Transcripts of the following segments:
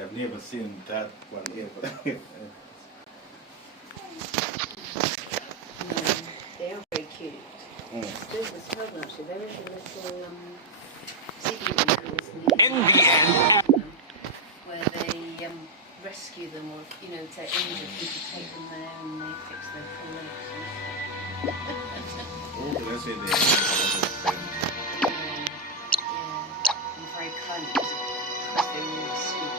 I've never seen that one ever. They are very cute. There's this program actually. There is a little CD In the end, where they rescue them, or if they're injured, people take them there and they fix their full legs. Oh, that's it there. And very kind because they're really sweet.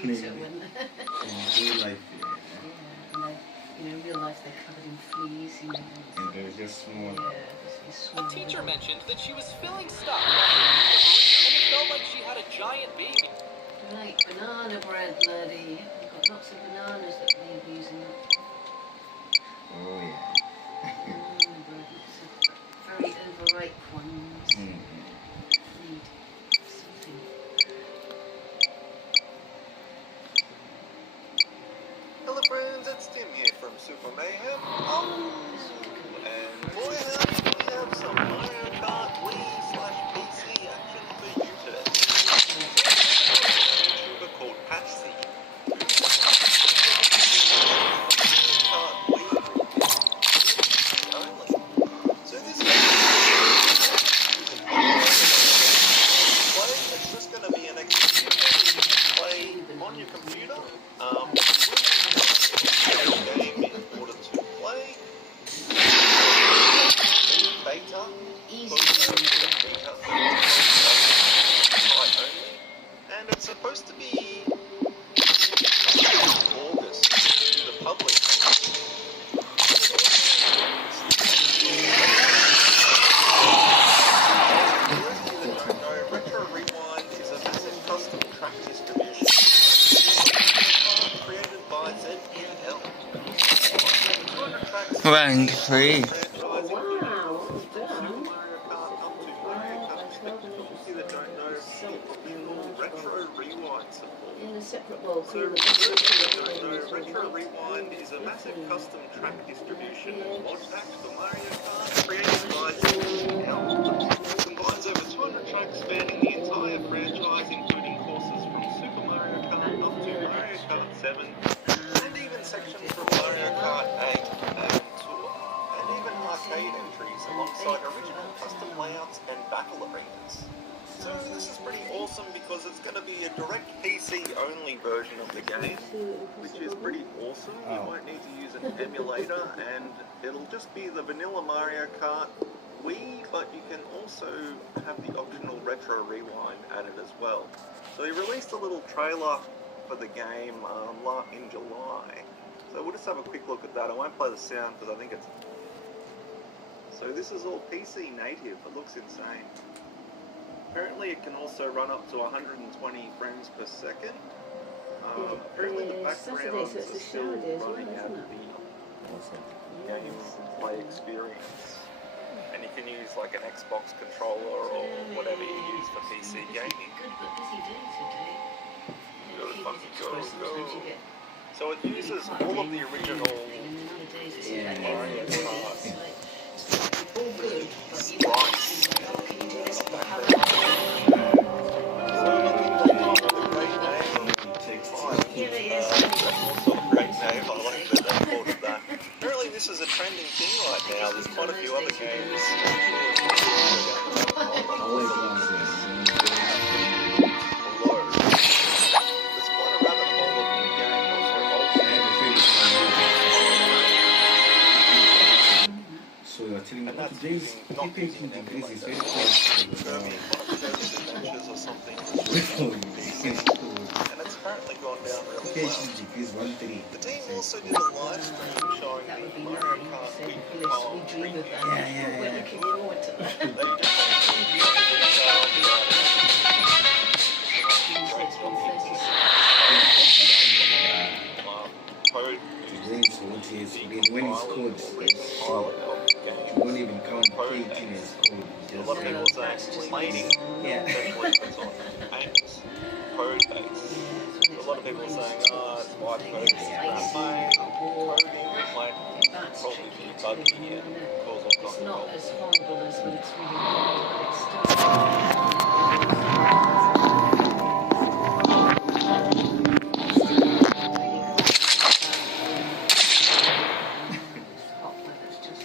Cuter when real life, and in real life they're covered in fleas, and they're just small. a teacher mentioned that she was feeling stuck and it felt like she had a giant baby. Right, banana bread, bloody. We've got lots of bananas that we're using up. Oh yeah. Banana bread, lots of very overripe ones. Need something. Hello friends, it's Tim here from Super Mayhem. And boy howdy, we have some Mario Kart Wii/PC action for you today. A YouTuber called Patsy. Kart Wii only. So this is it's just going to be an execution you can play on your computer. Game in order to play beta, and it's supposed to be August to the public. Retro Rewind is a massive custom track distribution created by ZPL. Rank 3. Retro Rewind support. In a separate bowl. So, Retro Rewind is a massive custom track distribution mod pack for Mario Kart created by ZPL. It combines over 200 tracks spanning the entire franchise, including courses from Super Mario Kart up to Mario Kart 7, and even sections from Mario Kart 8 and Tour, and even arcade entries alongside original custom layouts and battle arenas. So this is pretty awesome because it's going to be a direct PC only version of the game, which is pretty awesome. You won't need to use an emulator, and it'll just be the vanilla Mario Kart Wii, but you can also have the optional Retro Rewind added as well. So they released a little trailer for the game in July. So we'll just have a quick look at that. I won't play the sound because I think it's... So this is all PC native. It looks insane. Apparently it can also run up to 120 frames per second. Apparently the backgrounds are still running at the gameplay experience. And you can use like an Xbox controller or whatever you use for PC gaming. Go fucking go. So it uses all of the original Mario Kart sprites. Apparently this is a trending thing right now. There's quite a few other games. So you're telling me that James, keeping degrees is very close. Adventures or something. And it's apparently gone down really well. The team also did a live stream showing the Mario Kart Wii Column preview. We're looking forward to that. Code James, when it's code, you won't even count 18 as code. a lot of people say complaining. Yeah. Especially if it's on apps, code base. So a lot of people are saying, oh, it's white folks, Furby might probably be buggy and cause all It's kinds not of as problems. horrible as when it's really cold, but it's still hot weather's just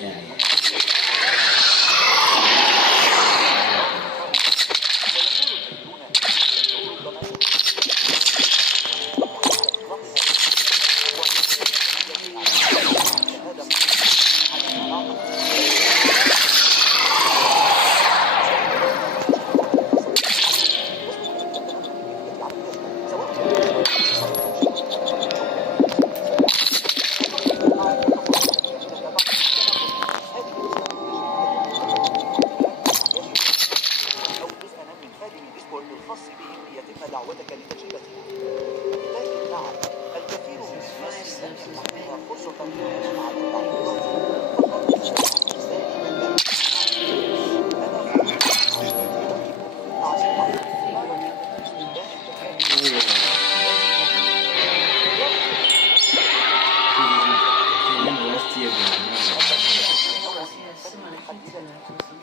Yeah, yeah.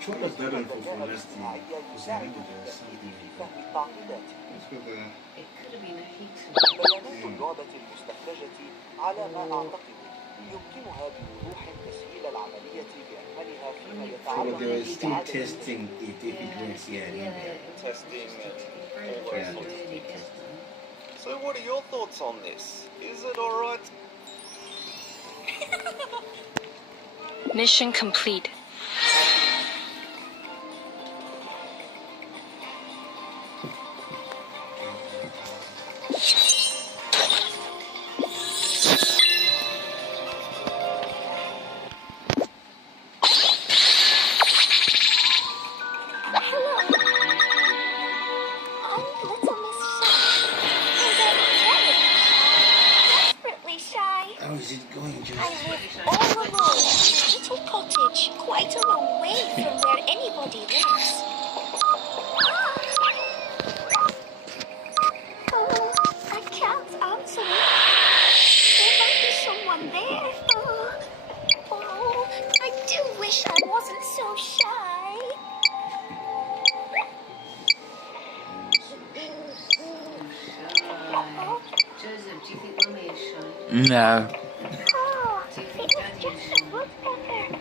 شو قصدك في فلسطين؟ وساعدوا بالسعودية. It could have been a heater. بيانات اللعبة المستخرجة على ما أعتقد يمكنها بوضوح تسهيل العملية بأكملها فيما So يتعلق they were still بإعادة testing it if it works, yeah. Testing and Very, all very, those sorts of really things. good. So what are your thoughts on this? Is it alright? Mission complete. How is it going, Joe? I live all alone in a little cottage, quite a long way from where anybody lives. Oh, I can't answer it. There might be someone there. Oh, I do wish I wasn't so shy. Joseph, do you think Mummy is shy? No. Oh, Do you it think was Daddy is just shy? a woodpecker. Do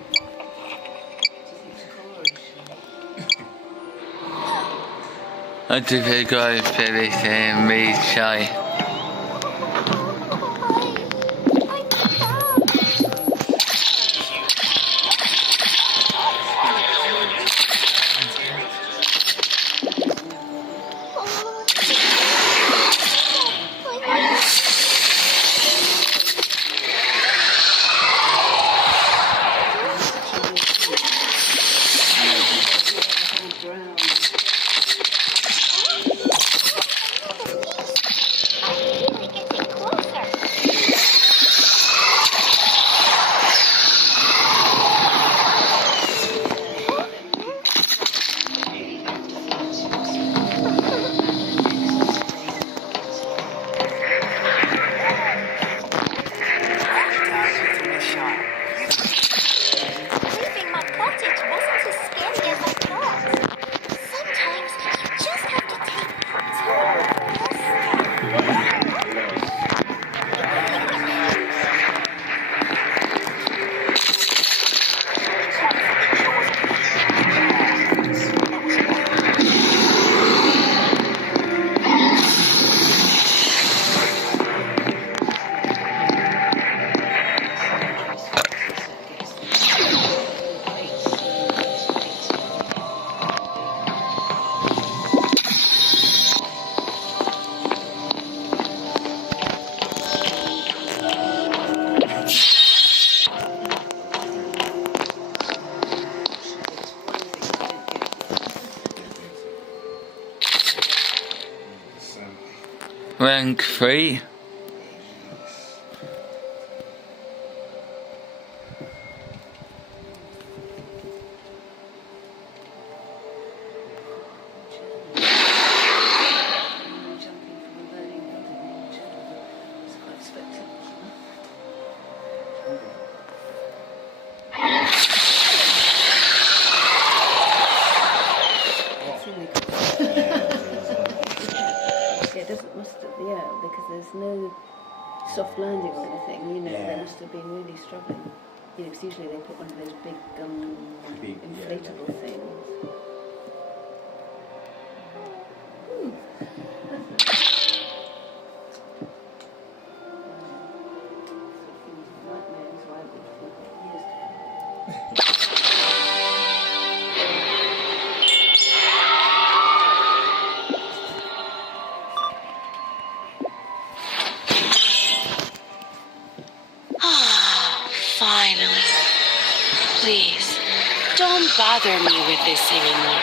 you think Cora is shy? I do think I've very saying me shy. I'm crab. Leaving my cottage wasn't as scary as I thought. Sometimes you just have to take Rank 3. because there's no soft landing or anything, you know, Yeah. they must have been really struggling. You know, because usually they put one of those big inflatable things. Finally. Please, don't bother me with this anymore.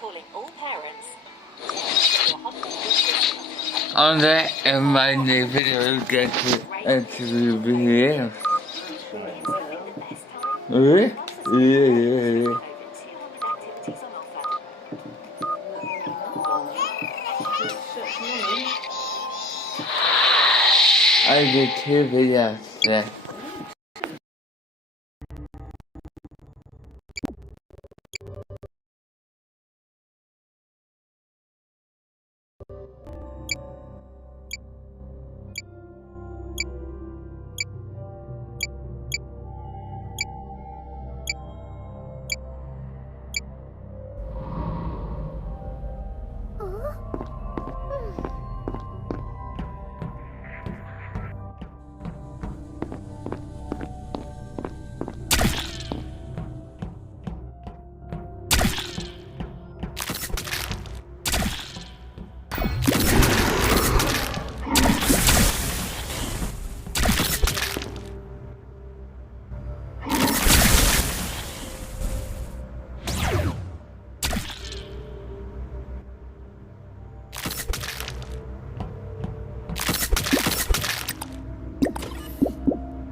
Calling all parents. On that, in my new video, get to enter the video. Yeah. I did 2 videos today.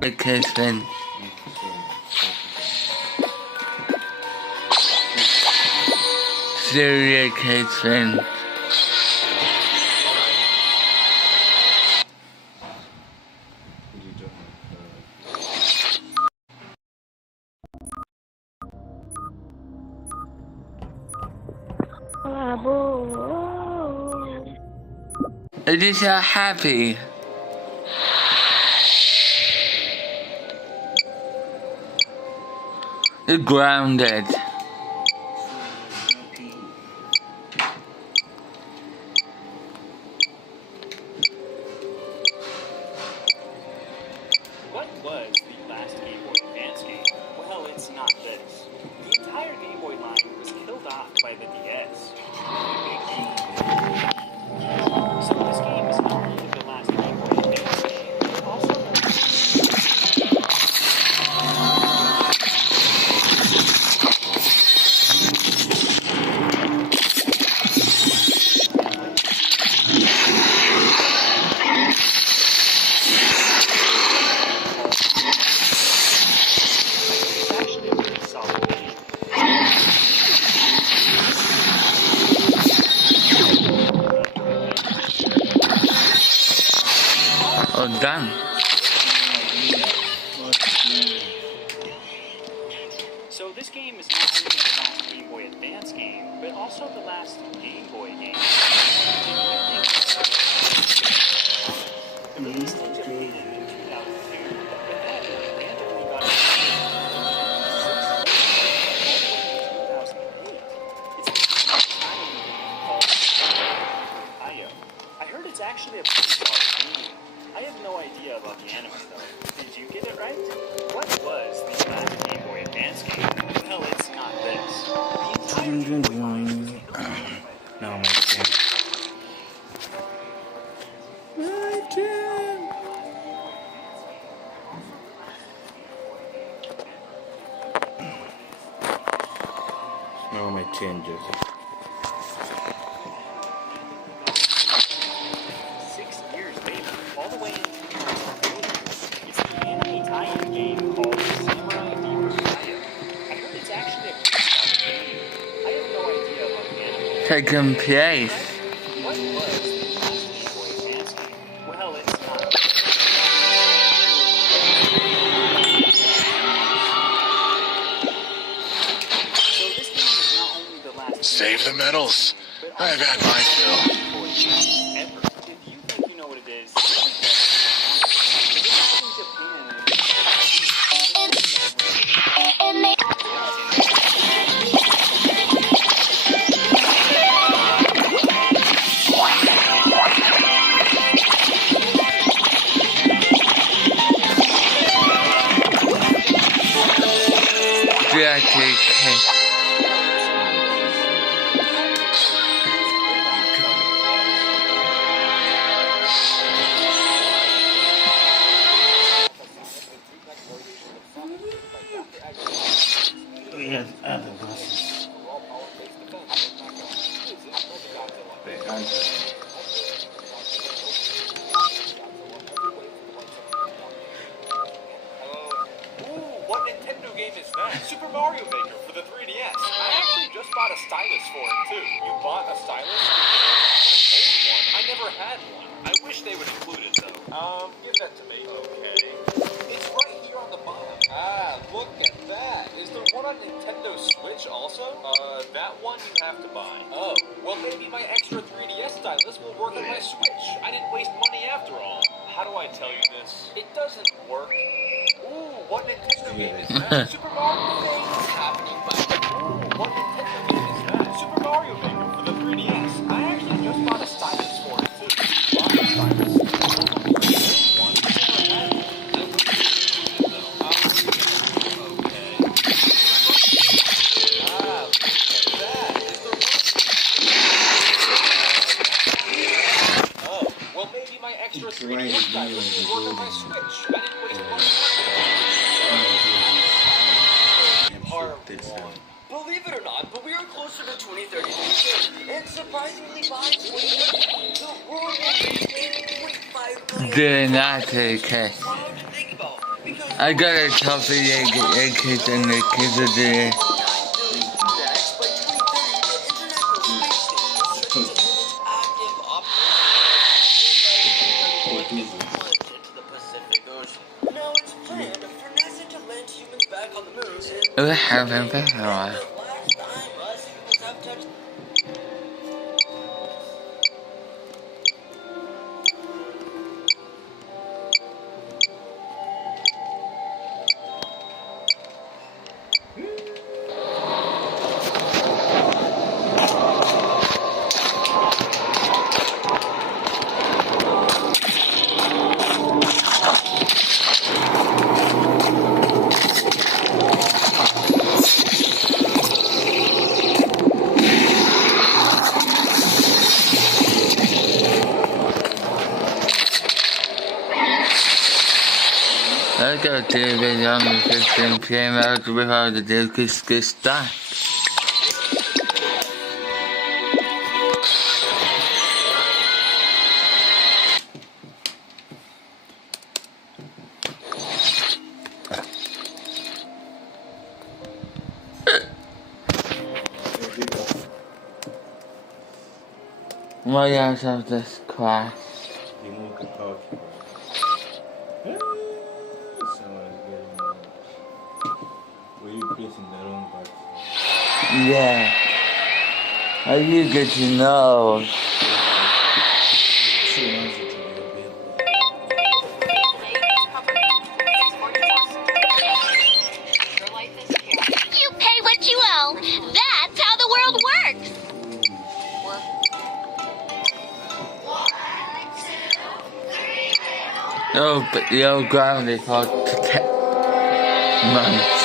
Because then serial case then it is so happy. You're grounded. What was the last Game Boy Advance game? Well, it's not this. The entire Game Boy line was killed off by the DS. So this game is not only the last Game Boy Advance game, but also the Oh, done. So this game is not only the last Game Boy Advance game, but also the last Game Boy game. The release date of the game in 2002, but then it randomly got all the way to 2008. It's a tiny game called Io. I heard it's actually a pretty solid game. I have no idea about the anime though. Did you get it right? What was the last Game Boy Advance game? Well, it's not this. The entire Game Boy line was killed off by No, my turn. Now my turn, Joseph. 6 years later, all the way into 2008. It's an anime tie-in game called Samurai Deeper Io. I heard it's actually a pretty solid game. taking place. What was the plastic toy asking? Well, it's not. So this game is not only the last Save the medals. I've had my fill. ever. If you think you know what it is, this is in Japan. Yes, other bosses. The other. Ooh, what Nintendo game is that? Super Mario Maker for the 3DS. I actually just bought a stylus for it too. You bought a stylus? Old one. I never had one. I wish they would include it though. Give that to me. Okay. It's right here on the bottom. Ah, look at that. Is there one on Nintendo Switch also? That one you have to buy. Oh, well maybe my extra 3DS stylus will work on my Switch. I didn't waste money after all. How do I tell you this? It doesn't work. Ooh, what Nintendo game is that? Super Mario Maker is happening by Ooh, what Nintendo game is that? Super Mario Maker for the 3DS. I actually just bought a stylus for it too. Bought a stylus. One. Never had one. I wish they included it though. Okay. Ah, look at that. Is there one? Oh, well maybe my extra 3DS stylus will work on my Switch. I didn't waste money. Believe it or not, but we are closer to 2030 and surprisingly by 2030, the world will reach 8.5 million. Did not take it. I got a copy of kids and the kids are doing. Now it's planned for NASA to land humans back on the moon We haven't been a while. I got to do a video on the 15 PM hours before the day gets started. Why else of this class? Remove the pouch. Someone's getting. Were you pressing the wrong button? Yeah. How you get to know? She wants it to be a bit. You pay what you owe. That's how the world works. No, but the old gravity for months.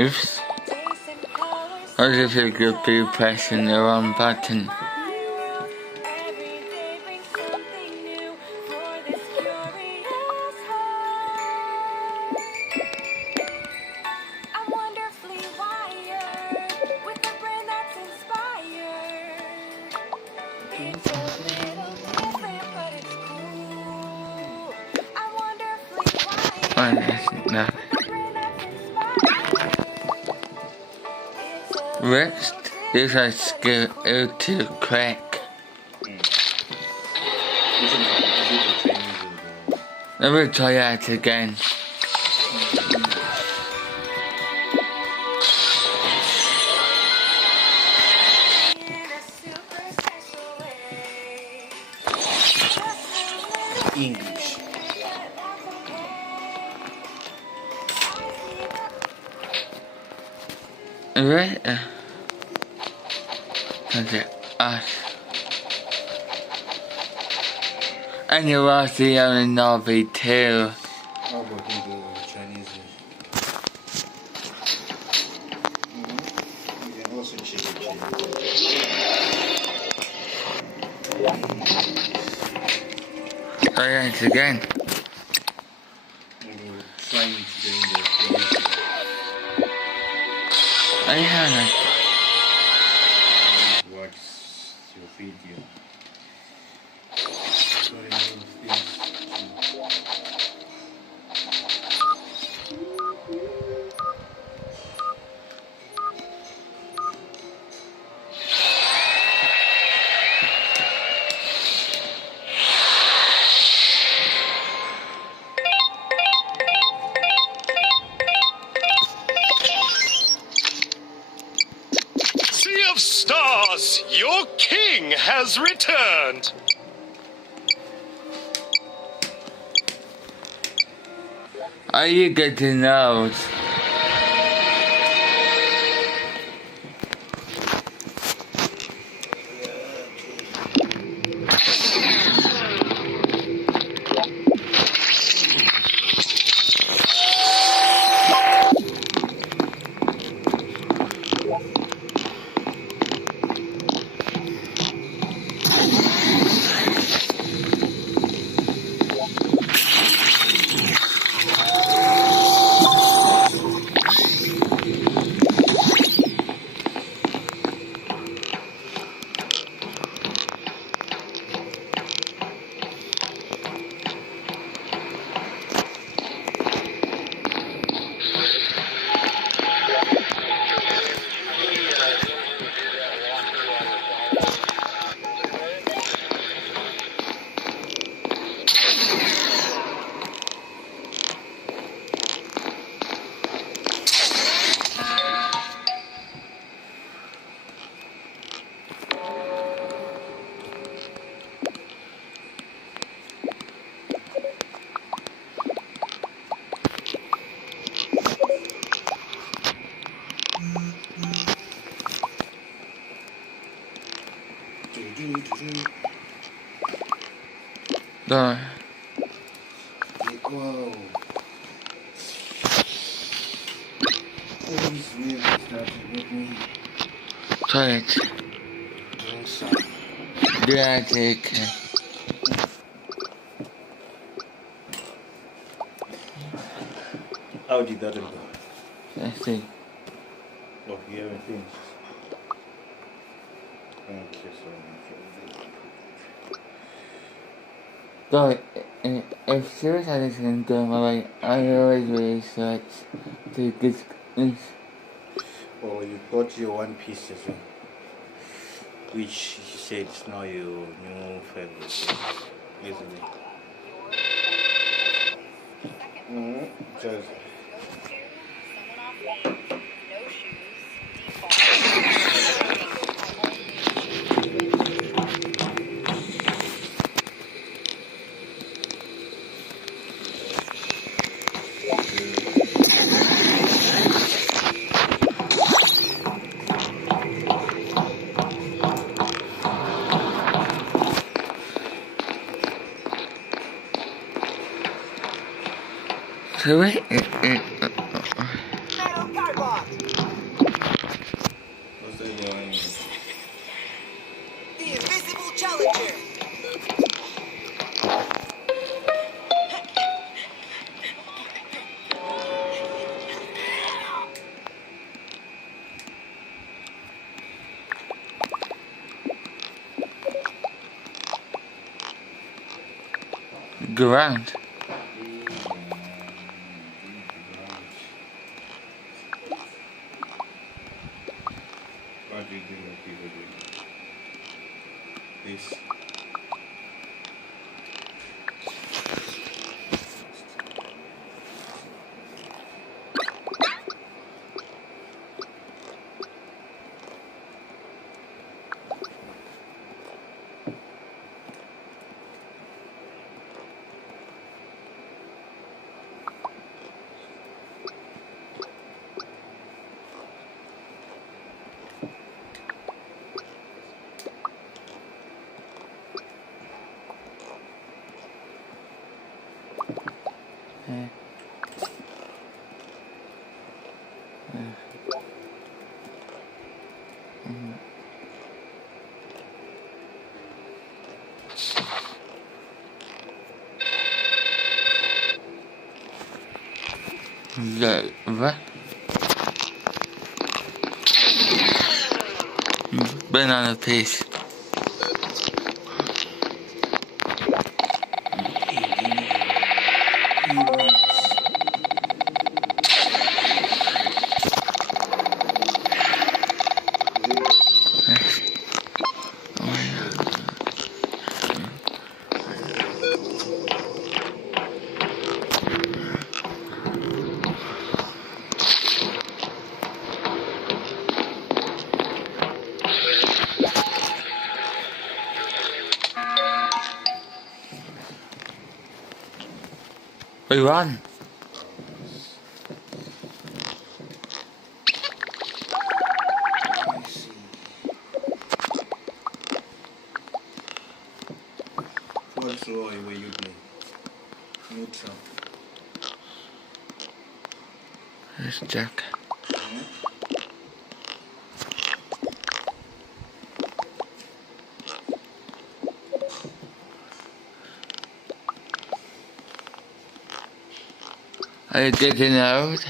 Oops. Or if you could be pressing the wrong button. No. Rest is a skill to crack. Let me try that again. English. Right? Okay, us. And you lost the other Navi too. How about you do Chinese? You can also check it Chinese. Try that again. We're trying to get in there. I haven't. Watch your video. Sorry, a lot of things. Sea of Stars, your king has returned. Are you good to know? No. Whoa. This really started with me. Try it. Drink some. Yeah, I take it. How did that go? Let's see. Oh, you haven't finished. Thank you so much. So, if serious others can go my way, I always research to get this. Oh, you got your One Piece as well, which you said is now your new favorite, isn't it? Just So, Metal Carbot! oh, this really started with me. Ground. What do you think that people do? This. What? Banana piece. We run. What's wrong where you play? Neutral. There's Jack. Are you getting out?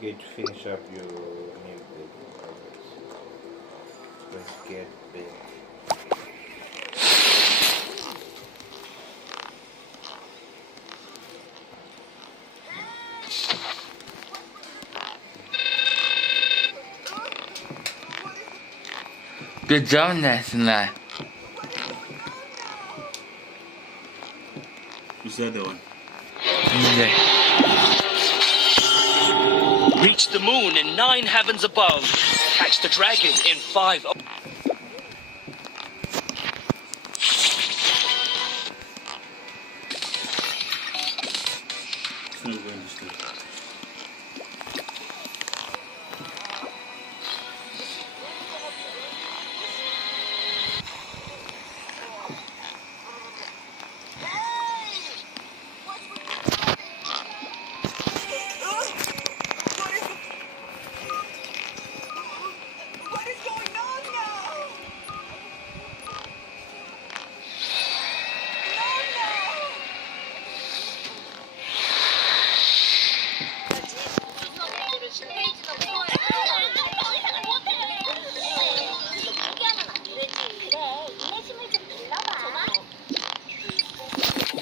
Get to finish up your new building. Let's get big. Good job, Nathaniel. Who's the other one? Yeah. Reach the moon in 9 heavens above. Catch the dragon in 5. It's not going to sleep.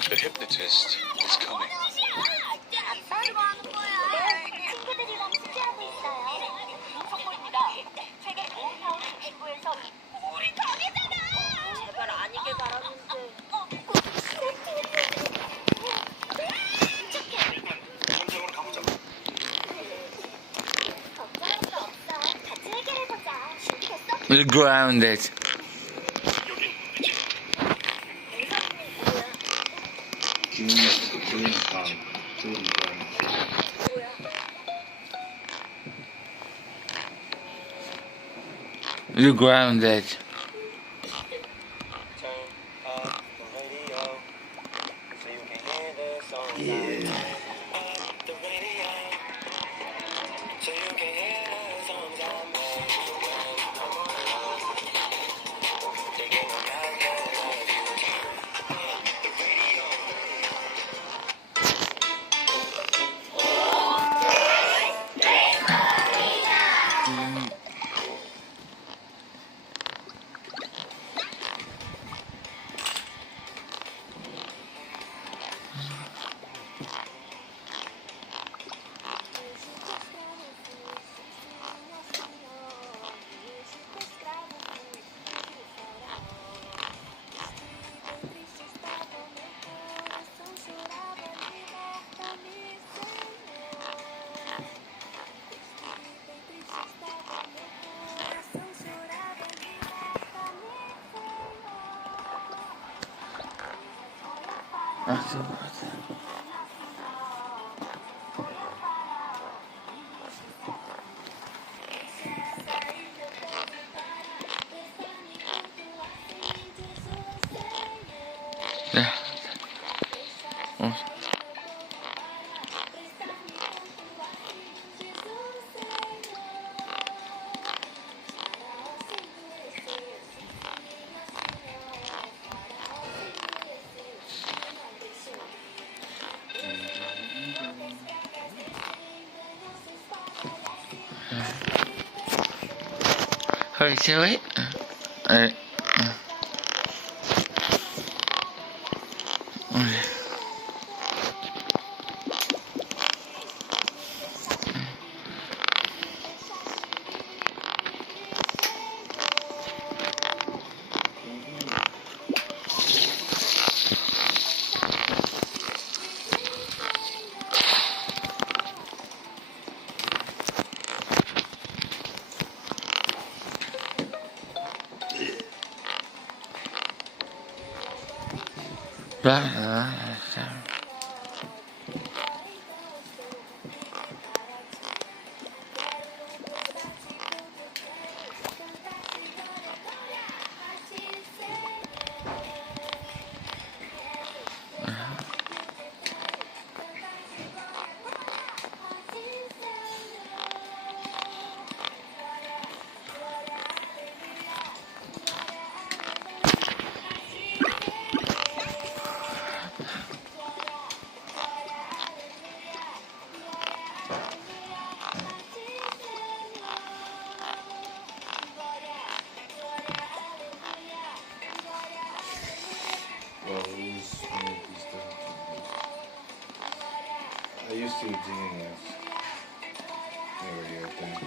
The hypnotist is coming. We're grounded. You grounded. Turn up the radio so you can hear the songs I love. The radio so you can hear the songs I love. Taking a calculator of you. The radio. Hurry to it. I used to doing this every thing.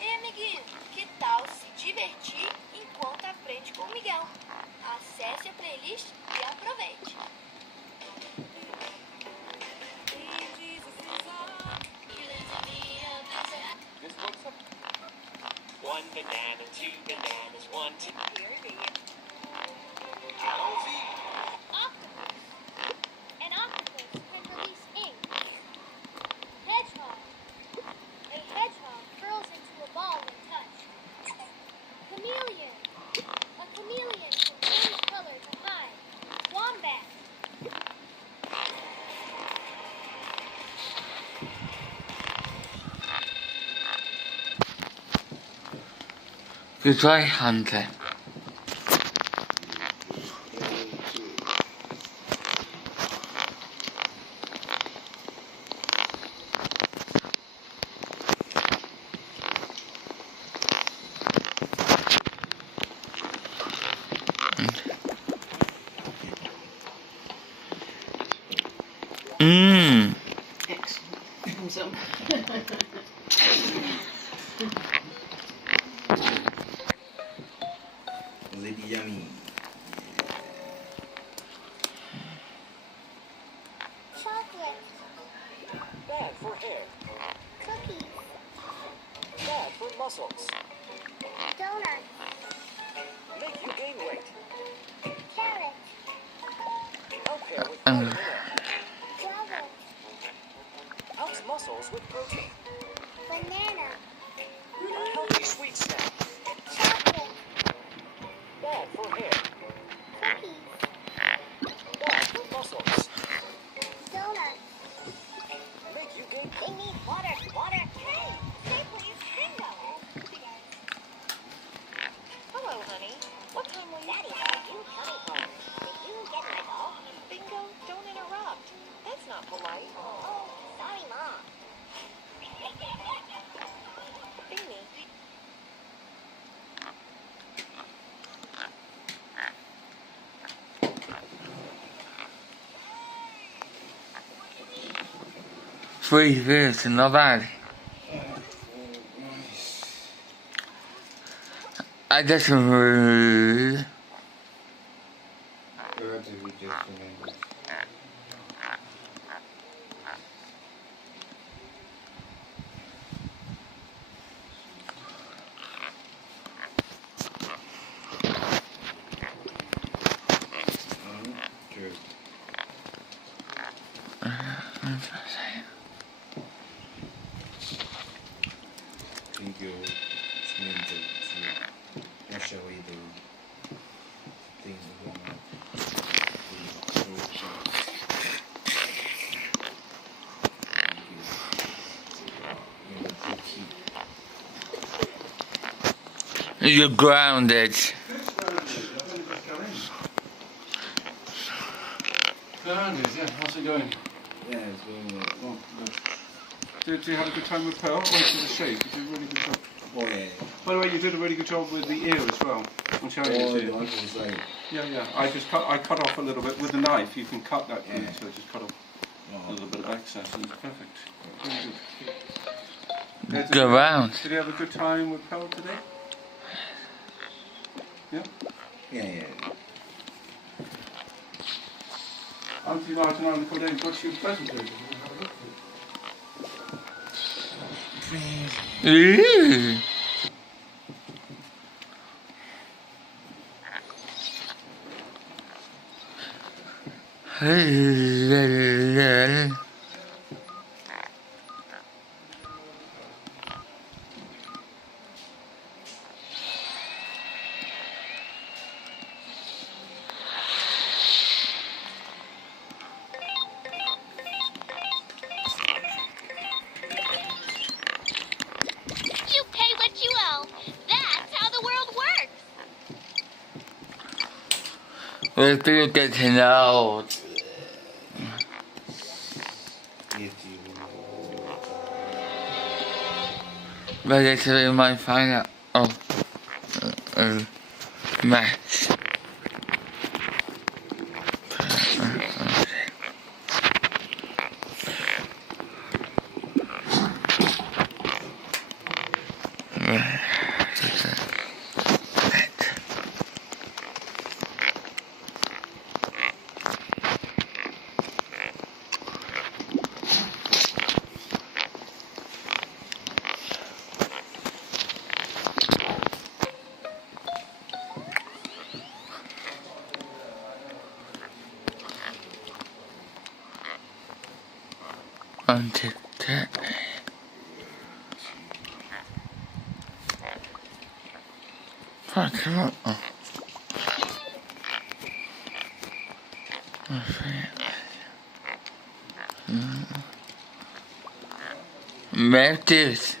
Ei, amiguinho, que tal se divertir enquanto aprende com o Miguel? Acesse a playlist e aproveite. One banana, two bananas, one, two. Octopus. An octopus can release ink. Hedgehog. A hedgehog curls into a ball when touched. Chameleon. A chameleon can change color to hide. Wombat. Goodbye, Hunter. Excellent. Lady Yummy. Chocolate. Bad for hair. Cookies. Bad for muscles. Donuts. Make you gain weight. Carrot. Help for hair. Cookies. Why? For muscles. Donuts. Make you gain. They need water. Water. Hey, say please, bingo. Hello, honey. What time will you? Daddy bought you gummy bears. Did you get my ball? Bingo, don't interrupt. That's not polite. Oh, sorry, Mom. Beanie. Free fish, not bad. I just Thank you. Wash away the things you're grounded. Grounded, yeah. How's it going? Yeah, it's going well. Did you have a good time with Pearl? Went to the shape. You did a really good job. Oh, yeah. By the way, you did a really good job with the ear as well. I'm showing Oh, you the one was like... Yeah. I cut off a little bit with the knife. You can cut that piece, so just cut off a little bit of excess, and it's perfect. Really good. Go round. Did you have a good time with Pearl today? Yeah. Yeah. Auntie Martin and Uncle Dave got you a present. Ooh. You pay what you owe. That's how the world works. We're gonna get to know. But it's we might find out. Match. Until that. Fuck him up. Oh. Matthews.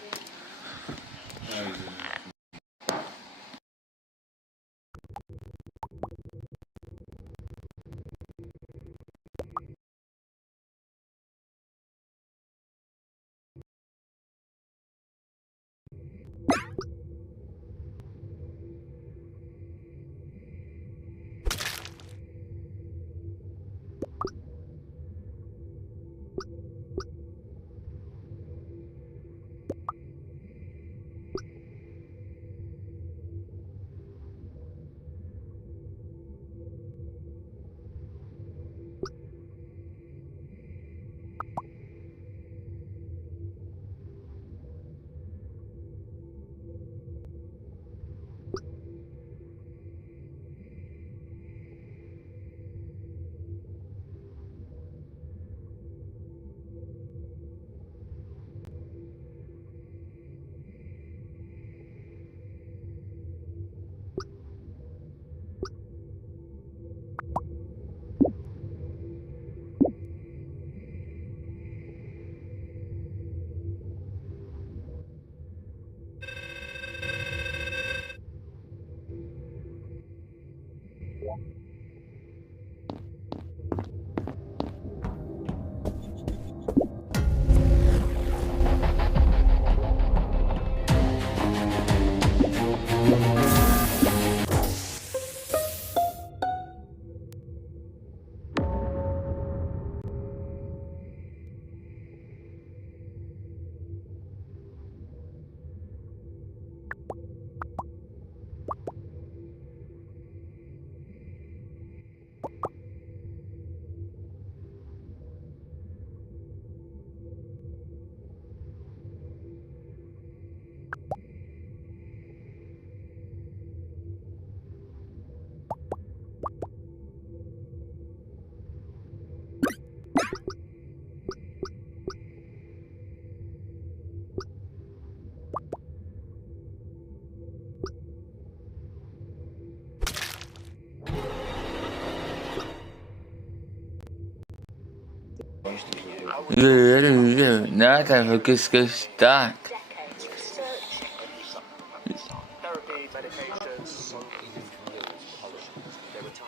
Nada, porque es que está.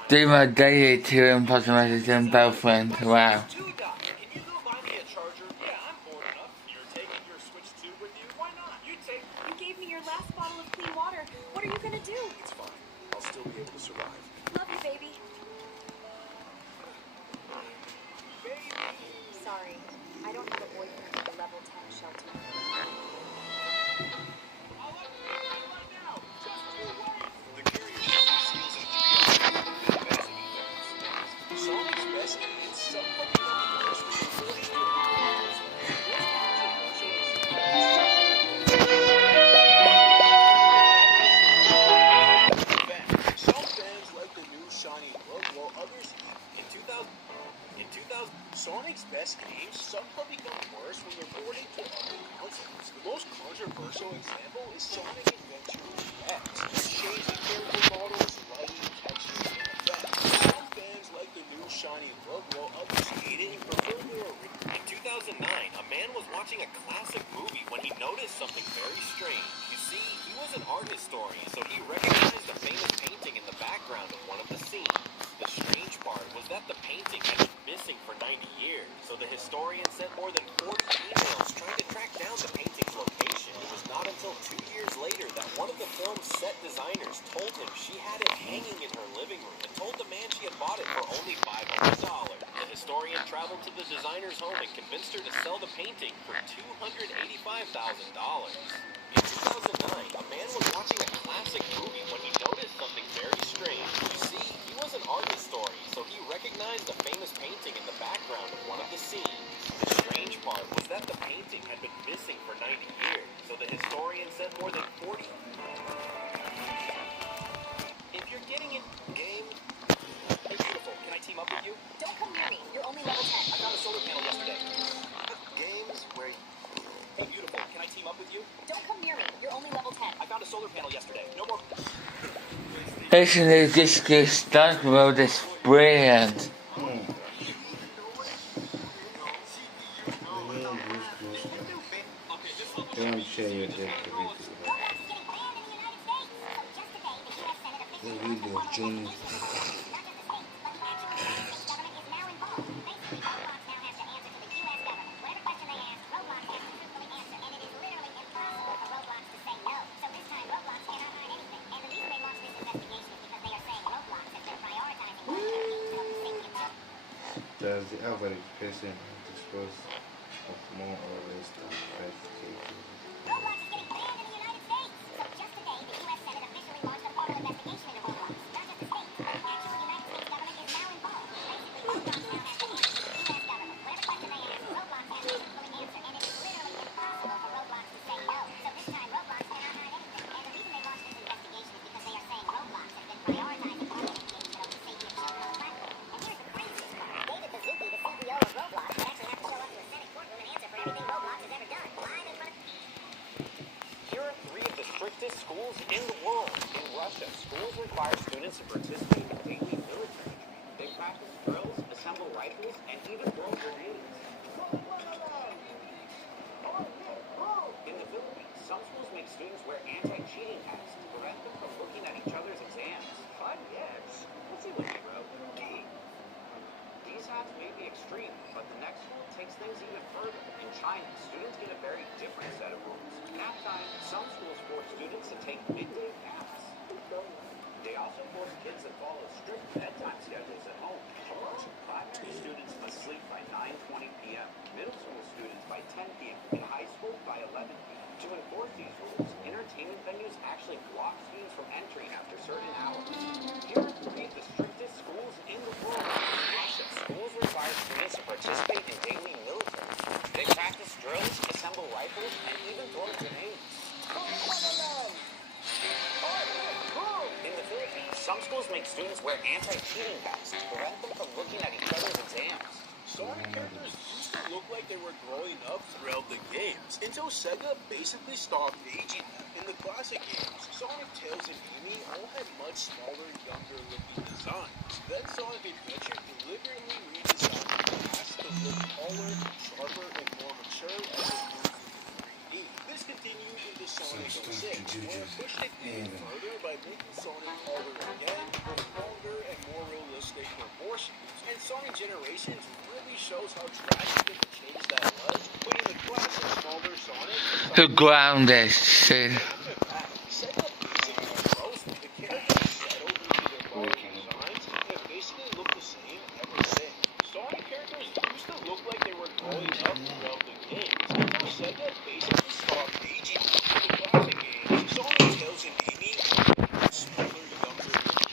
Do my daily to impossibilities and boyfriend. Wow. You gave me your last bottle of clean water. What are you gonna do? It's fine. I'll still be able to survive. Love you, baby. Sorry, I don't have a boyfriend at the level 10 shelter. Sonic's best is somewhat worse with some fans like the new shiny look, while others in 2000 Sonic's best games somehow become worse when they're ported to other consoles. The most controversial example is Sonic Adventure X, which changed the character models, lighting, textures, and effects. Some fans like the new shiny look, while others hate it and prefer the original. In 2009, a man was watching a classic movie when he noticed something very strange. You see, he was an art historian, so he recognized the famous painting in the background of one of the scenes. The strange part was that the painting had been missing for 90 years, so the historian sent more than 40 emails trying to track down the painting's location. It was not until 2 years later that one of the film's set designers told him she had it hanging in her living room and told the man she had bought it for only $500. The historian traveled to the designer's home and convinced her to sell the painting for $285,000. In 2009, a man was watching a classic movie when he noticed something very strange. You see, he was an art historian, so he recognized the famous painting in the background of one of the scenes. The strange part was that the painting had been missing for 90 years, so the historian sent more than 40. If you're getting in game, hey, beautiful, can I team up with you? Don't come near me. You're only level 10. I found a solar panel yesterday. Games where... Hey, beautiful, can I team up with you? Don't come near me. You're only level 10. I found a solar panel yesterday. No more... Actually, this gets stuck with this brand. Don't share your deck the video June. Does the average person dispose of more or less than 5 kg? Schools in the world. In Russia, schools require students to participate in daily military training. They practice drills, assemble rifles, and even throw grenades. In the Philippines, some schools make students wear anti-cheating hats to prevent them from looking at each other's exams. Fun, yes. Let's see what to take midday naps. They also force kids that follow strict bedtime schedules at home. Primary students must sleep by 9:20 p.m., middle school students by 10 p.m., and high school by 11 p.m. To enforce these rules, entertainment venues actually block students from entering after certain hours. Here are 3 of the strictest schools in the world. Russia. Schools require students to participate in daily military. They practice drills, assemble rifles, and even throw grenades. In the Philippines, some schools make students wear anti-cheating vests to prevent them from looking at each other's exams. Sonic characters used to look like they were growing up throughout the games, until Sega basically stopped aging them. In the classic games, Sonic, Tails, and Amy all had much smaller, younger-looking designs. Then Sonic Adventure deliberately redesigned the past to look taller, sharper, and more mature as it moved into 3D. This continued into Sonic 06, where it pushed it even further by making Sonic taller again, with longer and more realistic proportions. And Sonic Generations really shows how drastic the change that was, putting the classic smaller Sonic The ground is shit. Sega basically froze the characters settled into their larger designs and basically look the same ever since. Sonic characters used to look like they were growing up throughout the games, until Sega basically stopped aging them. In the classic games, Sonic, Tails, and Amy all had smaller, younger designs.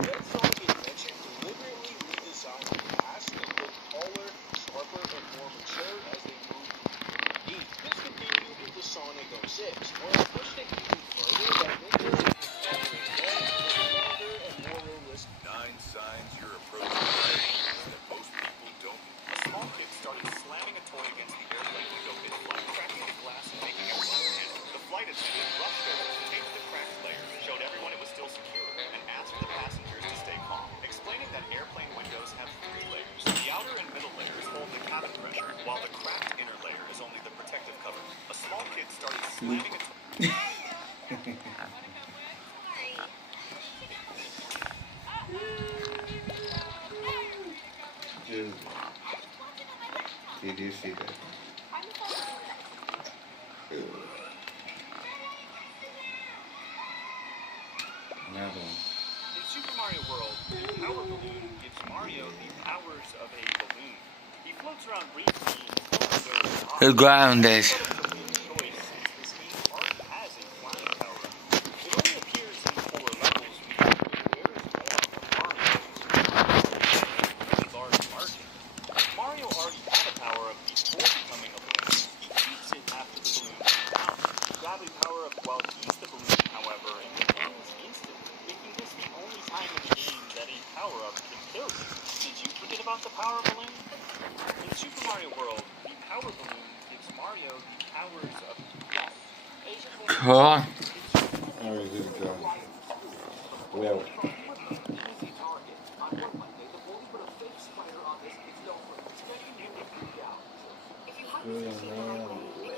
Then Sonic Adventure deliberately redesigned the past to look taller, sharper, and more mature as they moved into 3D. This continued into Sonic 06, where it pushed it even further by making it taller again, with longer and more realistic. 9 signs you're approaching diamonds that most people don't. A small kid started slamming a toy against the airplane window mid-flight, cracking the glass and making everyone panic. The flight attendant rushed over, taped the cracked layer, showed everyone it was still secure, and asked the passengers to stay calm, explaining that airplane windows have 3 layers. The outer and middle layers hold the cabin pressure, while the cracked inner layer is only the protective cover. A small kid started slamming a toy. Did you see that? Another one. In Super Mario World, the Power Balloon gives Mario the powers of a balloon. He floats around briefly in cold The ground is. Mario already had a power up before becoming a balloon. He keeps it after the balloon is down. Gravity power up while he's the balloon, however, and it ends instantly, making this the only time in the game that a power up can kill you. Did you forget about the power balloon? In Super Mario World, the power balloon gives Mario the powers of death. Huh? How is it going? Well. It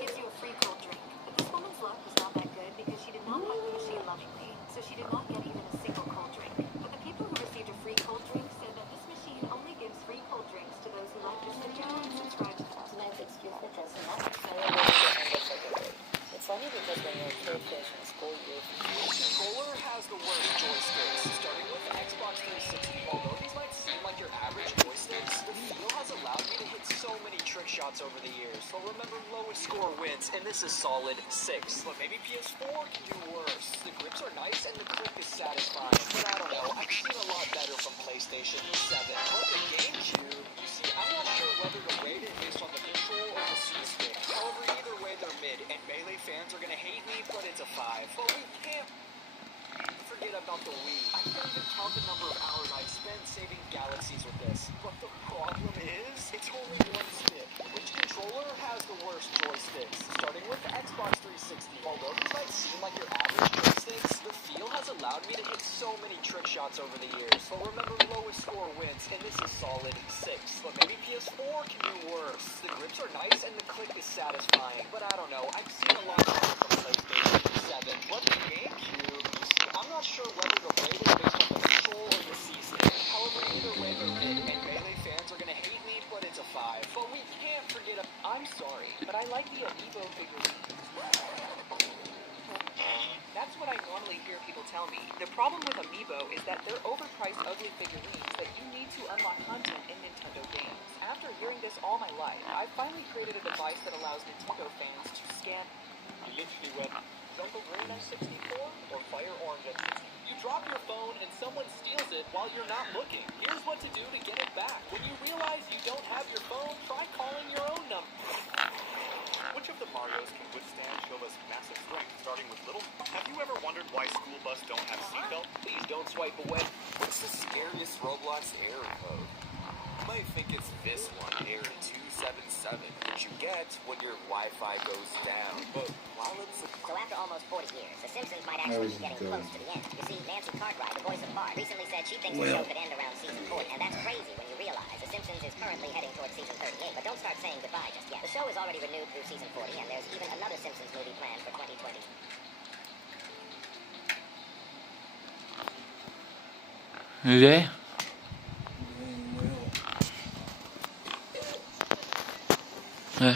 gives you a free cold drink. But this woman's luck was not that good because she did not hug the machine lovingly, so she did not get even a single cold drink. But the people who received a free cold drink said that this machine only gives free cold drinks to those who like this video and subscribe to it. Tonight's excuse for dressing up. I really need to end up like a break. It's funny because when you're a kid finishing school, Controller has the worst joysticks, starting with the Xbox 360. Although these might seem like your average joysticks, the feel has allowed me to hit so many trick shots over the years. But remember, lowest score wins, and this is solid 6. But maybe PS4 can do worse. The grips are nice, and the click is satisfying. But I don't know, I've seen a lot better from PlayStation 7. But the GameCube, you see, I'm not sure whether to rate it based on the control or the C-stick. However, either way, they're mid, and Melee fans are gonna hate me, but it's a 5. But we can't forget about the Wii. I can't even count the number of hours I've spent saving galaxies with this. But the problem is, it's only one stick. Which controller has the worst joysticks? Starting with the Xbox 360. Although these might seem like your average joysticks, the feel has allowed me to hit so many trick shots over the years. But remember, lowest score wins, and this is solid 6. But maybe PS4 can do worse. The grips are nice, and the click is satisfying. But I don't know, I've seen a lot better from PlayStation 7. But the GameCube, you see, I'm not sure whether the rate is based on the control or the C-stick. However, either way, they're mid, and Melee fans are gonna hate me, but it's a 5. But we can't forget I'm sorry, but I like the Amiibo figurines. They're overpriced, ugly figurines that you need to unlock content in Nintendo games. After hearing this all my life, I finally created a device that allows Nintendo fans to scan. You literally went jungle green on 64 or fire orange on 60. You drop your phone and someone steals it while you're not looking. Here's what to do to get it back. When you realize you don't have your phone, try calling your own number. Which of the Marios can withstand Shova's massive strength, starting with little? Have you ever wondered why school bus don't have seatbelt? Please don't swipe away. What's the scariest Roblox error code? You might think it's this one, error 277, which you get when your Wi-Fi goes down. But while it's a... So after almost 40 years, The Simpsons might actually be getting close to the end. You see, Nancy Cartwright, the voice of Bart, recently said she thinks the show could end around season 40, and that's crazy when you realize The Simpsons is currently heading towards season 38. But don't start saying goodbye just yet. The show is already renewed through season 40, and there's even another Simpsons movie planned for 2020. You there? Yeah.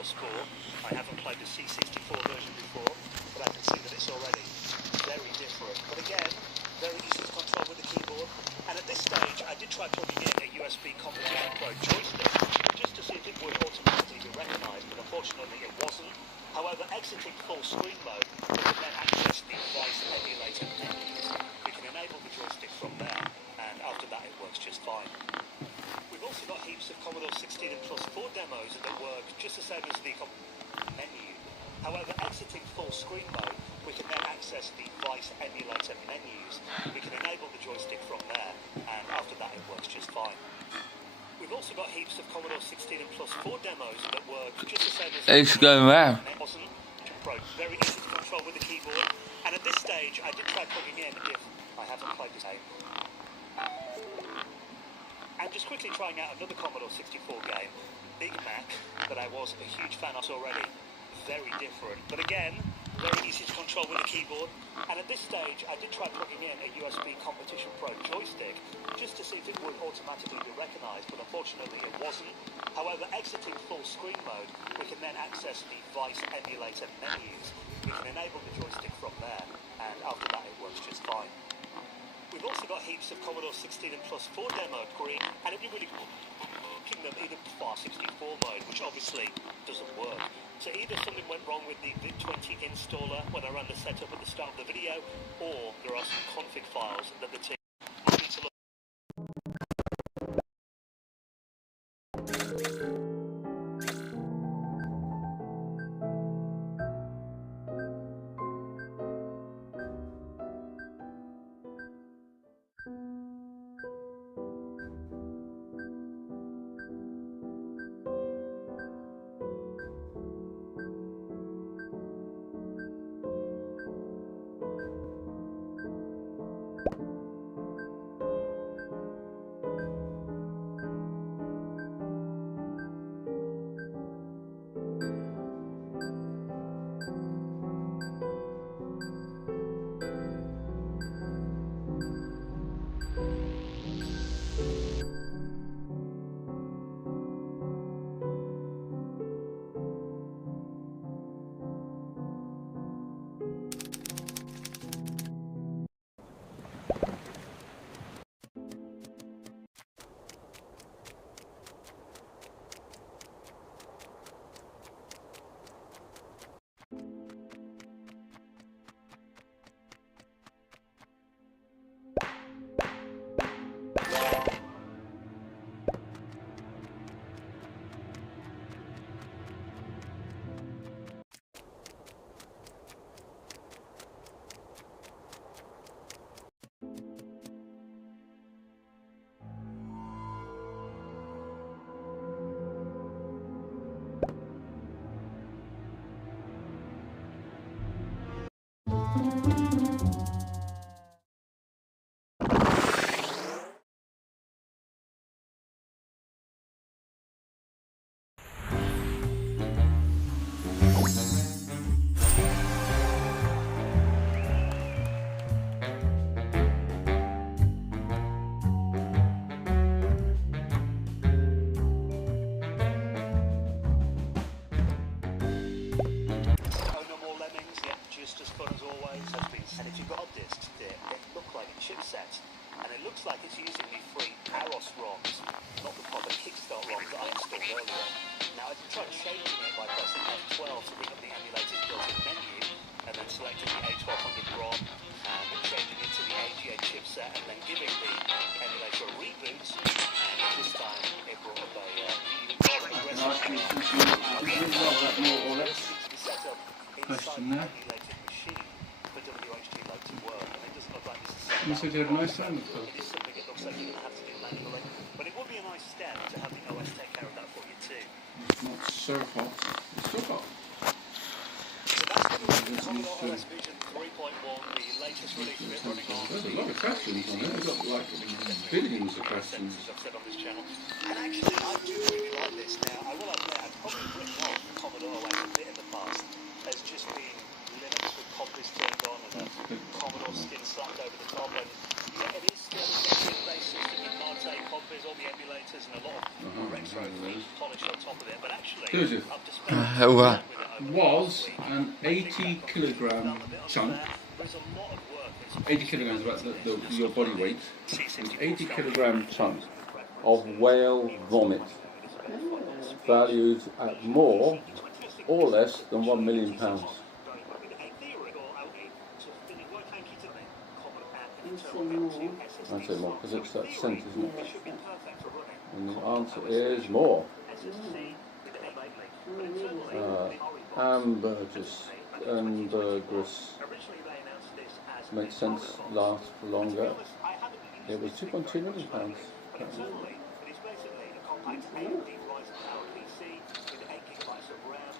Plus 4. I haven't played the C64 version before, but I can see that it's already very different. But again, very easy to control with the keyboard. And at this stage, I did try plugging in a USB Competition Pro joystick just to see if it would automatically be recognised, but unfortunately it wasn't. However, exiting full screen mode, we can then access the device emulator menus. We can enable the joystick from there, and after that it works just fine. We've also got heaps of Commodore 16 and Plus 4 demos that work just the same as the menu. However, exiting full screen mode, we can then access the device emulator menus. We can enable the joystick from there, and after that it works just fine. We've also got heaps of Commodore 16 and Plus 4 demos that work just the same as it's going round. Very easy to control with the keyboard. And at this stage, I did try plugging in if I haven't played this game. And just quickly trying out another Commodore 64 game, Big Mac, that I was a huge fan of already. Very different, but again, very easy to control with a keyboard. And at this stage, I did try plugging in a USB Competition Pro joystick just to see if it would automatically be recognised, but unfortunately it wasn't. However, exiting full screen mode, we can then access the device emulator menus. We can enable the joystick from there, and after that it works just fine. We've also got heaps of Commodore 16 and Plus 4 demo green, and it'd be really cool them either 64 mode, which obviously doesn't work. So either something went wrong with the VIC-20 installer when I ran the setup at the start of the video, or there are some config files that the team might need to look. Like it's using the free AROS ROMs, not the proper Kickstart ROMs that I installed earlier. Now I tried changing it by pressing F12 to bring up the emulator's built-in menu, and then selecting the A1200 ROM, and changing it to the AGA chipset, and then giving the emulator a reboot, and this time it brought up a setup inside the emulated machine for WHD Load to work, and it doesn't look like this is set up. It is something it looks like you're going to have to do manually, but it would be a nice step to have the OS take care of that for you too. It's not so hot. It's still hot. So that's the Commodore OS Vision 3.1, the latest release of it running on. There's a lot of questions on it. We've got like billions of questions. As I've said on this channel. And actually, I do really like this. Now, I will admit, I've probably written off Commodore OS a bit in the past as just being Linux with copies turned on and a Commodore skin slapped over the top. And yeah, it is still a game-based system. You can't take copies, all the emulators, and a lot of retro themed polish on top of it, but actually, Joseph, I've displayed What? was an 80 kilogram chunk. 80 kilograms, about your body weight. An 80 kilogram chunk of whale vomit, valued at more or less than £1 million. I'd say more, because it's that cent, isn't it? And the answer is more. Ambergris makes sense, lasts for longer. It was £2.2 million.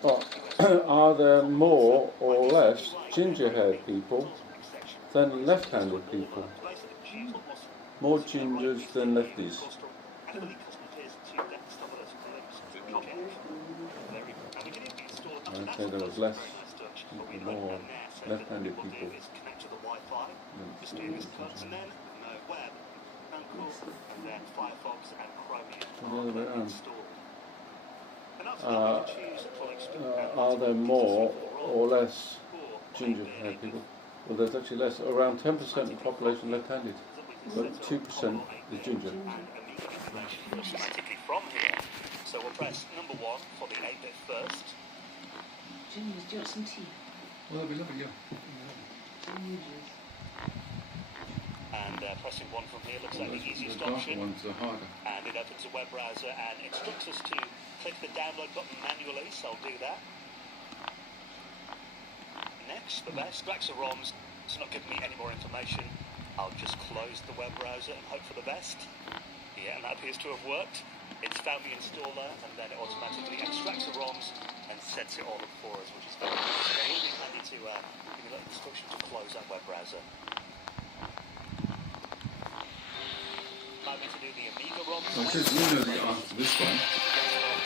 Oh, are there more or less ginger-haired people than left-handed people? More gingers than lefties. I'd say there was more left-handed people. The other way around. Are there more or less ginger-haired people? Well, there's actually less. Around 10% of the population left-handed, but 2% is ginger. Automatically from here. So we'll press number 1 for the 8-bit first. Gingers, do you want some tea? Well, that'd be lovely, yeah. Gingers. And pressing 1 from here looks like the easiest The darker option. ones are harder. And it opens a web browser and instructs us to click the download button manually, so I'll do that. Next, the best, extracts the ROMs. It's not giving me any more information. I'll just close the web browser and hope for the best. Yeah, and that appears to have worked. It's found the installer, and then it automatically extracts the ROMs and sets it all up for us, which is very good. So it will be handy to give you a little instruction to close that web browser. Allow me to do the Amiga ROMs. So just you know the answer to this one.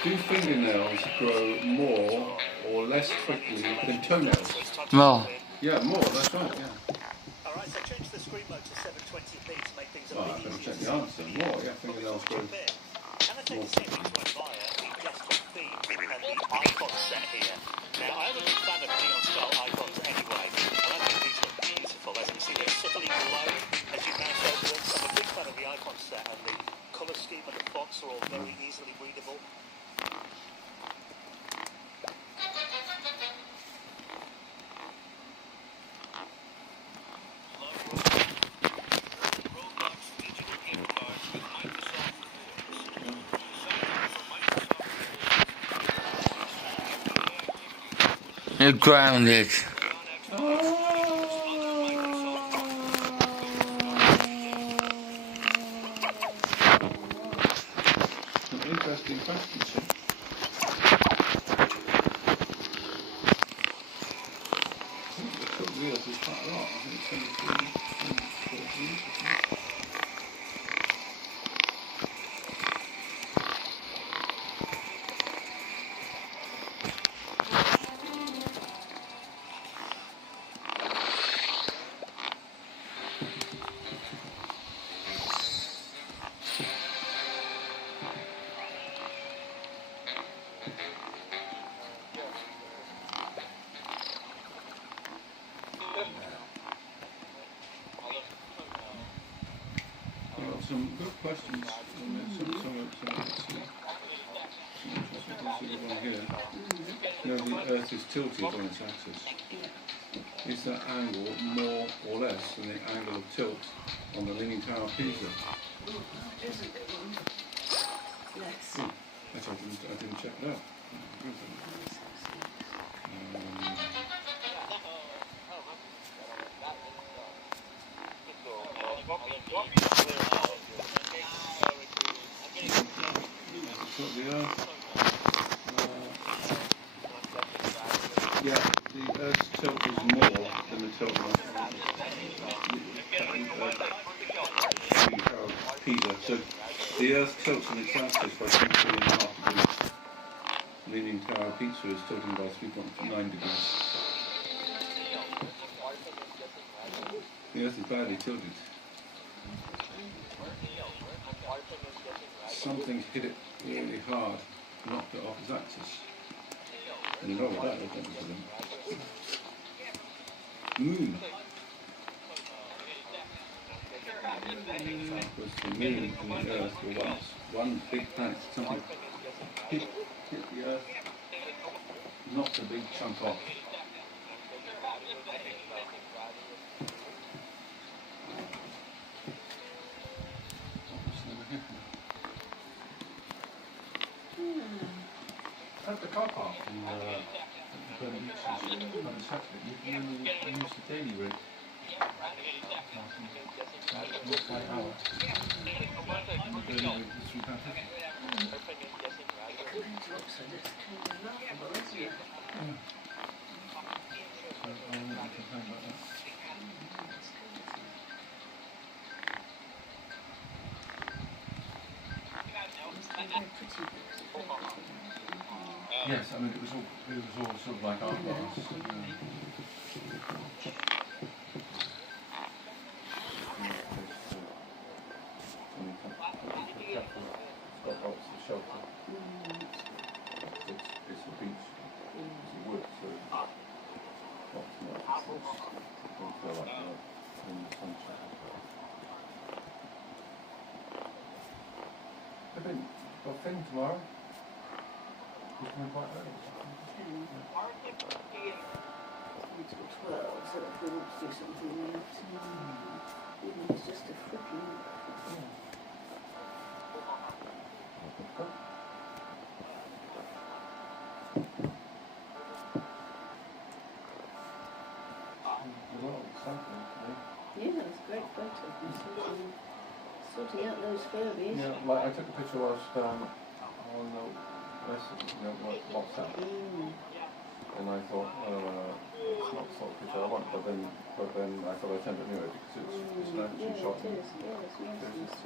Do fingernails grow more or less quickly than toenails? More. Yeah, more, that's right, yeah. Alright, so change the screen mode to 720p to make things a Oh, bit I'm going to easier check to the answer. More, yeah, fingernails grow. Can I take a second to admire the desktop theme and the icon set here? Now, I'm a big fan of neon-style icons anyway, and I think these look beautiful. As you can see, they subtly glow as you mouse over them. So I'm a big fan of the icon set, and the colour scheme and the fonts are all very easily readable. You're grounded. An interesting question, sir. I think the cook wheels is quite a lot. I think it's 23, 24 years. Some good questions. Some interesting one here. You know, the Earth is tilted on its axis. Is that angle more or less than the angle of tilt on the Leaning Tower of Pisa? Yes. Actually, I didn't check that out. Yeah, the Earth's tilt is more than the tilt on Pisa. So the Earth tilts on its axis by 3.5 degrees. Leaning Tower of Pisa is tilting by 3.9 degrees. The Earth is badly tilted. Something's hit it really hard, knocked it off his axis. And you know what that would do to them. Moon. That was the moon and the earth were once one big planet. Something hit the earth, knocked a big chunk off. At the car park in Burn Beach, on Saturday, you can only use the daily route. Not by hour. And the daily route is £3.50. So I won't complain about that. Yes, I mean it was all sort of like art class. It's got lots of shelter. It's a beach. It's a wood, so lots of nice. Don't feel like that in the sunshine. I think got a thing tomorrow. He's coming quite early. Until 12, so if we want to do something in the afternoon, even if it's just a flipping. Yeah, it's a great photo. Sorting out those Furbies. Yeah, like I took a picture whilst on the WhatsApp, and I thought, it's not the sort of picture I want, but then I thought I'd send it anyway because it's an action shot.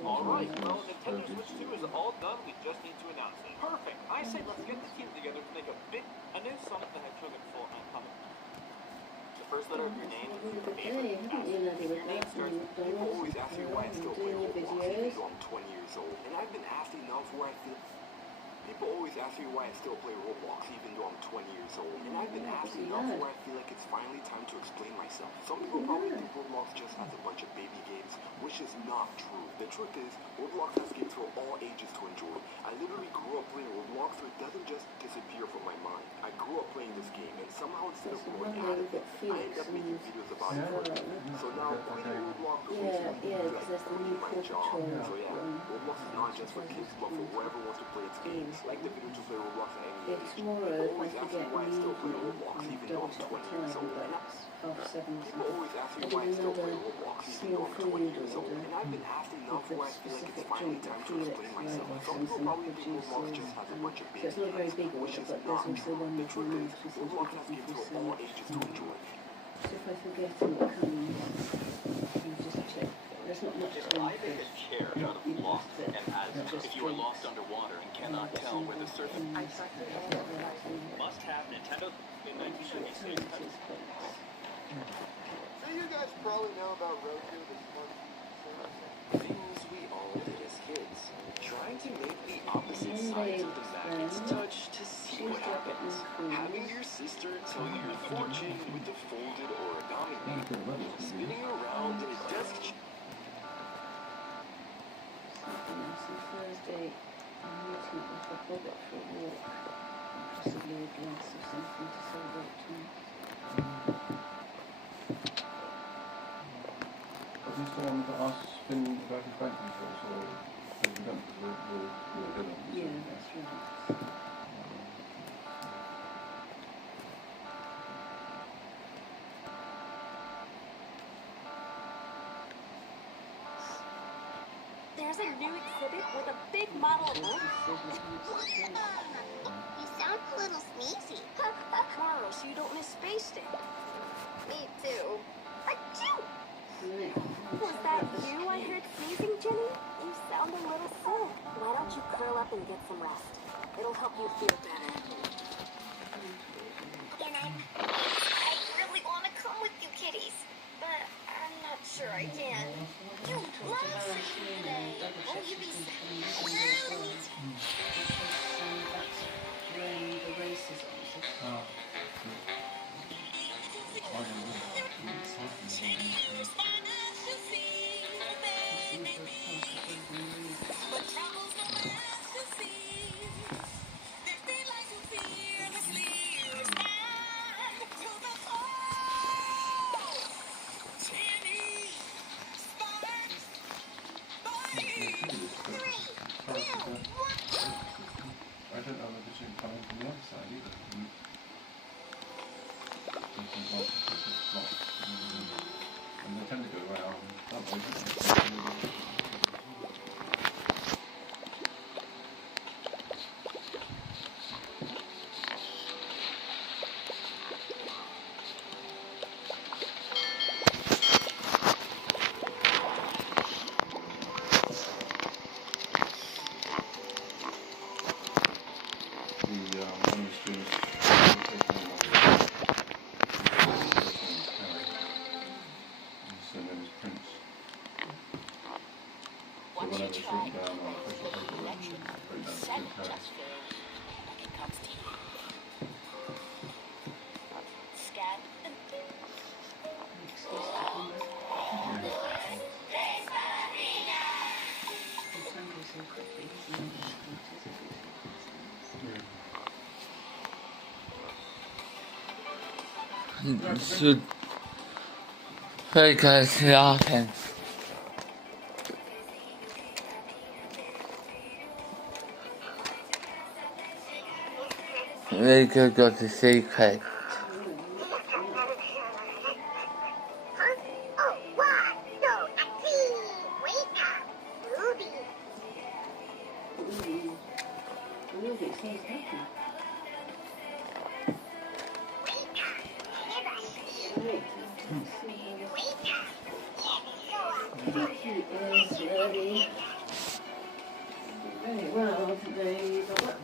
Alright, well, Nintendo Switch 2 is all done, we just need to announce it. Perfect! I say let's get the team together to make a big... I knew Sonic the Hedgehog and full coming. The first letter of your name is your favorite. Your name starts... People always ask me why I still play Roblox even though I'm 20 years old. And I've been asked enough where I feel... People always ask me why I still play Roblox even though I'm 20 years old. And I've been asked enough where I feel like it's finally time to explain myself. Some people probably think Roblox just has a bunch of baby games, which is not true. The truth is, Roblox has games for all ages to enjoy. I literally grew up playing Roblox, so it doesn't just disappear from my mind. I grew up playing this game, and somehow instead of growing out of it, I end up making videos about it for a living. So now, quitting Roblox was quitting my job. So yeah, Roblox is not just for kids, but for whoever wants to play its games. Like the video to play Roblox at any age. People always ask me why I still play Roblox even though I'm 20 years old. People always ask me why I still play Roblox even though I'm 20 years old. And I've been asked enough where I feel like it's finally time to explain myself. Some people probably think Roblox just has a bunch of baby games, which is not true. The truth is, Roblox has games for all ages to enjoy. So if I forget what comes, you just check. There's not much If I make a chair out of lost and as if you are lost underwater and cannot tell where the surface must have Nintendo in 1996. So you guys probably know about Roku, the smart Things we all did as kids. Trying to make the opposite sides of the magnets touch to see what happens. Having your sister tell you your fortune with the folded origami paper. Spinning around in a desk. Thursday, I'm meeting up with a Bobbit for a walk, possibly a glass of something to celebrate tonight. Is this the one that asks Finn about his bank details, or we don't? We'll do it. Yeah, that's right. There's a new exhibit with a big model of Earth. You sound a little sneezy. Tomorrow, so you don't miss Space Day. Me too. Achoo! Was that you I heard sneezing, Jenny? You sound a little sick. Why don't you curl up and get some rest? It'll help you feel better. And I really want to come with you kitties, but I'm not sure I can. You love today. Won't you be so don't have a vision coming from the other side either. And they tend to go around that way, don't they? Once you try and electric, set just feels like it comes to you. Scan and So, hey guys, yeah, okay. We could go to secret. Very well today, but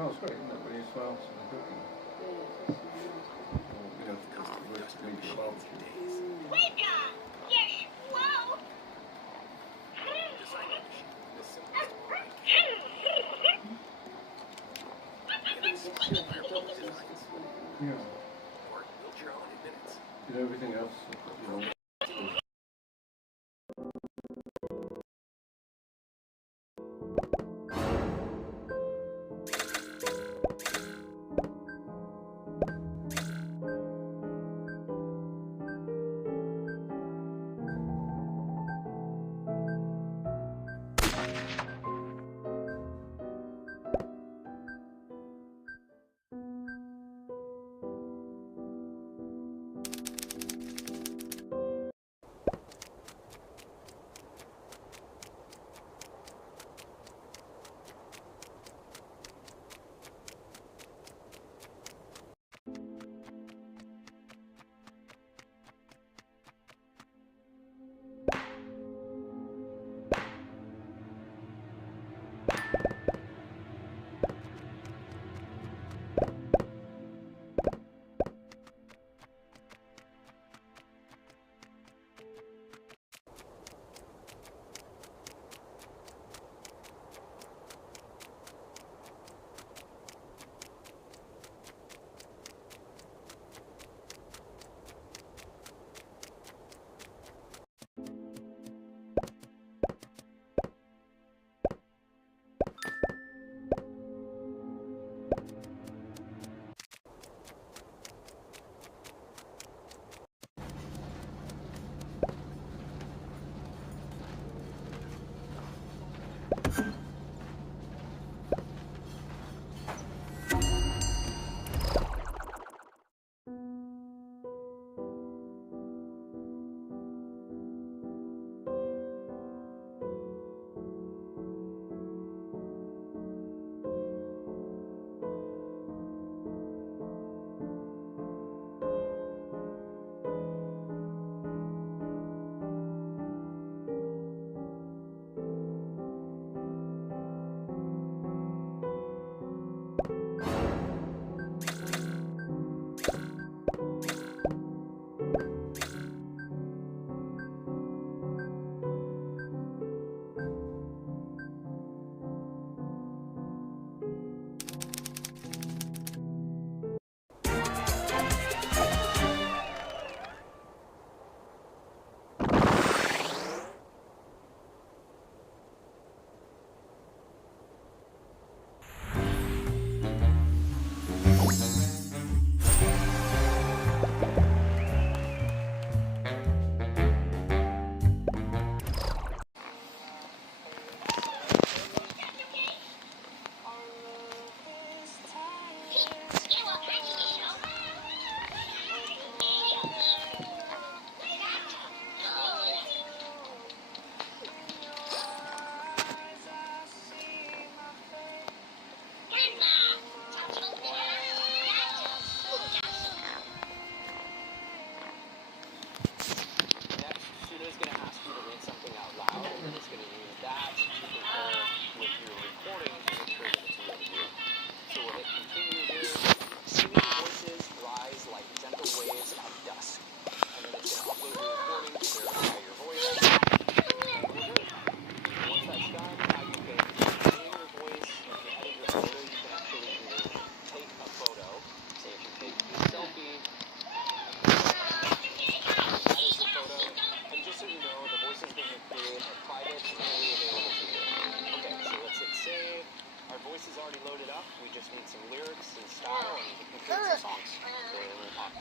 smells great, isn't it? When you smell something cooking. Or, you know, maybe a barbecue. Yeah. Did everything else, you know.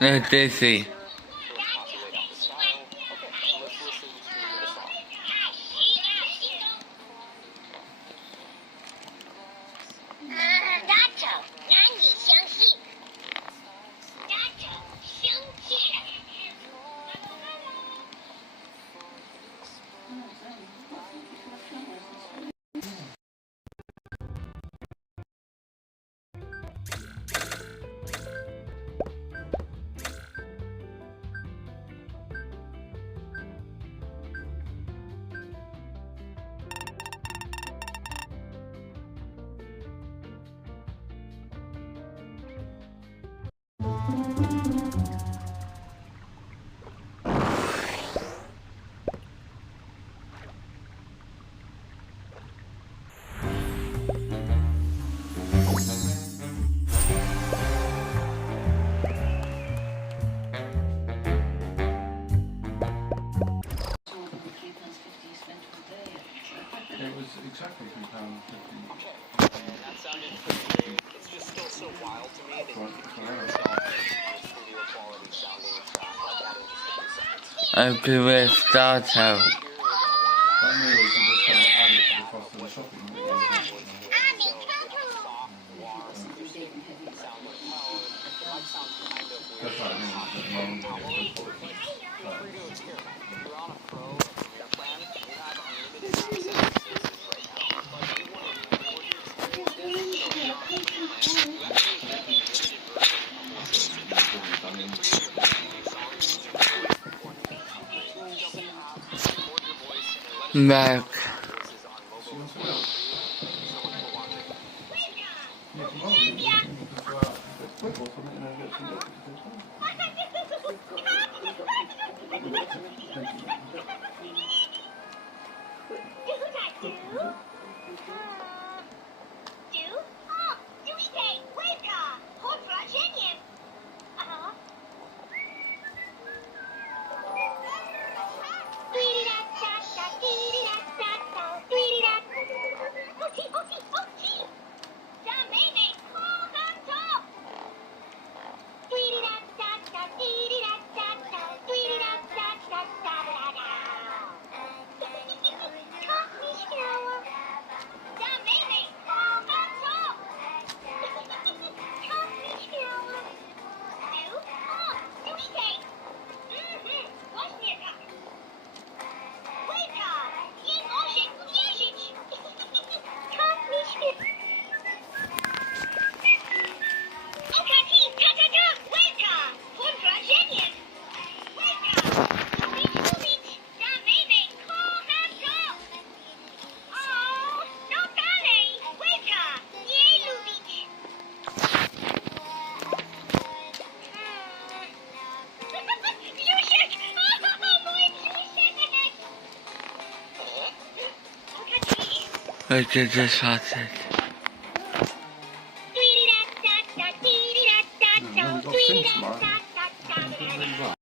No, Daisy. It was exactly £3.50. Okay, and that sounded pretty big. It's just still so wild to me that you could hear yourself in a studio quality sounding track like that in just 50 seconds. I could have start out. That meal is just going to add it to the cost of the shopping. That's right, I mean, at the moment, it's just Feel free to experiment. If you're on a pro or premier plan, you have unlimited access to services right now. But if you want to record your experiences, so if you're on a free plan, you actually get a limited version of the services that you have. You get 3 amazing songs using your voice recording. Jump in your app, record your voice, and let us know Back. voices on mobile recording for you. Thank you so much for watching. Yeah, tomorrow you can go out and get quick or something and then get some milk at the same time. I did this sausage. No, we've got Finn tomorrow. He's doing really well.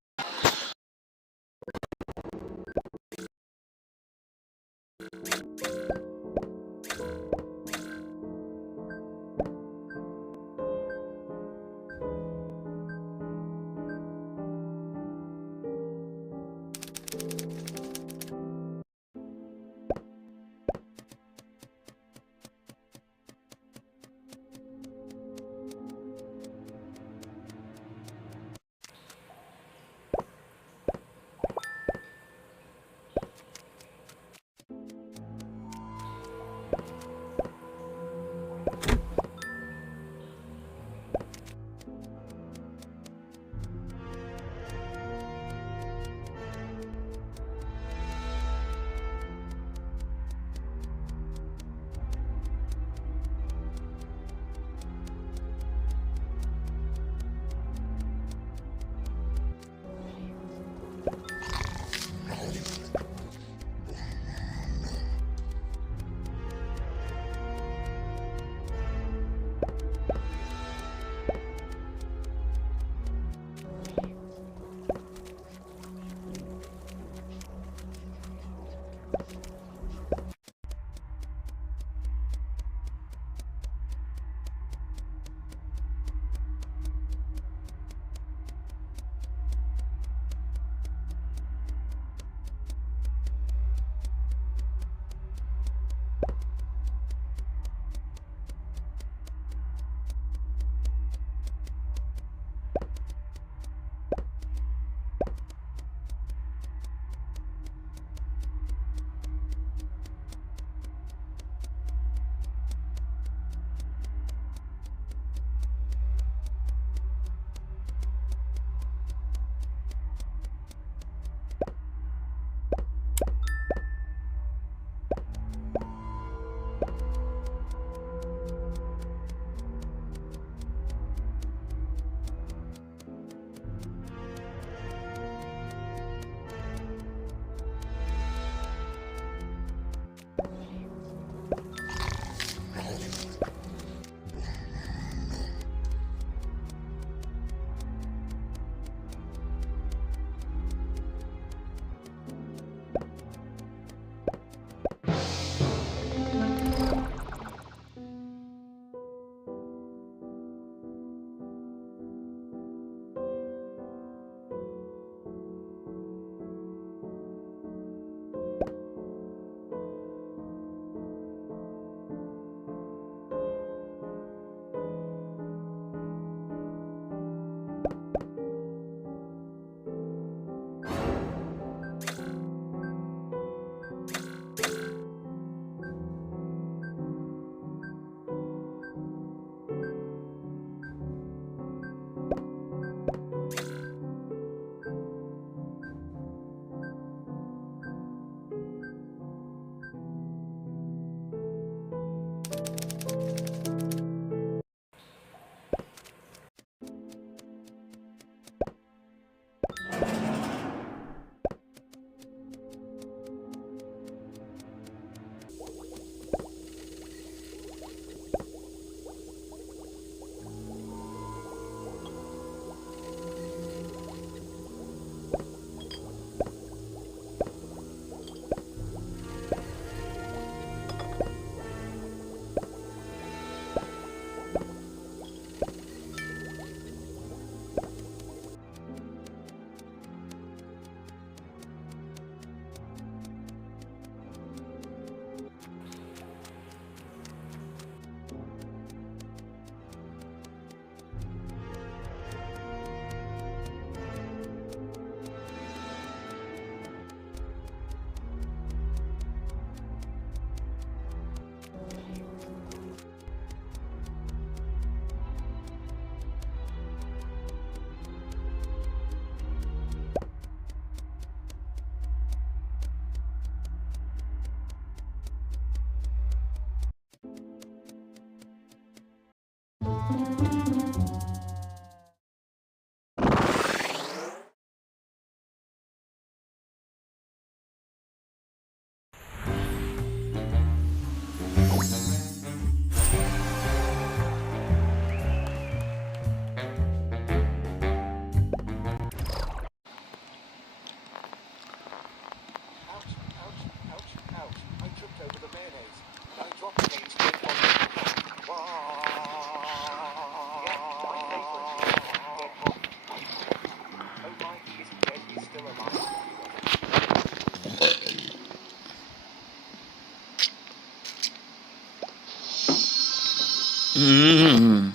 Mm.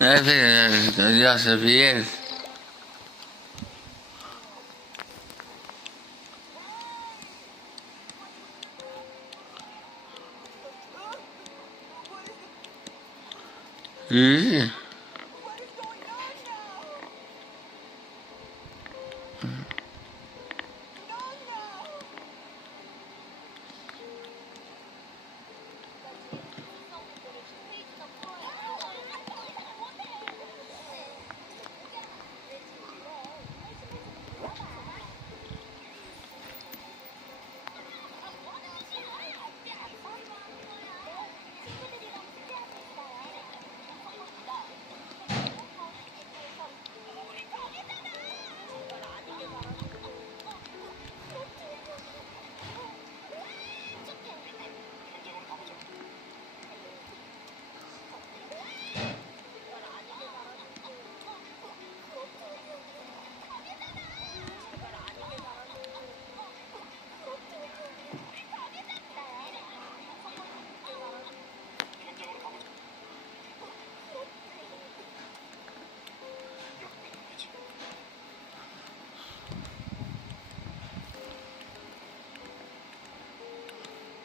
I think yes, if he is. Yeah.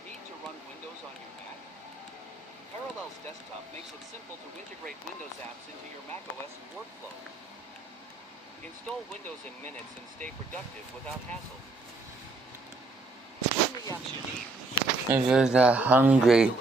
Need to run Windows on your Mac? Parallels Desktop makes it simple to integrate Windows apps into your macOS workflow. Install Windows in minutes and stay productive without hassle. Run the apps you need. Because they're hungry.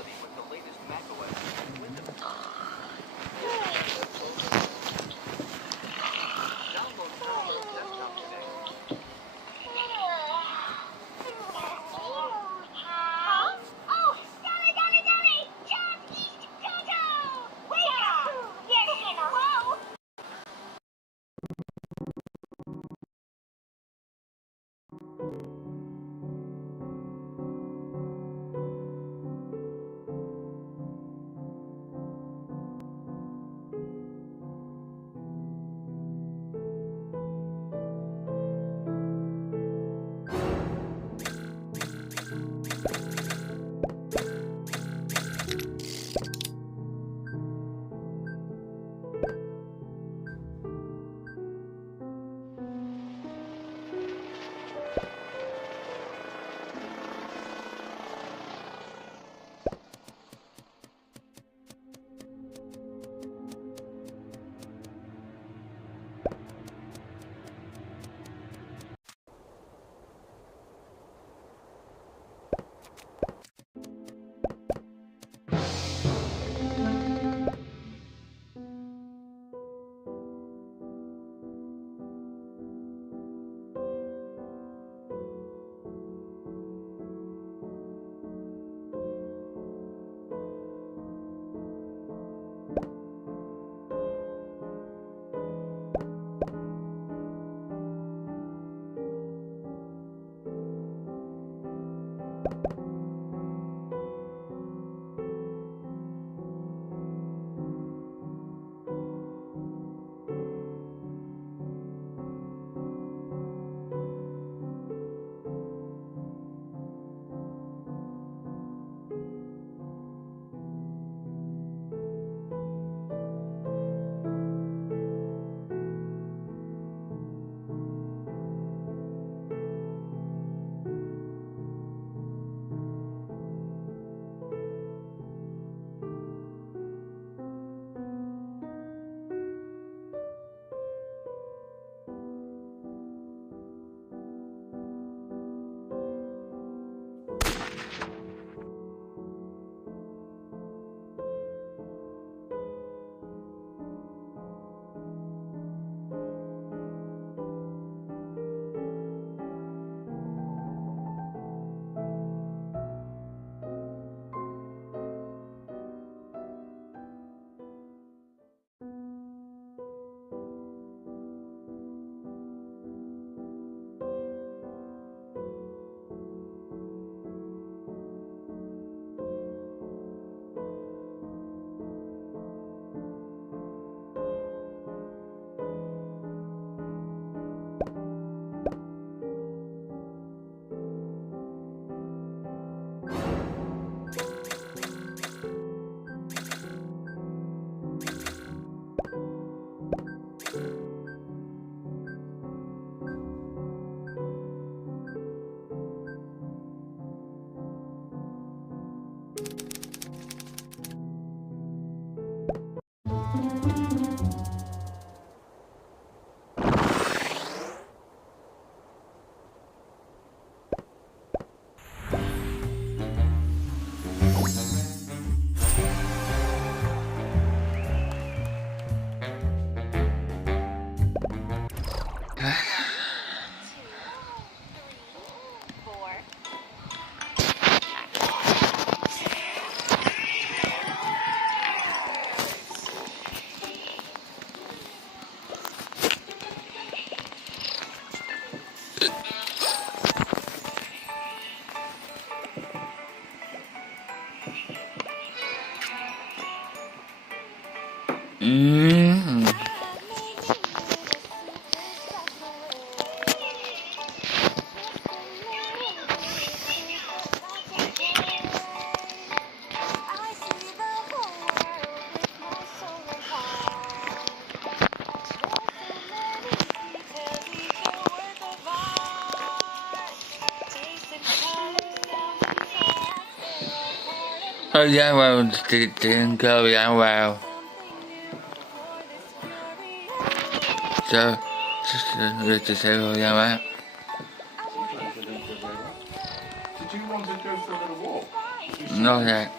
Oh yeah, well, didn't go yeah well. So, just say oh yeah well. Did you want to go for a little walk? Not yet.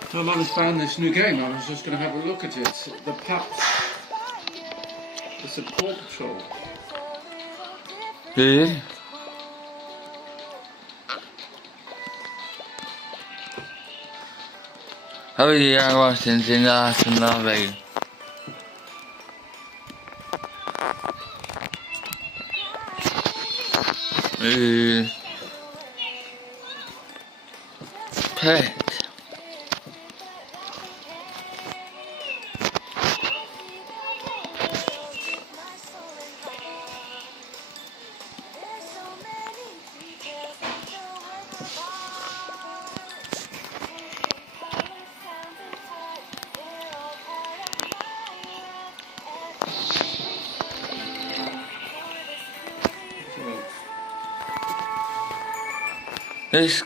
I don't understand this new game. I was just going to have a look at it. The pups. It's a Paw Patrol. Good. Oh yeah, I was in last lobby. Pet.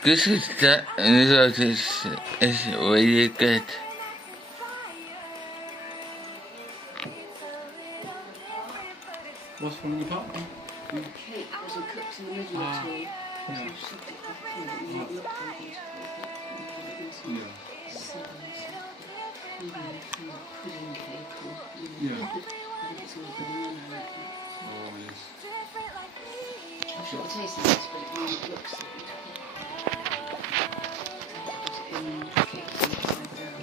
This is that, and this is really good. What's wrong with that? The cake wasn't cooked in the middle at all. So you shoved it back in, but you looked at it pudding cake or Yeah. I think it's all banana. Oh yes. I'm sure it'll taste nice, but it really looks like it. Cakes upside down.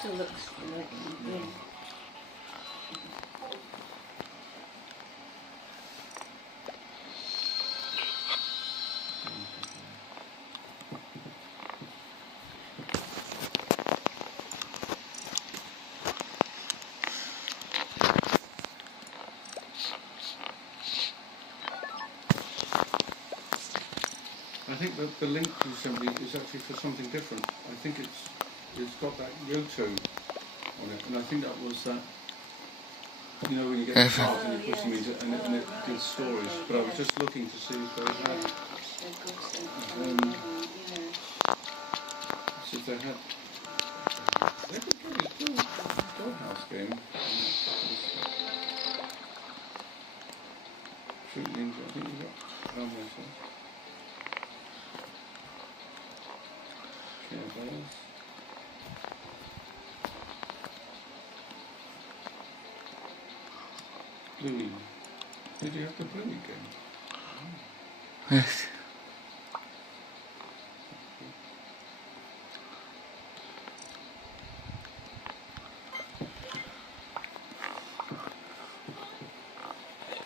Still looks like, yeah. think the link assembly is actually for something different. I think it's got that Yoto on it, and I think that was that. You know, when you get the cards and you push them into, and it gives stories. But I was just looking to see if they had. See if they had. They could get a dollhouse game. Fruit Ninja, I think you got how many songs? Care Bears. Bluey. Did you have the Bluey game? Yes.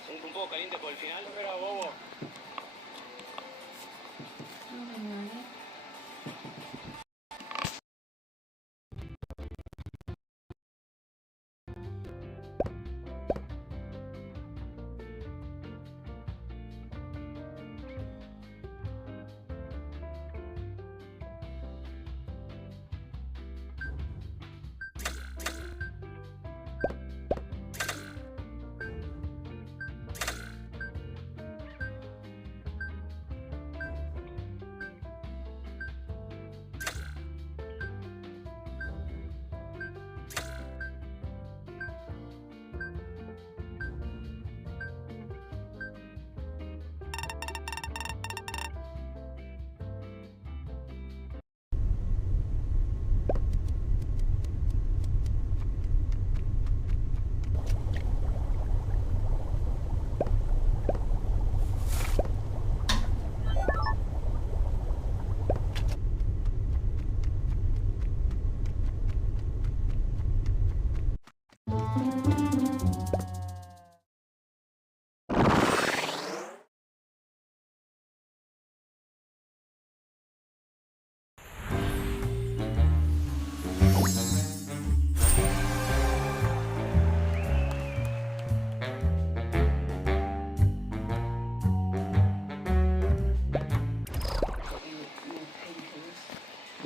Un poco caliente por el final. Espera, bobo.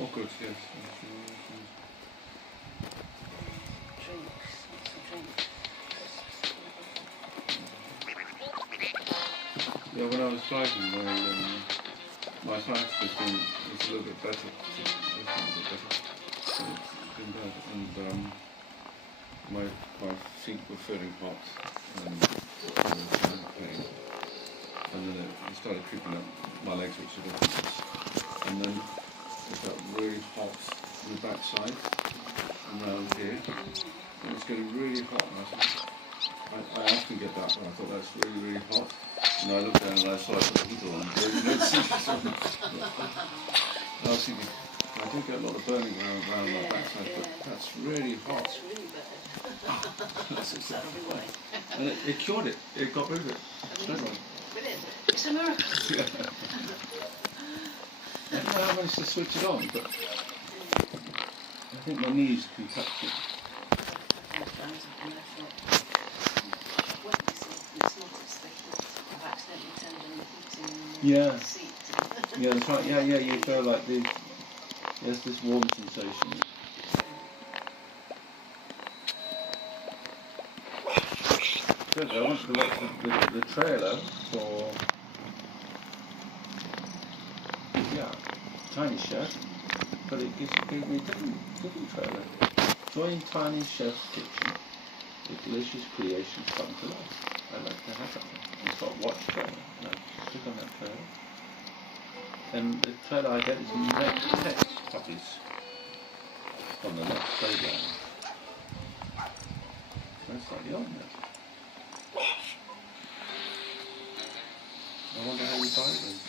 Oh, good, yes. Yeah, when I was driving, my house was a little bit better. So it's been bad. And my feet were feeling hot and pain. And then it started creeping up my legs, which are different. And then it got really hot on the backside and round here. It was getting really hot. And I often get that, but I thought that's really, really hot. And I looked down and I saw I put the heater on. I was thinking, I do get a lot of burning around my backside, but that's really hot. It's really bad. That's exactly right. And it cured it. It got rid of it. Brilliant. It's a miracle. Yeah. I don't know how I managed to switch it on, but I think my knees can touch it. Yeah. Yeah, that's right. Yeah, you feel like there's this warm sensation. Good, I want to look at the trailer for Tiny Chef, but it gives me a different trailer. Join Tiny Chef's kitchen with delicious creations come to life. I'd like to have that one. It's got watch trailer. No, click on that trailer. And the trailer I get is pet puppies on the next playground. That's slightly on there. I wonder how you buy them.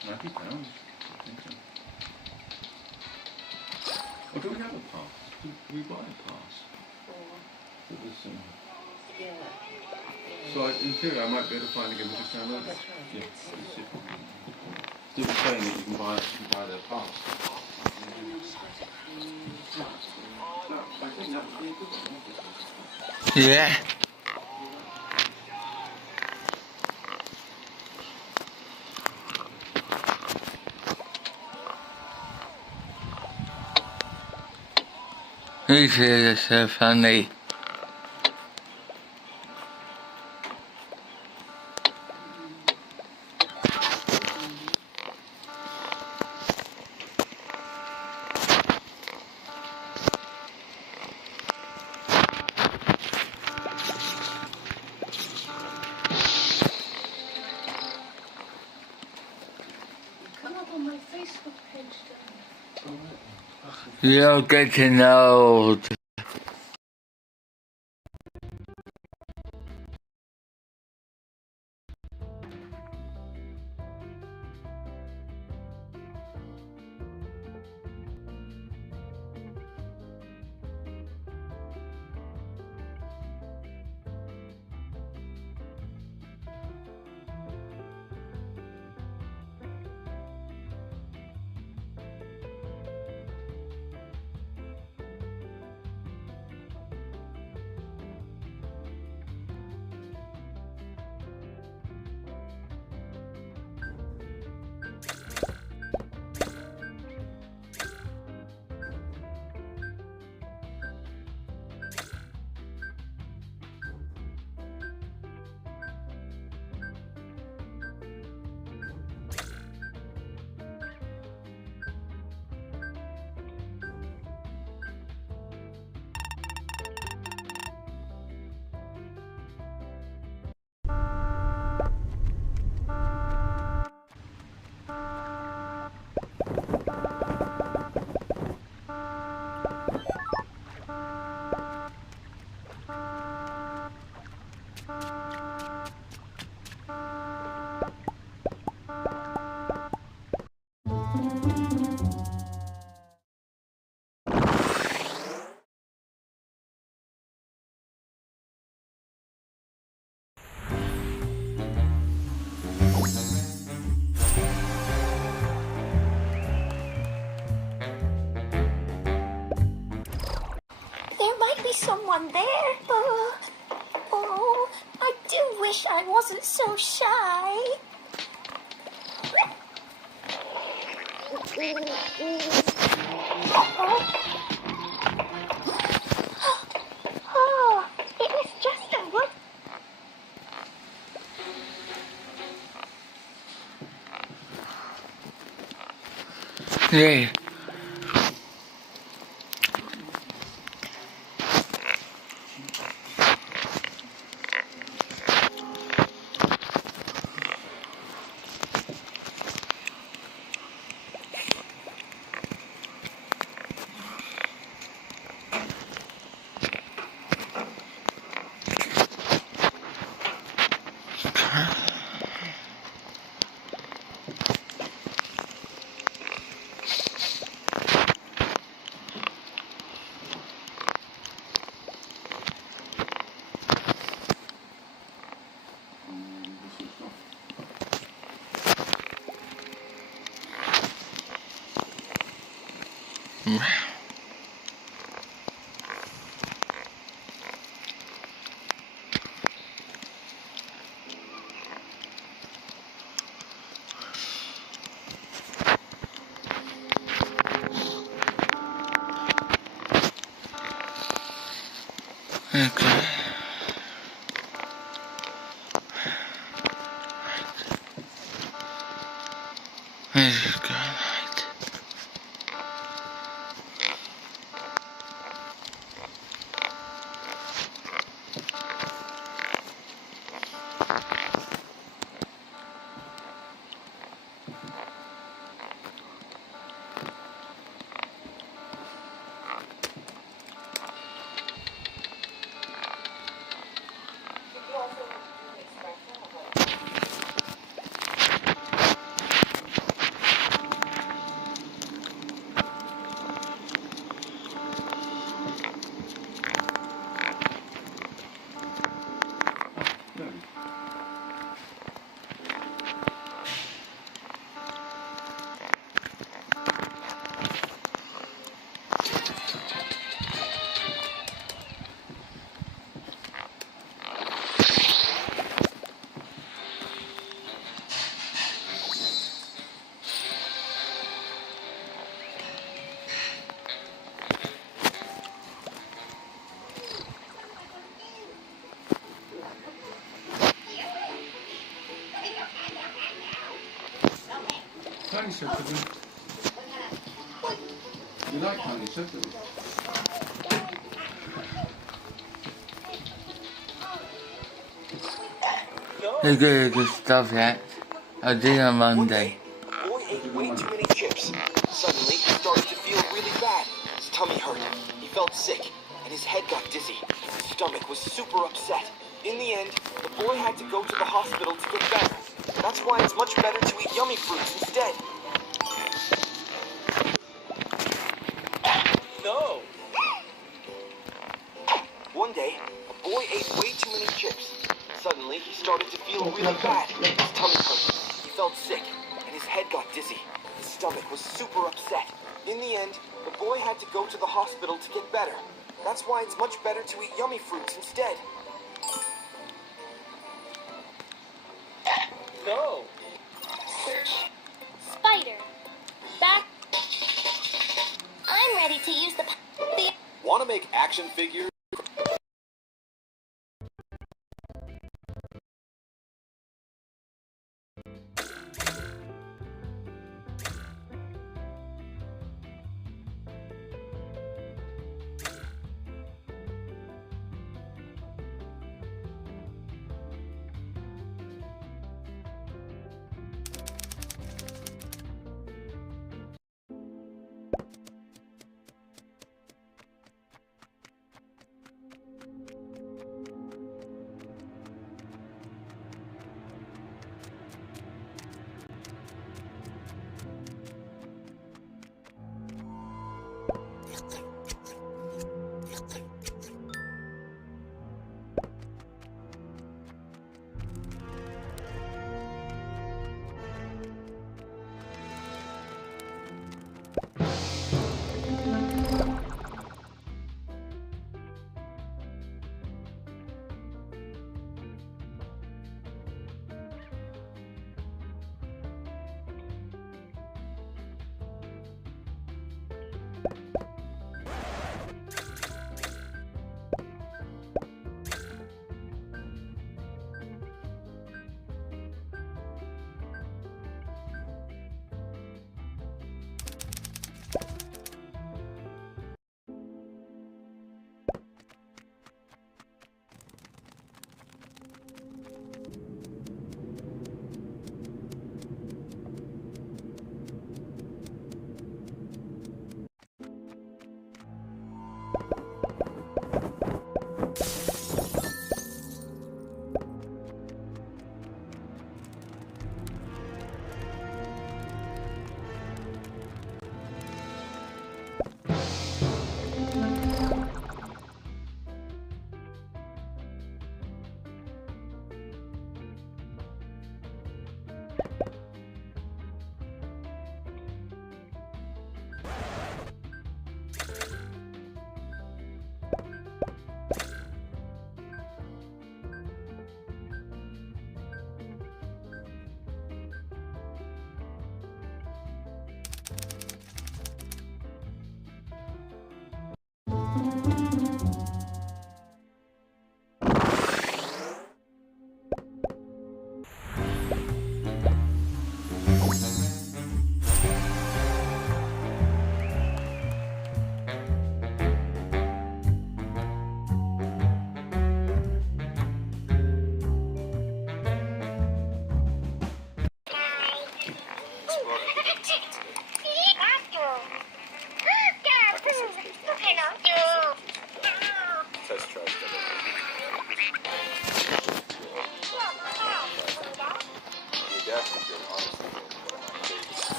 £90. Or do we have a pass? Do we buy a pass? For this Yeah. So in theory, I might be able to find a game and just download it. That's right. Yeah. Still saying that you can buy their parts. No, I think that would be a good one. Yeah. This is so funny. Come up on my Facebook page, Dan. You'll get to know. There might be someone there. Oh, I do wish I wasn't so shy. Oh, it was just a wood. Yeah. Okay. This is good. Tiny circles. You like tiny circles? You're good at stuff yet. I'll do it on Monday. Boy ate way too many chips. Suddenly, he started to feel really bad. His tummy hurt. He felt sick, and his head got dizzy. His stomach was super upset. In the end, the boy had to go to the hospital to get better. That's why it's much better to eat yummy fruits instead. No! One day, a boy ate way too many chips. Suddenly, he started to feel really bad. His tummy hurt. He felt sick, and his head got dizzy. His stomach was super upset. In the end, the boy had to go to the hospital to get better. That's why it's much better to eat yummy fruits instead. No! Spider. Back. I'm ready to use the... Want to make action figures?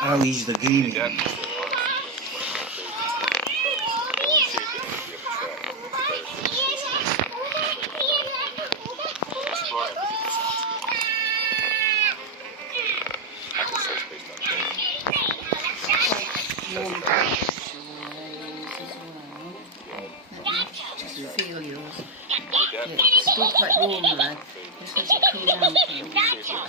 How is the game? Just feel yours. Yeah, it's still quite warm though. Just let it cool down for a minute.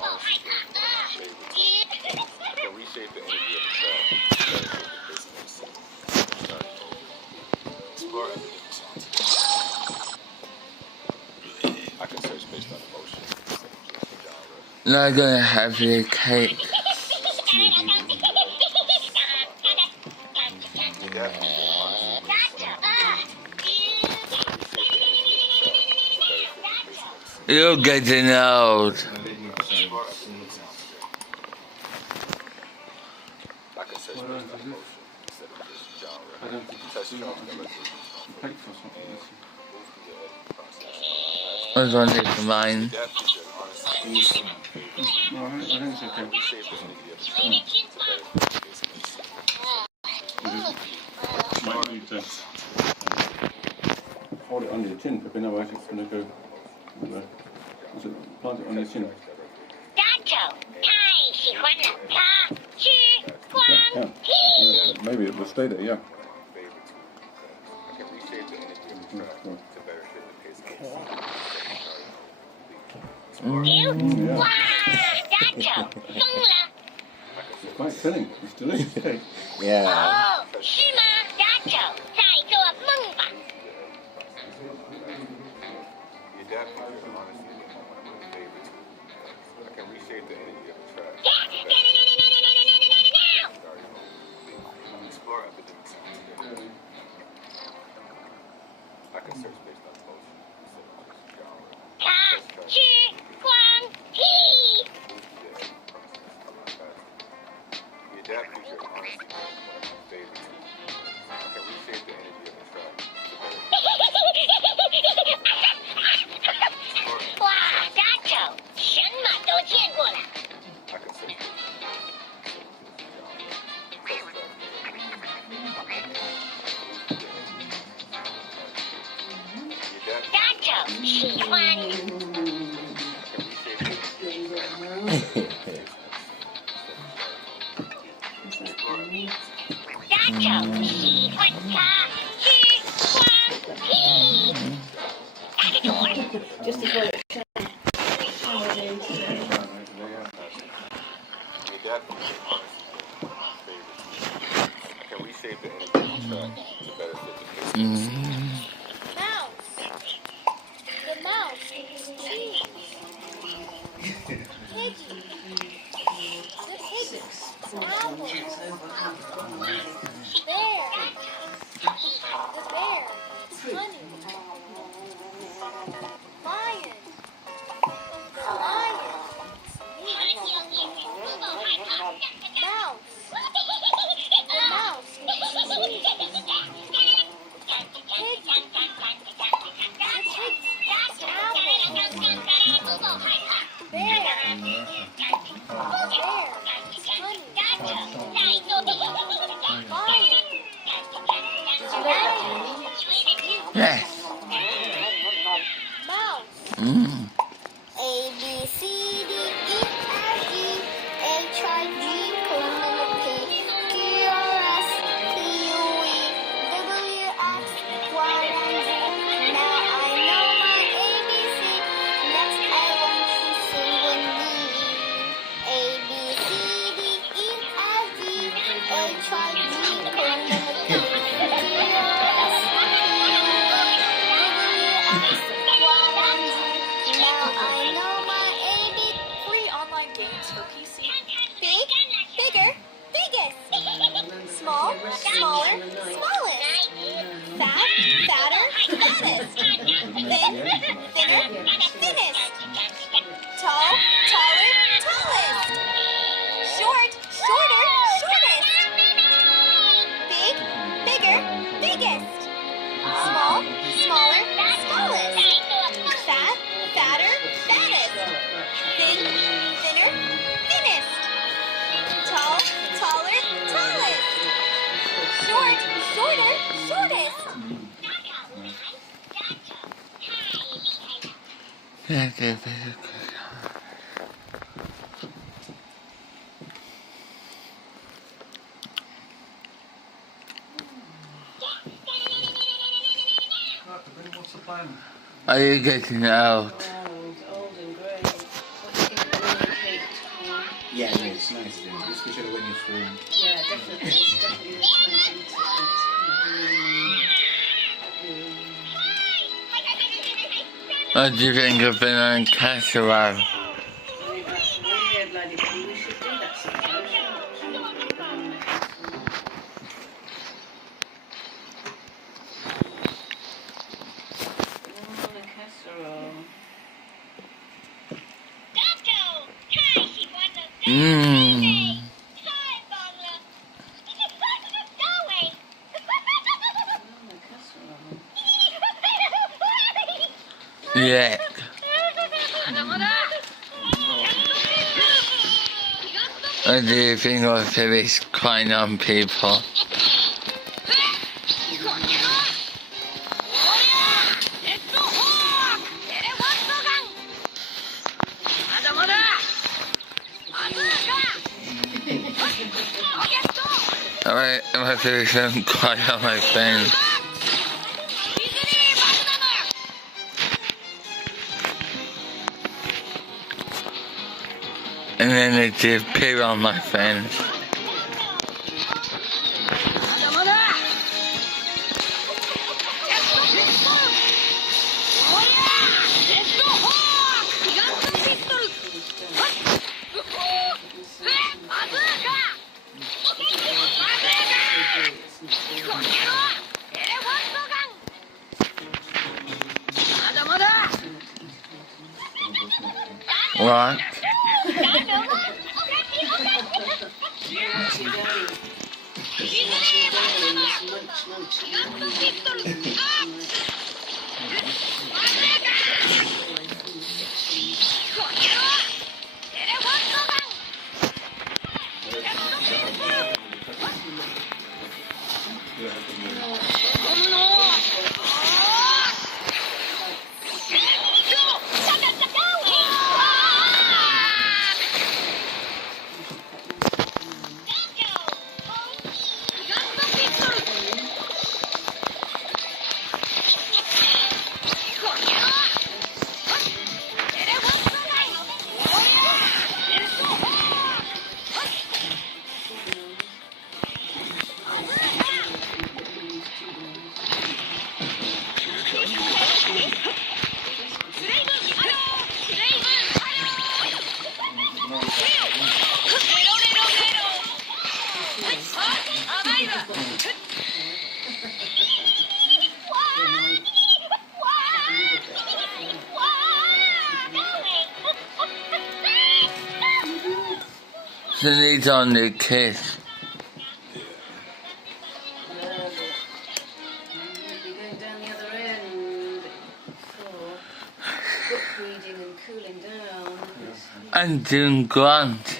honestly think one of my favorites. I can reshape the energy of the track to better fit the pacing of the scene. Starting over. Explore epidemic sounds. I can search based on emotion instead of just genre. Not gonna have your cake. You're getting old. I can search based on emotion instead of just genre. Touch charts that let you I was on this mine. I think it's okay. Might need to hold it under your chin, because otherwise it's going to go. Is it plant it on your chin? Yeah. Maybe it will stay there, yeah. It's quite filling. It's delicious cake. Yeah. I can reshape the energy of the track. Explore epidemic sounds. I can search based on emotion instead of just genre. The adapt feature is honestly one of my favorites. I can reshape the energy of the track. Just before it I can reshape the energy of the track to better fit the pace. Mouse. The mouse is cheese. Piggy. The piggy. Apple. Bear. The bear. Honey. Lion. The lion. Mouse. The mouse is cheese. Piggy. The piggy. Apple. Bear. Bear. Honey. Lion. Yes. Mouse. A, B, C, D, E, F, G, H, I, J, K, L, M, N, P, Q, R, S, T, U, V, W, X, Y, and Z. Now I know my ABC. Next I want to sing with me. A, B, C, D, E, F, G, H, I, J, K, L, M, N, P, Q, R, S, T, U, V, W, X, Y, and Z. Now I know my ABC. Free online games for PC. Big, bigger, biggest. Small, smaller, smallest. Fat, fatter, fattest. Thin, thinner, thinnest. Tall, taller, tallest. Short, shorter, shortest. Big, bigger, biggest. Small, smaller, smallest. Fat, fatter, fattest. Thin, thinner, thinnest. Tall, taller, tallest. Short, shorter, shortest. What's the plan? Are you getting out? old and grey. What do you think Yeah, no, it's nice, especially when you swim. Yeah, definitely. It's definitely the time to eat it. What do you think of banana casserole? We should do that sometime. Banana casserole. Mmm. Yeah. What do you think of these kind of people? Alright, I'm gonna do some quiet on my phone. And then it just appear on my phone. What? So these on the kiss. You're going down the other end for book reading and cooling down. I'm doing grunt.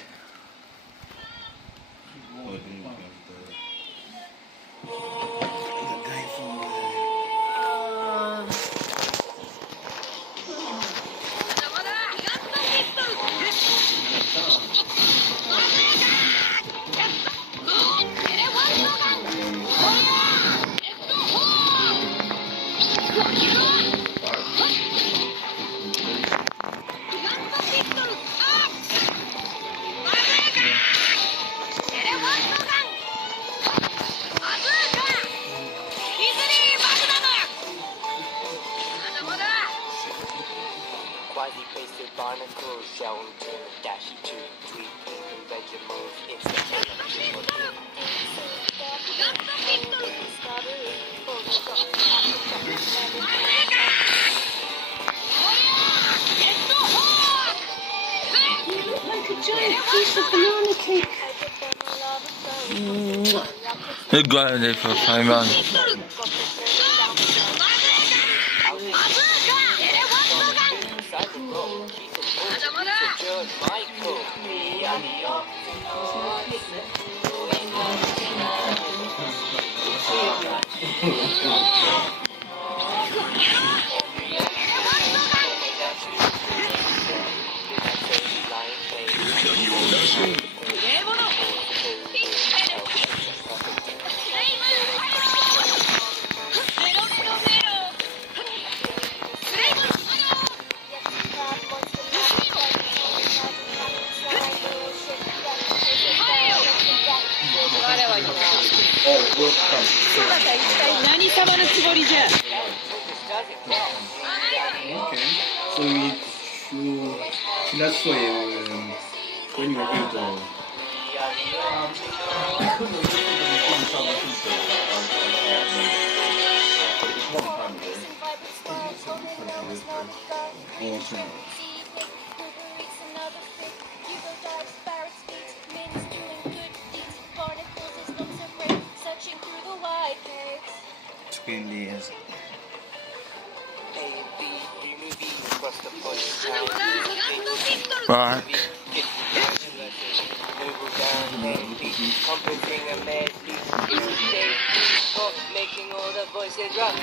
Quasi-pasted barnacles, shelter, dash to tweet, vegetables, Like a giant piece of banana cake. Who got it for 5 months? そなた一体何様のつもりじゃ。 Okay. So you 지났어요. when you were going to quindi Right. Making all the voices rock.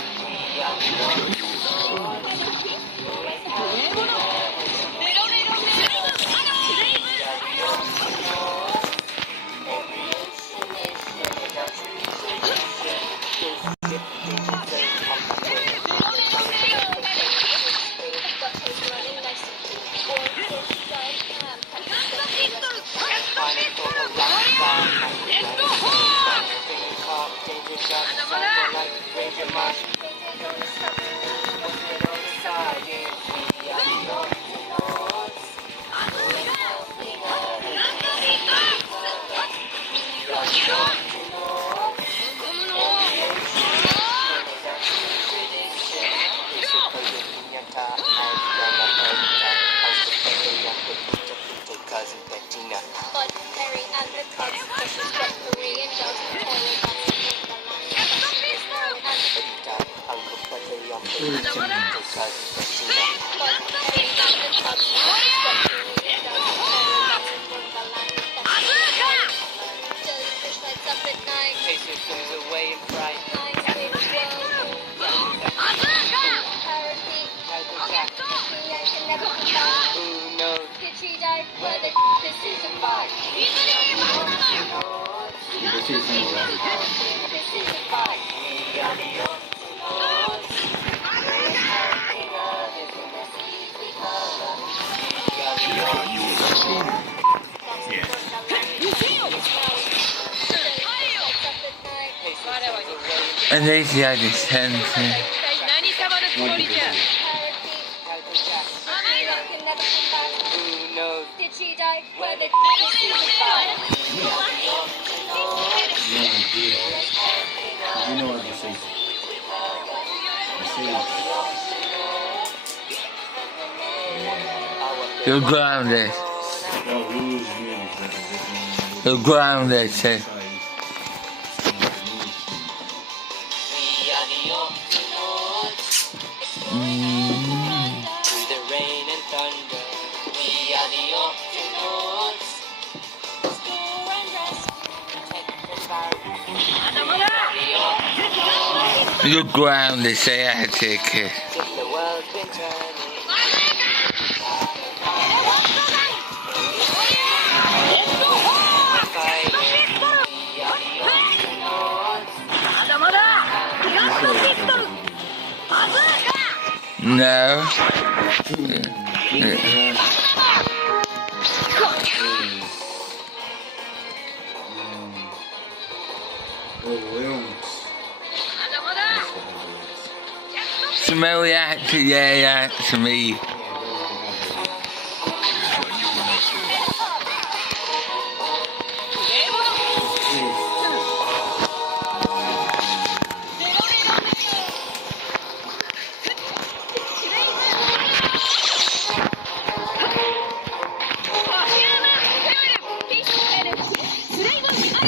And there's the other sentence. 何様のつもりじゃ。 Did she die? Where the you know what you say. You're grounded. You're grounded, say. You're grounded, say I take it. No. Smell that? Yeah, that's me.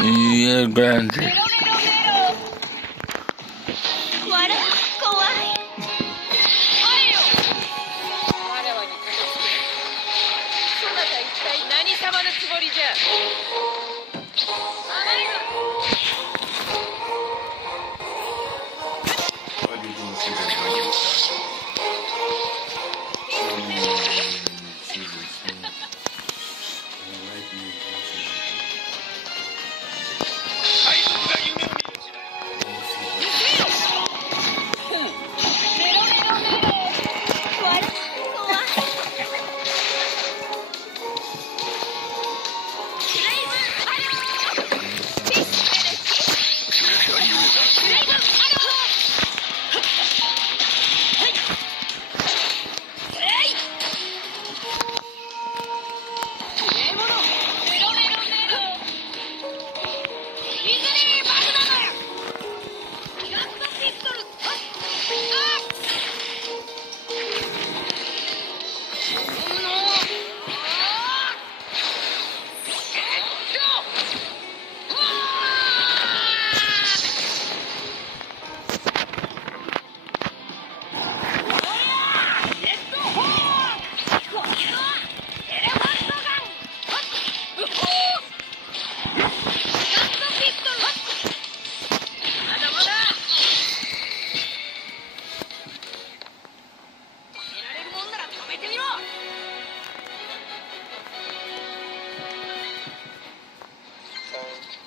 You're grounded.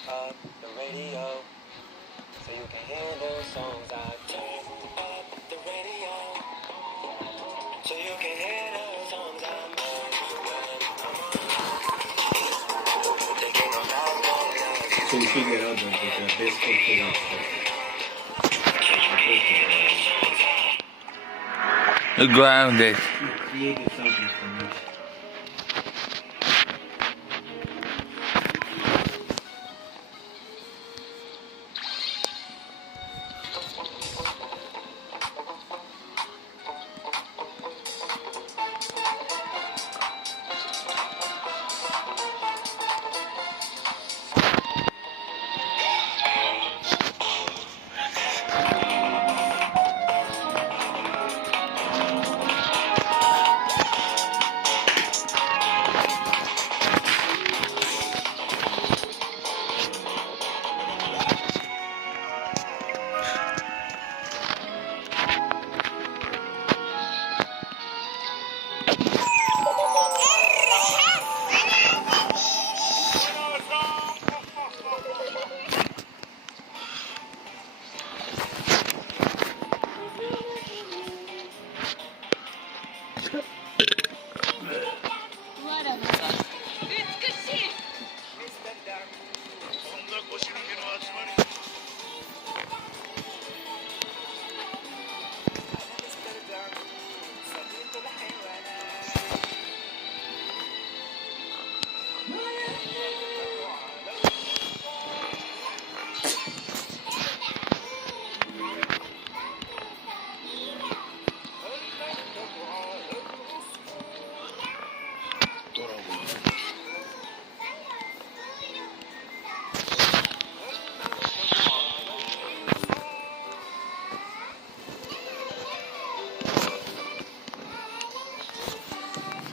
Up the radio so you can hear those songs. I turn up the radio so you can hear those songs. I'm on the king of house. So you figure out that the best for The grounded. you created something for me.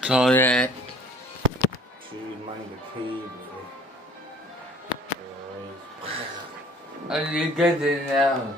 Toilet. To remind the cable. Oh, you get it now.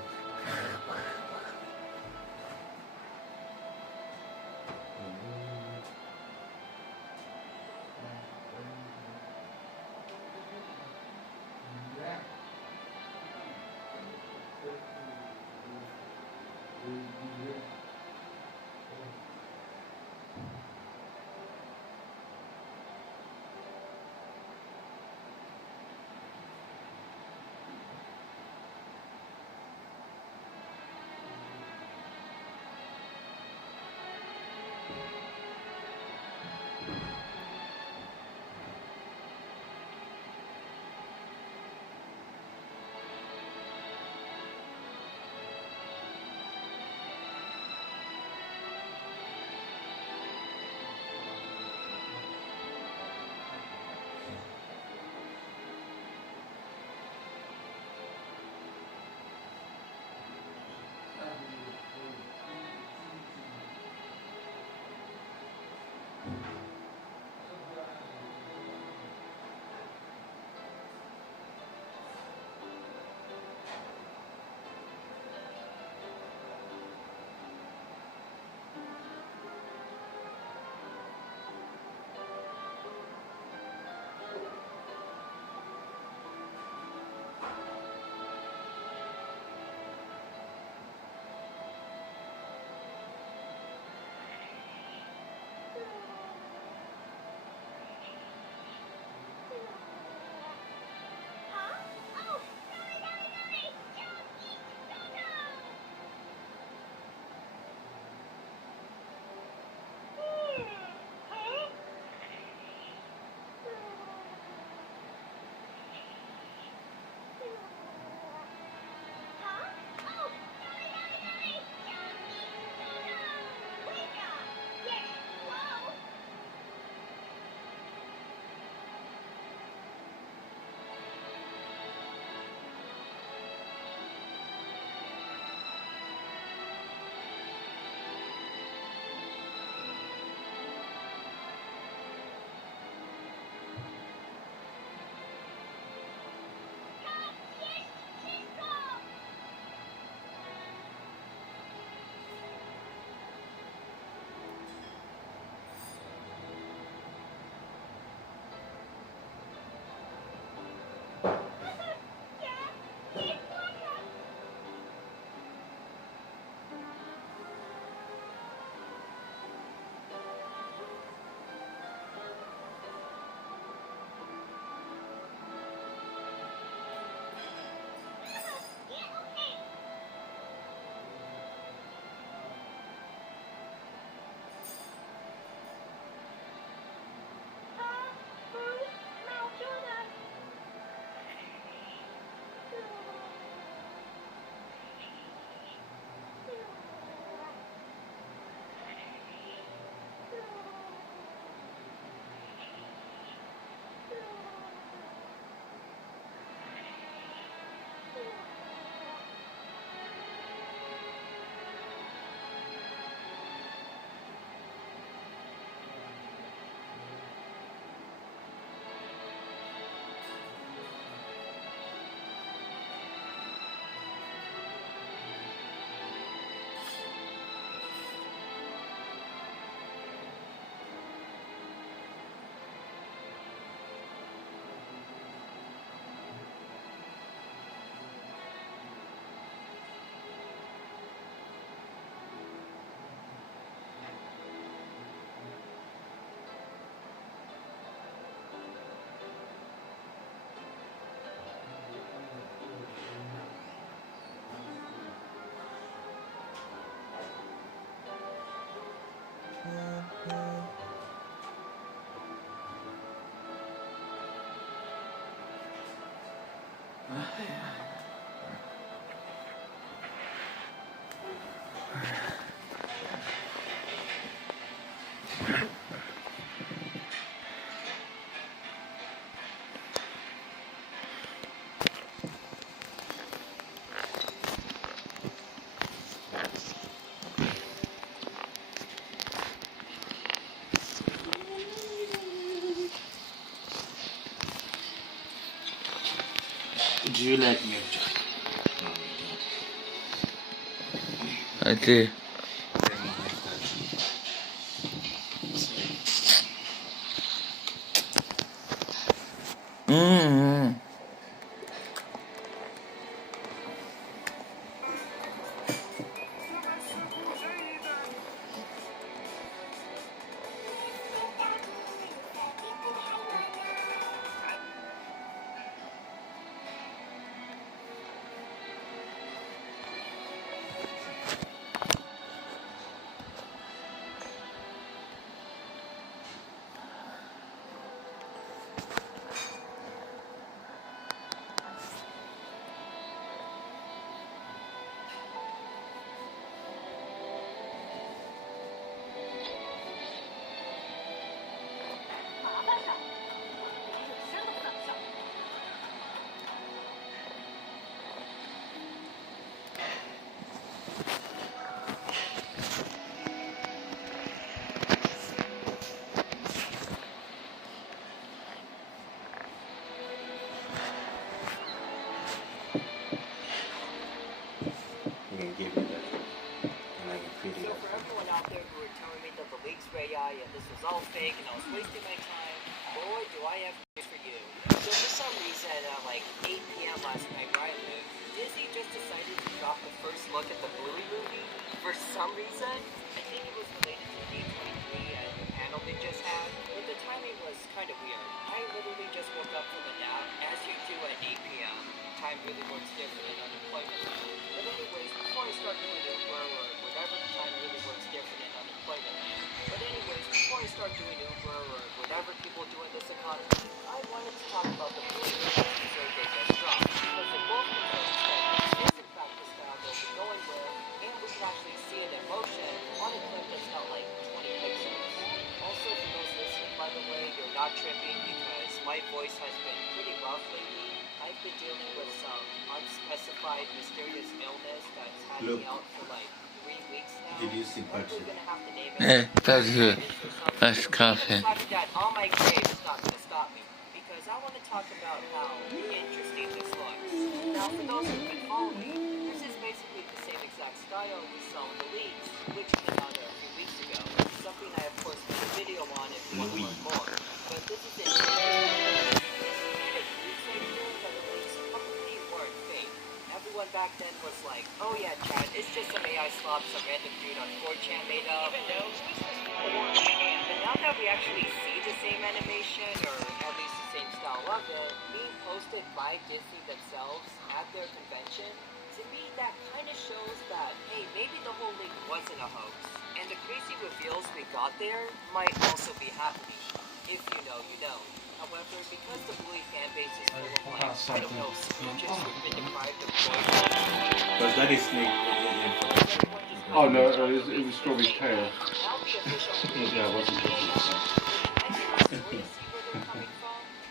Do you like milk chocolate? I do. Mm-hmm. You can give me that. And I can feed So you. for everyone out there who were telling me that the leaks were AI and this was all fake and I was wasting my time, boy, do I have news for you. So for some reason, at like 8 p.m. last night where I live, Disney just decided to drop the first look at the Bluey movie. For some reason, I think it was related to D23 and the panel they just had, but the timing was kind of weird. I literally just woke up from a nap, as you do at 8 p.m. Time really works different in unemployment. But anyways, before I start doing Uber or whatever, time really works different in unemployment. But anyways, before I start doing Uber or whatever people do in this economy, I wanted to talk about the Bluey teaser they just dropped. Because it both confirms that this is in fact the style they'll be going with, and we can actually see it in motion on a clip that's not like 20 pixels. Also, for those listening, by the way, you're not tripping because my voice has been pretty rough lately. I've been dealing with some unspecified mysterious illness that's had me out for like 3 weeks now. Did you see part two? Yeah, that's good. That's coffee. The fact that on my grave is not going to stop me because I want to talk about how interesting this looks. Now, for those who've been following, this is basically the same exact style we saw in the leaks, which came out a few weeks ago. Something I, of course, made a video on if you want to learn more. But this is it. Everyone back then was like, oh yeah, Chad, it's just some AI slop some random dude on 4chan made up. Even though who's this 4chan? But now that we actually see the same animation, or at least the same style of it, being posted by Disney themselves at their convention, to me that kind of shows that, hey, maybe the whole leak wasn't a hoax. And the crazy reveals we got there might also be happening. If you know, you know. However, because the Bluey fanbase is full of like, I don't know, smooches who've been deprived of choice. Because that is snake. Oh no, it was Strawberry's tail. Yeah, it wasn't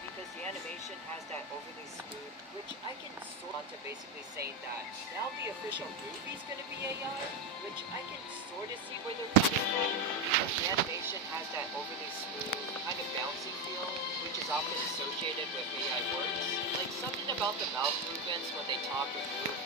Because the animation has that overly smooth, which I can sort of basically saying that now the official movie is going to be AI, which I can sort of see where they're coming from. Because the animation has that overly smooth, kind of bouncy feel, which is often associated with AI works. Like something about the mouth movements when they talk or move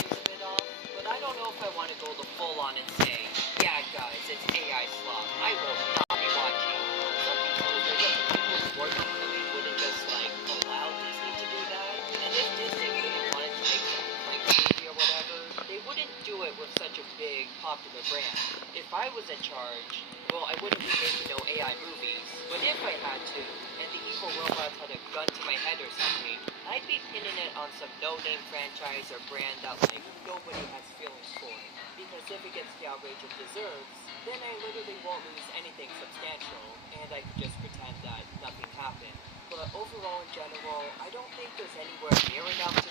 seems a bit off. But I don't know if I want to go the full on and say, yeah guys, it's AI slop. I will not be watching. Some people think that the people who work on the movie wouldn't just like allow Disney to do that. And if Disney really wanted to make something like a movie or whatever, they wouldn't do it with such a big popular brand. If I was in charge, well, I wouldn't be making no AI movies. But if I had to, and the evil robots had a gun to my head or something, I'd be pinning it on some no-name franchise or brand that like nobody has feelings for. Because if it gets the outrage it deserves, then I literally won't lose anything substantial, and I could just pretend that nothing happened. But overall in general, I don't think there's anywhere near enough to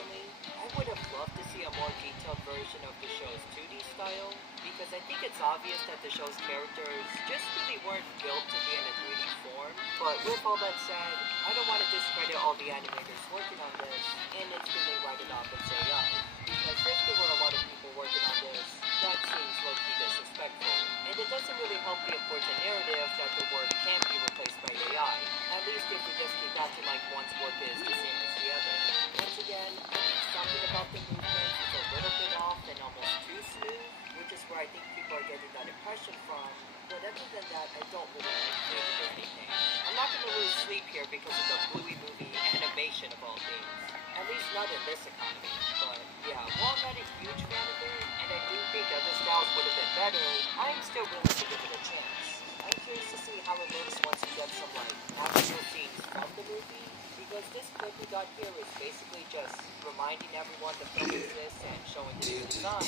personally, I would have loved to see a more detailed version of the show's 2D style, because I think it's obvious that the show's characters just really weren't built to be in a 3D form. But with all that said, I don't want to discredit all the animators working on this and instantly write it off as AI, because if there were a lot of people working on this, that seems low-key disrespectful, and it doesn't really help the important narrative that the work can't be replaced by AI, at least if we just keep acting like one's work is the same as the other. Once again, I think something about the movement is a little bit off and almost too smooth, which is where I think people are getting that impression from, but other than that, I don't really like David or anything. I'm not going to lose sleep here because of the Bluey movie animation of all things. At least not in this economy, but yeah, while I'm not a huge fan of it, and I do think other styles would have been better, I'm still willing to give it a chance. I'm curious to see how it looks once you get some, like, actual scenes from the movie, because this clip we got here is basically just reminding everyone the film exists and showing the new design,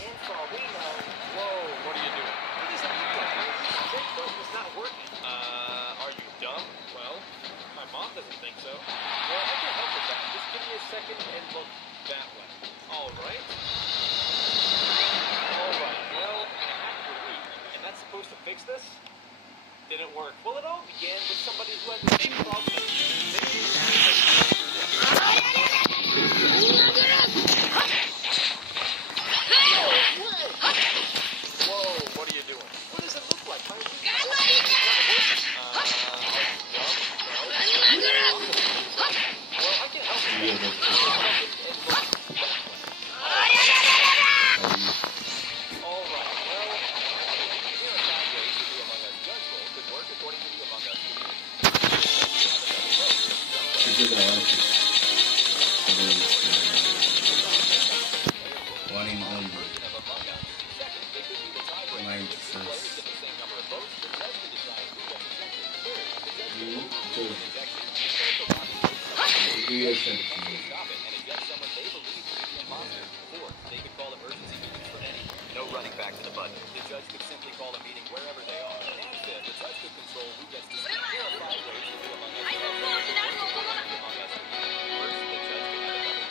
and for all we know... Whoa, what are you doing? What does it look like? The shake button is not working. Are you dumb? Well, my mom doesn't think so. Well, I can help with that. Just give me a second and look that way. Alright. Alright, well, I have to read. And that's supposed to fix this? Didn't work. Well, it all began with somebody who had the same problem as Whoa, what are you doing? What does it look like? My well, I can help you. Alright, well, here are 5 ways to do Among Us judge roll could work according to the Among Us One in only. Mine first. No running back to the button. The judge could simply call a meeting wherever they are. And fifth, the judge could control who gets to speak. Here are 5 ways to do Among Us. First, the judge could have a double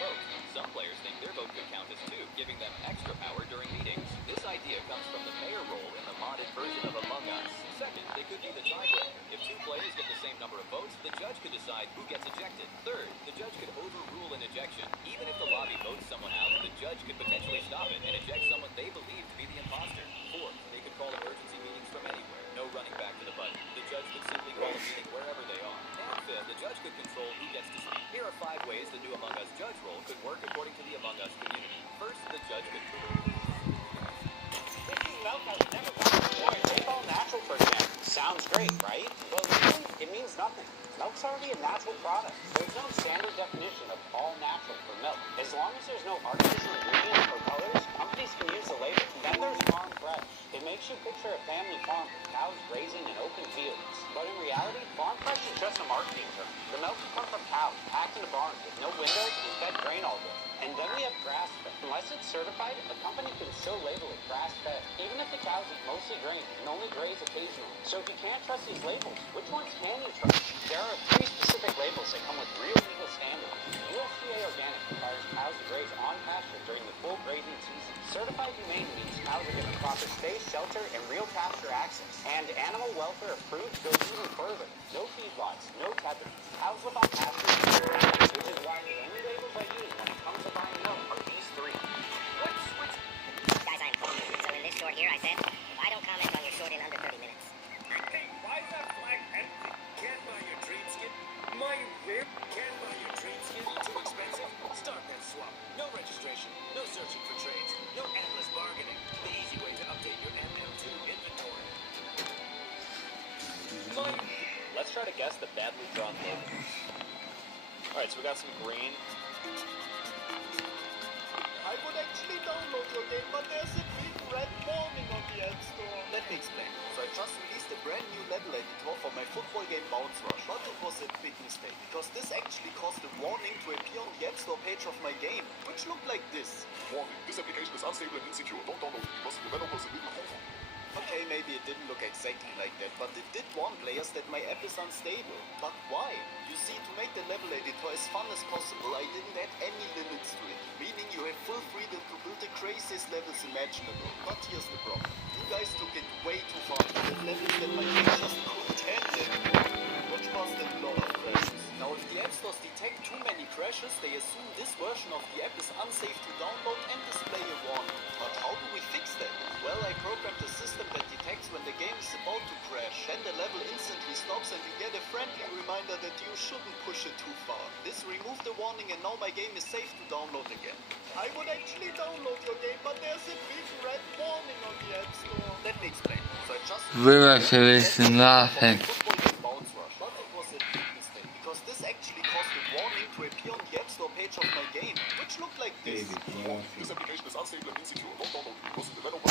vote. Some players think their vote could count as 2, giving them extra power during meetings. This idea comes from the mayor role in the modded version of Among Us. Second, they could be the tiebreaker. If 2 players get the same number of votes, the judge could decide who gets ejected. Third, the judge could overrule an ejection. Even if the lobby votes someone out, the judge could potentially stop it and eject someone they believe to be the imposter. Fourth, they could call emergency meetings from anywhere. No running back to the button. The judge could simply call a meeting wherever they are. And fifth, the judge could control who gets to speak. Here are 5 ways the new Among Us judge role could work according to the Among Us community. First, the judge could... Drinking milk has never gone before. Take all natural, for example. Sounds great, right? Well, really, it means nothing. Milk's already a natural product. There's no standard definition of all natural for milk. As long as there's no artificial ingredients or colors, companies can use the label. Then there's farm fresh. It makes you picture a family farm with cows grazing in open fields. But in reality, farm fresh is just a marketing term. The milk will come from cows, packed in a barn with no windows and fed grain all day. And then we have grass-fed. Unless it's certified, a company can still label it grass-fed, even if the cows eat mostly grain and only graze occasionally. So if you can't trust these labels, which ones can you trust? There are 3 specific labels that come with real legal standards. USDA Organic requires cows to graze on pasture during the full grazing season. Certified Humane means cows are given proper space, shelter, and real pasture access. And animal welfare approved goes even further. No feedlots, no tether. Cows live on pasture, which is why the only labels I use when it comes to buying milk are these 3. Guys, I'm home. So in this short here, I said, if I don't comment on your short in under 30 minutes. Hey, why is that flag empty? Can't buy your dream skin? My rib? Can't buy your dream skin? Too expensive? Start that swap. No registration, no searching for trades, no endless bargaining. The easy way to update your MM2 inventory. Let's try to guess the badly drawn logo. Alright, so we got some green. I would actually download your game, but there's a big red warning on the App Store. Let me explain. So I just released a brand new level editor for my football game Bounce Rush, but it was a big mistake, because this actually caused a warning to appear on the App Store page of my game, which looked like this. Warning, this application is unstable and insecure. Don't download it because developers will Okay, maybe it didn't look exactly like that, but it did warn players that my app is unstable. But why? You see, to make the level editor as fun as possible, I didn't add any limits to it, meaning you have full freedom to build the craziest levels imaginable. But here's the problem. You guys took it way too far. The levels that my game just couldn't handle, which caused a lot of crashes. Now, if the app stores detect too many crashes, they assume this version of the app is unsafe to download and display a warning. But how do we fix that? Well, I programmed a system that detects when the game is about to crash. Then the level instantly stops and you get a friendly reminder that you shouldn't push it too far. This removed the warning and now my game is safe to download again. I would actually download your game, but there's a big red warning on the App Store. Let me explain. So I just... laughing. But it was a big mistake, because this actually caused a warning to appear on the App Store page of my game, which looked like this. This application is unstable and insecure. Don't download it because the developer...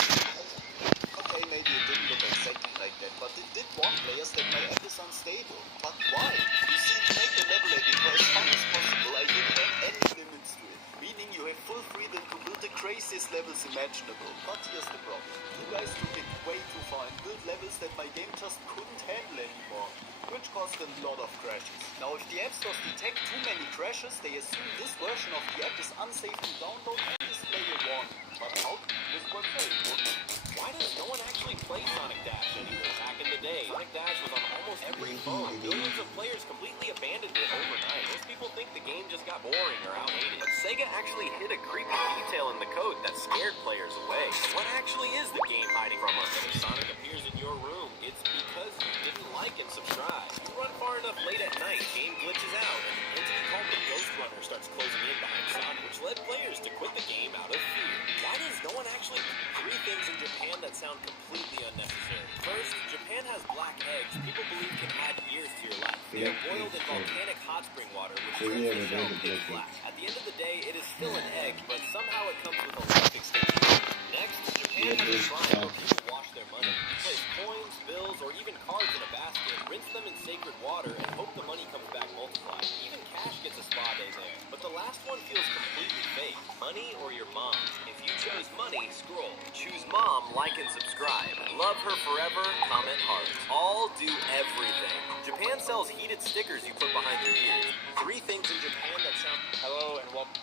Okay, maybe it didn't look exactly like that, but it did warn players that my app is unstable. But why? You see, to make the level editor as fun as possible, I didn't add any limits to it, meaning you have full freedom to build the craziest levels imaginable. But here's the problem. You guys took it way too far and built levels that my game just couldn't handle anymore, which caused a lot of crashes. Now, if the app stores detect too many crashes, they assume this version of the app is unsafe to download and display a warning. But how? This works very important. Why does no one actually play Sonic Dash anymore? Back in the day, Sonic Dash was on almost every phone. Millions of players completely abandoned it overnight. Most people think the game just got boring or outdated. But Sega actually hid a creepy detail in the code that scared players away. What actually is the game hiding from us? If Sonic appears in your room, it's because you didn't like and subscribe. You run far enough late at night, game glitches out, and an entity called the Ghost Runner starts closing in behind Sonic, which led players to quit the game out of fear. Why does no one actually... 3 things in Japan that sound completely unnecessary. First, Japan has black eggs people believe can add years to your life. They are boiled in volcanic hot spring water, which turns the shell pitch black. At the end of the day, it is still an egg, but somehow it comes with a life extension. Next, Japan has a shrine where people wash their money. You place coins, bills, or even cards in a basket, rinse them in sacred water, and hope the money comes back multiplied. Even cash gets a spa day there. But the last one feels completely fake. Money or your mom. If you chose money, scroll. Choose mom, like and subscribe. Love her forever, comment heart. All do everything. Japan sells heated stickers you put behind your ears. 3 things in Japan that sound... Hello and welcome.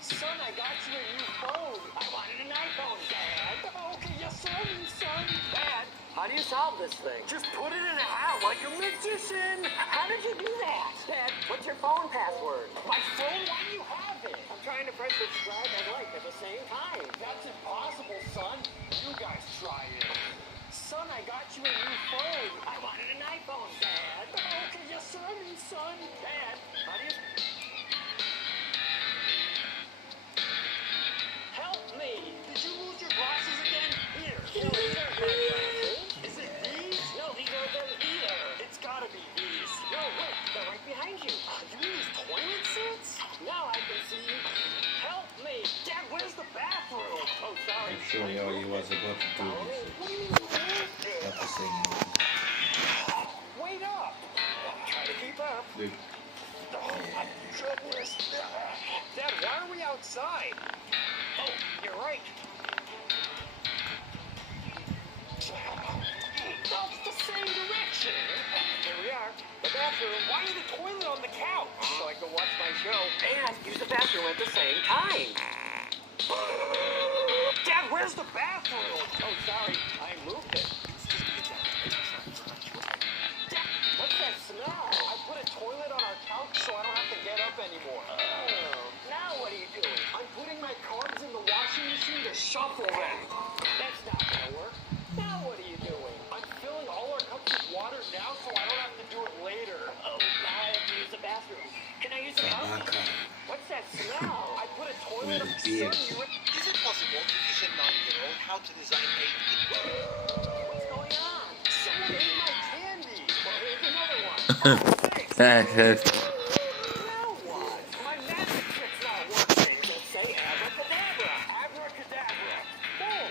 Son, I got you a new phone. I wanted an iPhone, Dad. Okay, yes, son. Dad, how do you solve this thing? Just put it in a hat like a magician. How did you do that? Dad, what's your phone password? My phone? Why do you have it? I'm trying to press subscribe and like at the same time. That's impossible, son. You guys try it. Son, I got you a new phone. I wanted an iPhone, Dad. Okay, yes, son. Dad, how do you... Help me! Did you lose your glasses again? Here. No, these aren't my glasses. Is it these? No, these aren't them either. It's gotta be these. No, look, they're right behind you. You mean these toilet seats? Now I can see you. Help me! Dad, where's the bathroom? Oh, sorry. I'm sure he was about to do this. Not the same. Wait up! Try to keep up. Dude. Oh, my goodness. Dad, why are we outside? Oh, you're right. That's the same direction. Here we are. The bathroom. Why is the toilet on the couch? So I can watch my show and use the bathroom at the same time. Dad, where's the bathroom? Oh, sorry. I moved it. Dad, what's that smell? I put a toilet on our couch so I don't have to get up anymore. Oh, now what are you doing? I'm putting my cards in the washing machine to shuffle them. That's not gonna work. Now what are you doing? I'm filling all our cups with water now so I don't have to do it later. Oh, now I have to use the bathroom. Can I use the cup? What's that smell? I put a toilet up. Is it possible to teach a 9-year-old how to design a... What's going on? Someone ate my candy. Well, here's another one. Oh, thanks. Now what? My magic trick's not working. Let's say abracadabra. Abracadabra. Boom.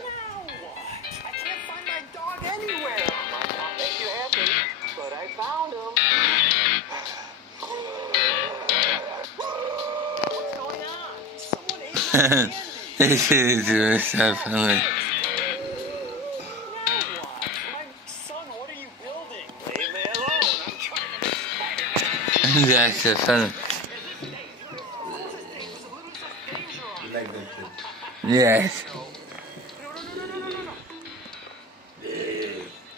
Now what? I can't find my dog anywhere. Might not make you happy, but I found him. What's going on? Someone ate my candy. This is definitely. Son, what are you building? Leave me alone. I'm trying to make Spider-Man. That's the fun. You like that too? Yes.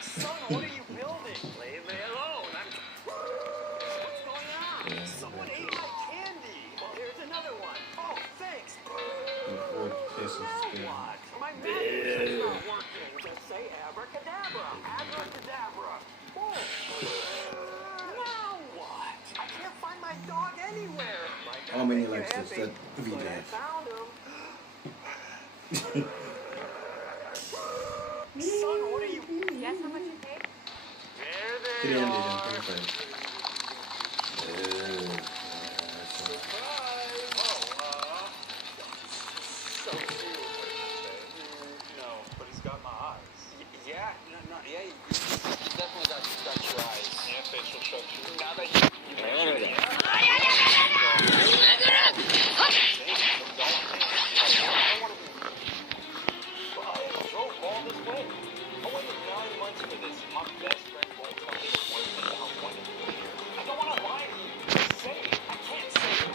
Son, what are you building? Leave me alone. What's going on? Someone ate my candy. Well, here's another one. Oh, thanks. What? My magic's not working. Just say abracadabra. Abracadabra. Oh. Now what? I can't find my dog anywhere. How many likes does that video I have? found him. Son, what are you? Guess how much you paid? There they are. 325. So cute. No, but he's got my eyes. Yeah, yeah, you definitely got your eyes. And facial structure. Now that you mentioned it. I drove all this way. I waited 9 months for this, and my best friend won't tell me it's worth it now. I don't want to lie to you. Just say it. I can't say it.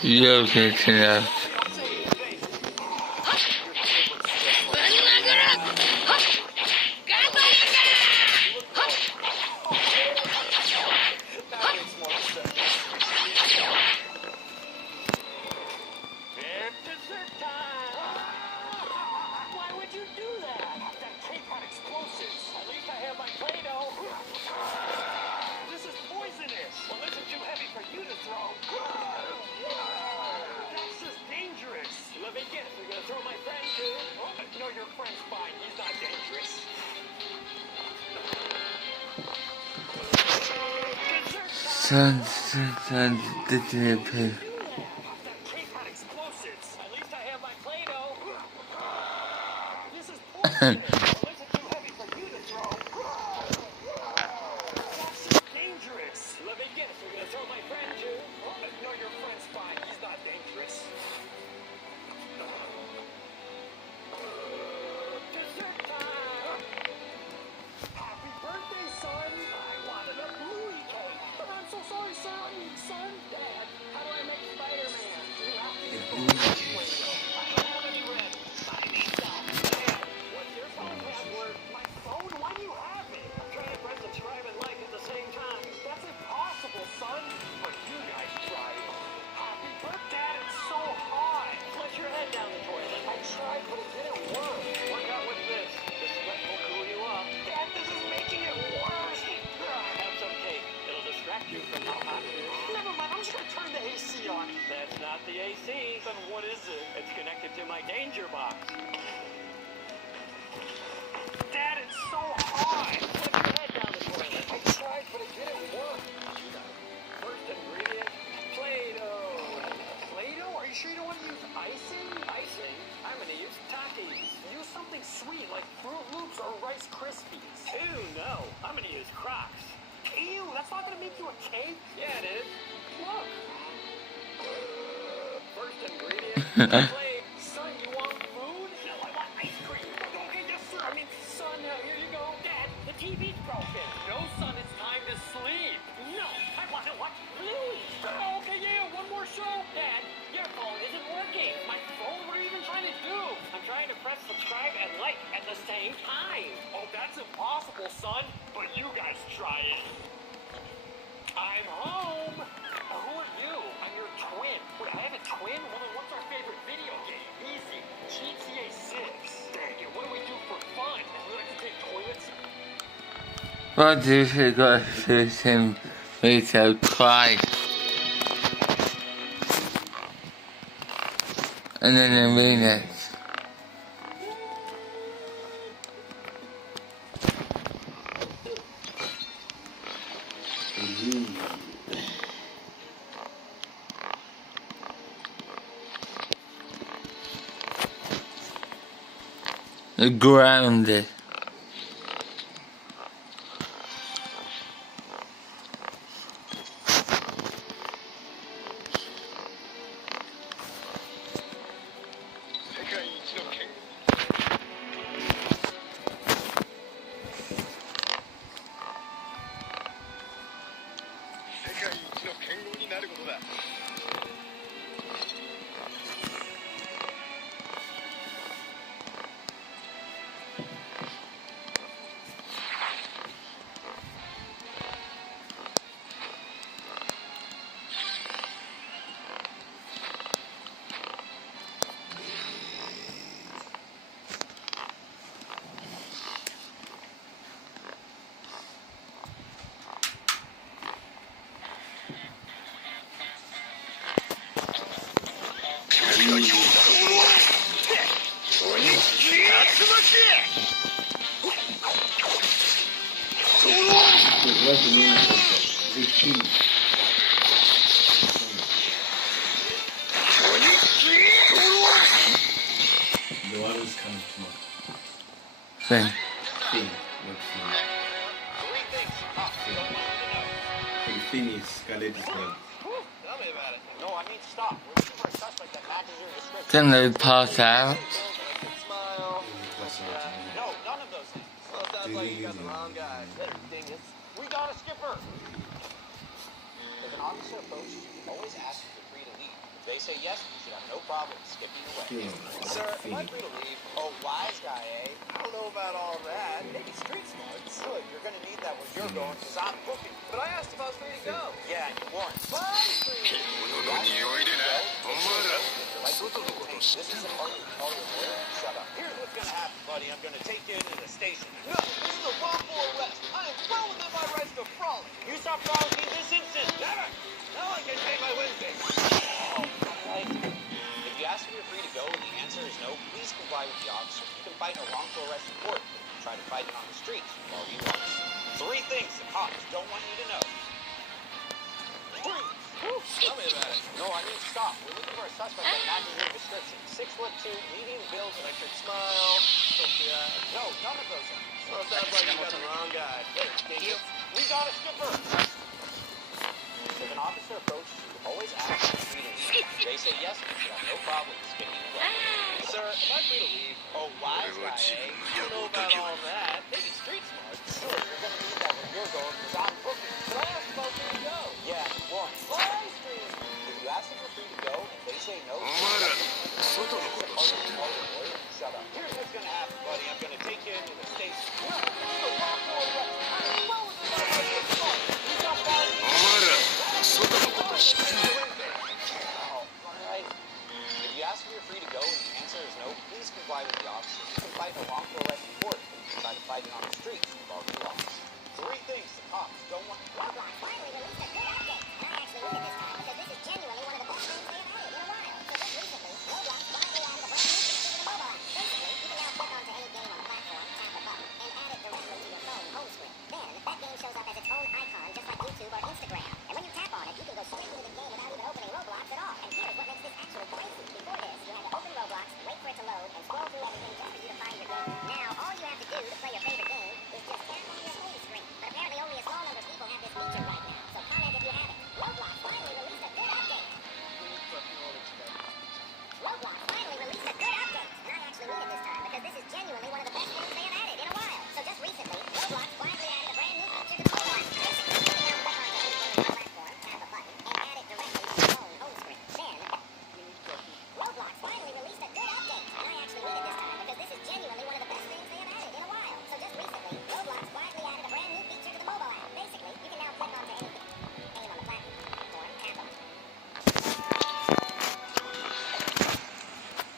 You're catching up. Why would you do that? That cake had explosives. At least I have my Play-Doh. This is poisonous. Well, this is too heavy for you to throw. That's just dangerous. Let me guess, you're gonna throw my friend too? No, your friend's fine. He's not dangerous. Son, did you pay? That cake had explosives. At least I have my Play-Doh. This is poisonous. Well, this is too heavy for you to throw. That's just dangerous. Let me guess, you're gonna throw my friend too? No, your friend's fine. He's not dangerous. Dessert time! Happy birthday, son! I wanted a bluey cake. But I'm so sorry, son. Dad, how do I make Spider-Man? You have to use the red window. I don't have any red. I need some. Dad, what's your phone password? My phone? Why do you have it? I'm trying to press subscribe and like at the same time. That's impossible, son. But you guys tried. Happy birthday! Dad, it's so hot. Flush your head down the toilet. I tried, but it didn't work. Work out with this. The sweat will cool you up. Dad, this is making it worse. Have some cake. It'll distract you from how hot it is. Never mind, I'm just gonna turn the AC on. That's not the AC. Then what is it? It's connected to my danger box. Dad, it's so hot. Flush your head down the toilet. I tried, but it didn't work. First ingredient, Play-Doh. Play-Doh? Are you sure you don't want to use icing? Icing? I'm gonna use Takis. Use something sweet like Fruit Loops or Rice Krispies. Ew, no. I'm gonna use Crocs. Ew, that's not gonna make you a cake? Yeah, it is. Look. First ingredient, play. Son, you want food? No, I want ice cream. Okay, yes, sir. I mean, son, here you go. Dad, the TV's broken. No, son, it's time to sleep. No, I want to watch Bluey. Okay, yeah, one more show. Dad, your phone isn't working. My phone? What are you even trying to do? I'm trying to press subscribe and like at the same time. Oh, that's impossible, son. But you guys try it. I'm home. Who are you? I'm your twin. Wait, I have a twin? Well, then what's our favorite video game? Easy. GTA 6. Dang it, what do we do for fun? We like to take toilets. What do you think got first him make her cry? And then I mean it. grounded. The one who's coming tomorrow. Thing. Thing. What thing? The thing is Scarlet is dead. Tell me about it. No, I mean stop. We're looking for a suspect that matches your description. Then they pass out. Smile. No, none of those things. Well, it sounds like you got the wrong guy. Dingus. We got a skipper. If an officer approaches you, always ask if you're free to leave. If they say yes, you should have no problem skipping away. Sir, am I free to leave? Oh, wise guy, eh? I don't know about all that. Maybe street smarts. Good, you're gonna need that where you're going, because I'm booking. But I asked if I was free to go. Yeah, you weren't. But I'm free to leave. This is a part of call your lawyer. Shut up. Here's what's gonna happen, buddy. I'm gonna take you into the station. No, this is a wrongful arrest. I am well within my rights to frolic. You stop frolicking this instant. Never. Now I can pay my Wednesday. Right. If you ask if you're free to go and the answer is no, please comply with the officer. You can fight a wrongful arrest in court. Try to fight it on the streets while he walks. 3 things the cops don't want you to know. Freeze! Tell me about it. No, I mean stop. We're looking for a suspect that matches your description. 6'2", medium build, electric smile. Sophia. No, none of those things. Well, it sounds like you got the wrong guy. Hey, we got a skipper. If an officer approaches you, always ask if you're free to leave. If they say yes, you should have no problem skipping away. Sir, am I free to leave? Oh, wise guy, eh? I don't know about all that. Maybe street smarts. Sure, you're gonna need that where you're going, because I'm booking. But I asked about free to go. Yeah, you won't. Live stream. If you ask if you're free to go, and they say no, shut up. Here's what's gonna happen, buddy. I'm gonna take you into the station. No, this is a wrongful arrest. I am well within my rights to frolic. You stop following me. Alright. If you ask if you're free to go and the answer is no, please comply with the officer. You can fight a wrongful arrest in court. Try to fight it on the streets while he walks. 3 things the cops don't want. Roblox finally released a good update, and I actually need it this time because this is genuinely one of the best things they've added in a while. So just recently, Roblox finally added a brand new feature to the mobile app. Basically, you can now click onto any game on the platform, tap a button, and add it directly to your phone home screen. Then, that game shows up as its own icon, just like YouTube or Instagram. And when you tap on it, you can go straight into the game without even opening Roblox at all. And here's what makes this actually crazy. Before this, you had to open Roblox, wait for it to load, and scroll through everything just for you to find your game. Now, all you have to do to play your favorite game is just tap on your home screen. But apparently only a small number of people have this feature right now. So comment if you have it. Roblox finally released a good update. Roblox finally released a good update. And I actually mean it this time because this is genuinely one of the best things they have added in a while. So just recently, Roblox quietly added a brand new feature to the mobile app. Basically, you can now click onto any game on the platform, tap a button, and add it directly to your phone home screen. Then, Roblox finally released a good update. And I actually mean it this time because this is genuinely one of the best things they have added in a while. So just recently, Roblox quietly added a brand new feature to the mobile app. Basically, you can now click onto any game on the platform, tap a button.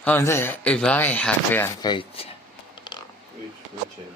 Oh, there, if I have that fate. Which is?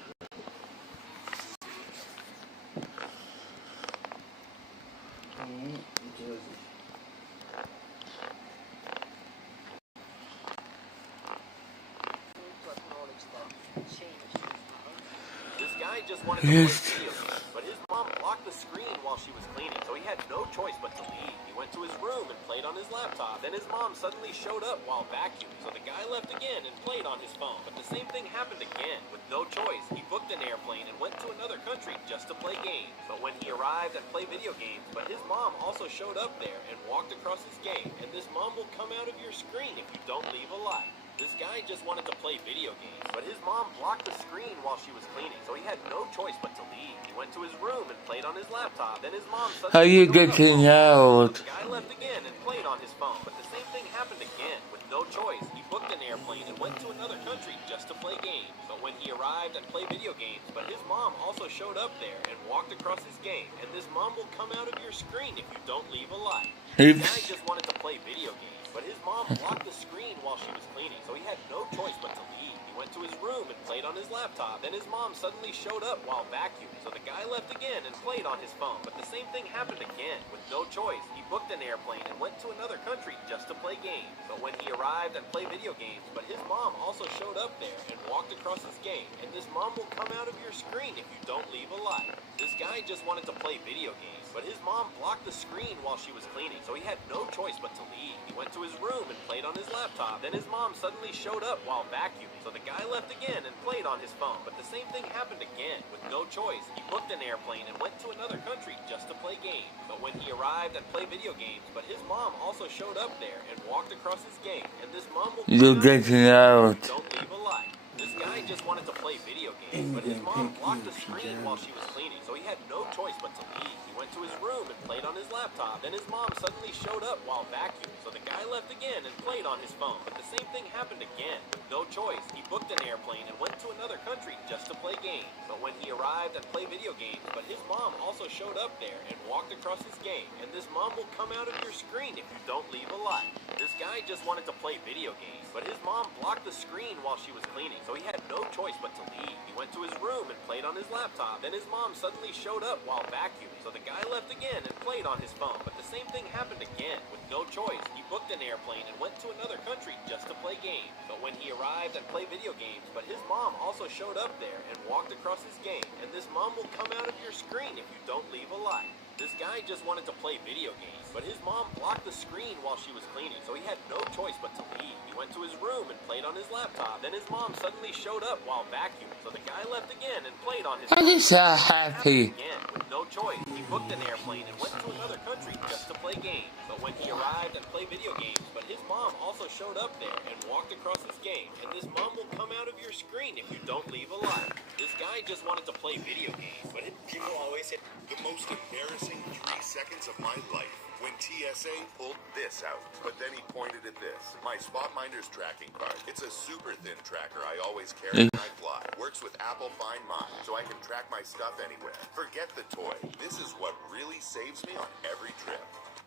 This guy just wanted to play video games, but his mom blocked the screen while she was cleaning, so he had no choice but to leave. He went to his room and played on his laptop. Then his mom suddenly showed up while vacuuming, so the guy left again and played on his phone. But the same thing happened again. With no choice, he booked an airplane and went to another country just to play games. But when he arrived and played video games, but his mom also showed up there and walked across his game. And this mom will come out of your screen if you don't leave a like. This guy just wanted to play video games, but his mom blocked the screen while she was cleaning, so he had no choice but to leave. He went to his room and played on his laptop. Then his mom How suddenly you showed up getting out? The guy left again and played on his phone, but the same thing happened again. With no choice, he booked an airplane and went to another country just to play games. But when he arrived and played video games, but his mom also showed up there and walked across his game. And this mom will come out of your screen if you don't leave a like. This guy just wanted to play video games, but his mom blocked the screen while she was cleaning, so he had no choice but to leave. He went to his room and played on his laptop. Then his mom suddenly showed up while vacuuming, so the guy left again and played on his phone. But the same thing happened again. With no choice, he booked an airplane and went to another country just to play games. But when he arrived and played video games, but his mom also showed up there and walked across his game. And this mom will come out of your screen if you don't leave a like. This guy just wanted to play video games, but his mom blocked the screen while she was cleaning, so he had no choice but to leave. He went to his room and played on his laptop. Then his mom suddenly showed up while vacuuming, so the guy left again and played on his phone. But the same thing happened again. With no choice, he booked an airplane and went to another country just to play games. But when he arrived and played video games, but his mom also showed up there and walked across his game. And this mom will You're getting out. don't leave a like. This guy just wanted to play video games, but his mom blocked the screen while she was cleaning, so he had no choice but to leave. He went to his room and played on his laptop. Then his mom suddenly showed up while vacuuming, so the guy left again and played on his phone. But the same thing happened again. With no choice, he booked an airplane and went to another country just to play games. But when he arrived and played video games, but his mom also showed up there and walked across his game. And this mom will come out of your screen if you don't leave a like. This guy just wanted to play video games, but his mom blocked the screen while she was cleaning, so he had no choice but to leave. He went to his room and played on his laptop. Then his mom suddenly showed up while vacuuming, so the guy left again and played on his phone. But the same thing happened again. With no choice, he booked an airplane and went to another country just to play games. But when he arrived and played video games, but his mom also showed up there and walked across his game. And this mom will come out of your screen if you don't leave a like. This guy just wanted to play video games, but his mom blocked the screen while she was cleaning, so he had no choice but to leave. He went to his room and played on his laptop. Then his mom suddenly showed up while vacuuming, so the guy left again and played on his I'm just so happy. again. With no choice, he booked an airplane and went to another country just to play games. But when he arrived and played video games, but his mom also showed up there and walked across his game. And this mom will come out of your screen if you don't leave a like. This guy just wanted to play video games, but People always say the most embarrassing 3 seconds of my life when TSA pulled this out. But then he pointed at this. My Spot Minder's tracking card. It's a super thin tracker I always carry when I fly. Works with Apple Find My, so I can track my stuff anywhere. Forget the toy. This is what really saves me on every trip.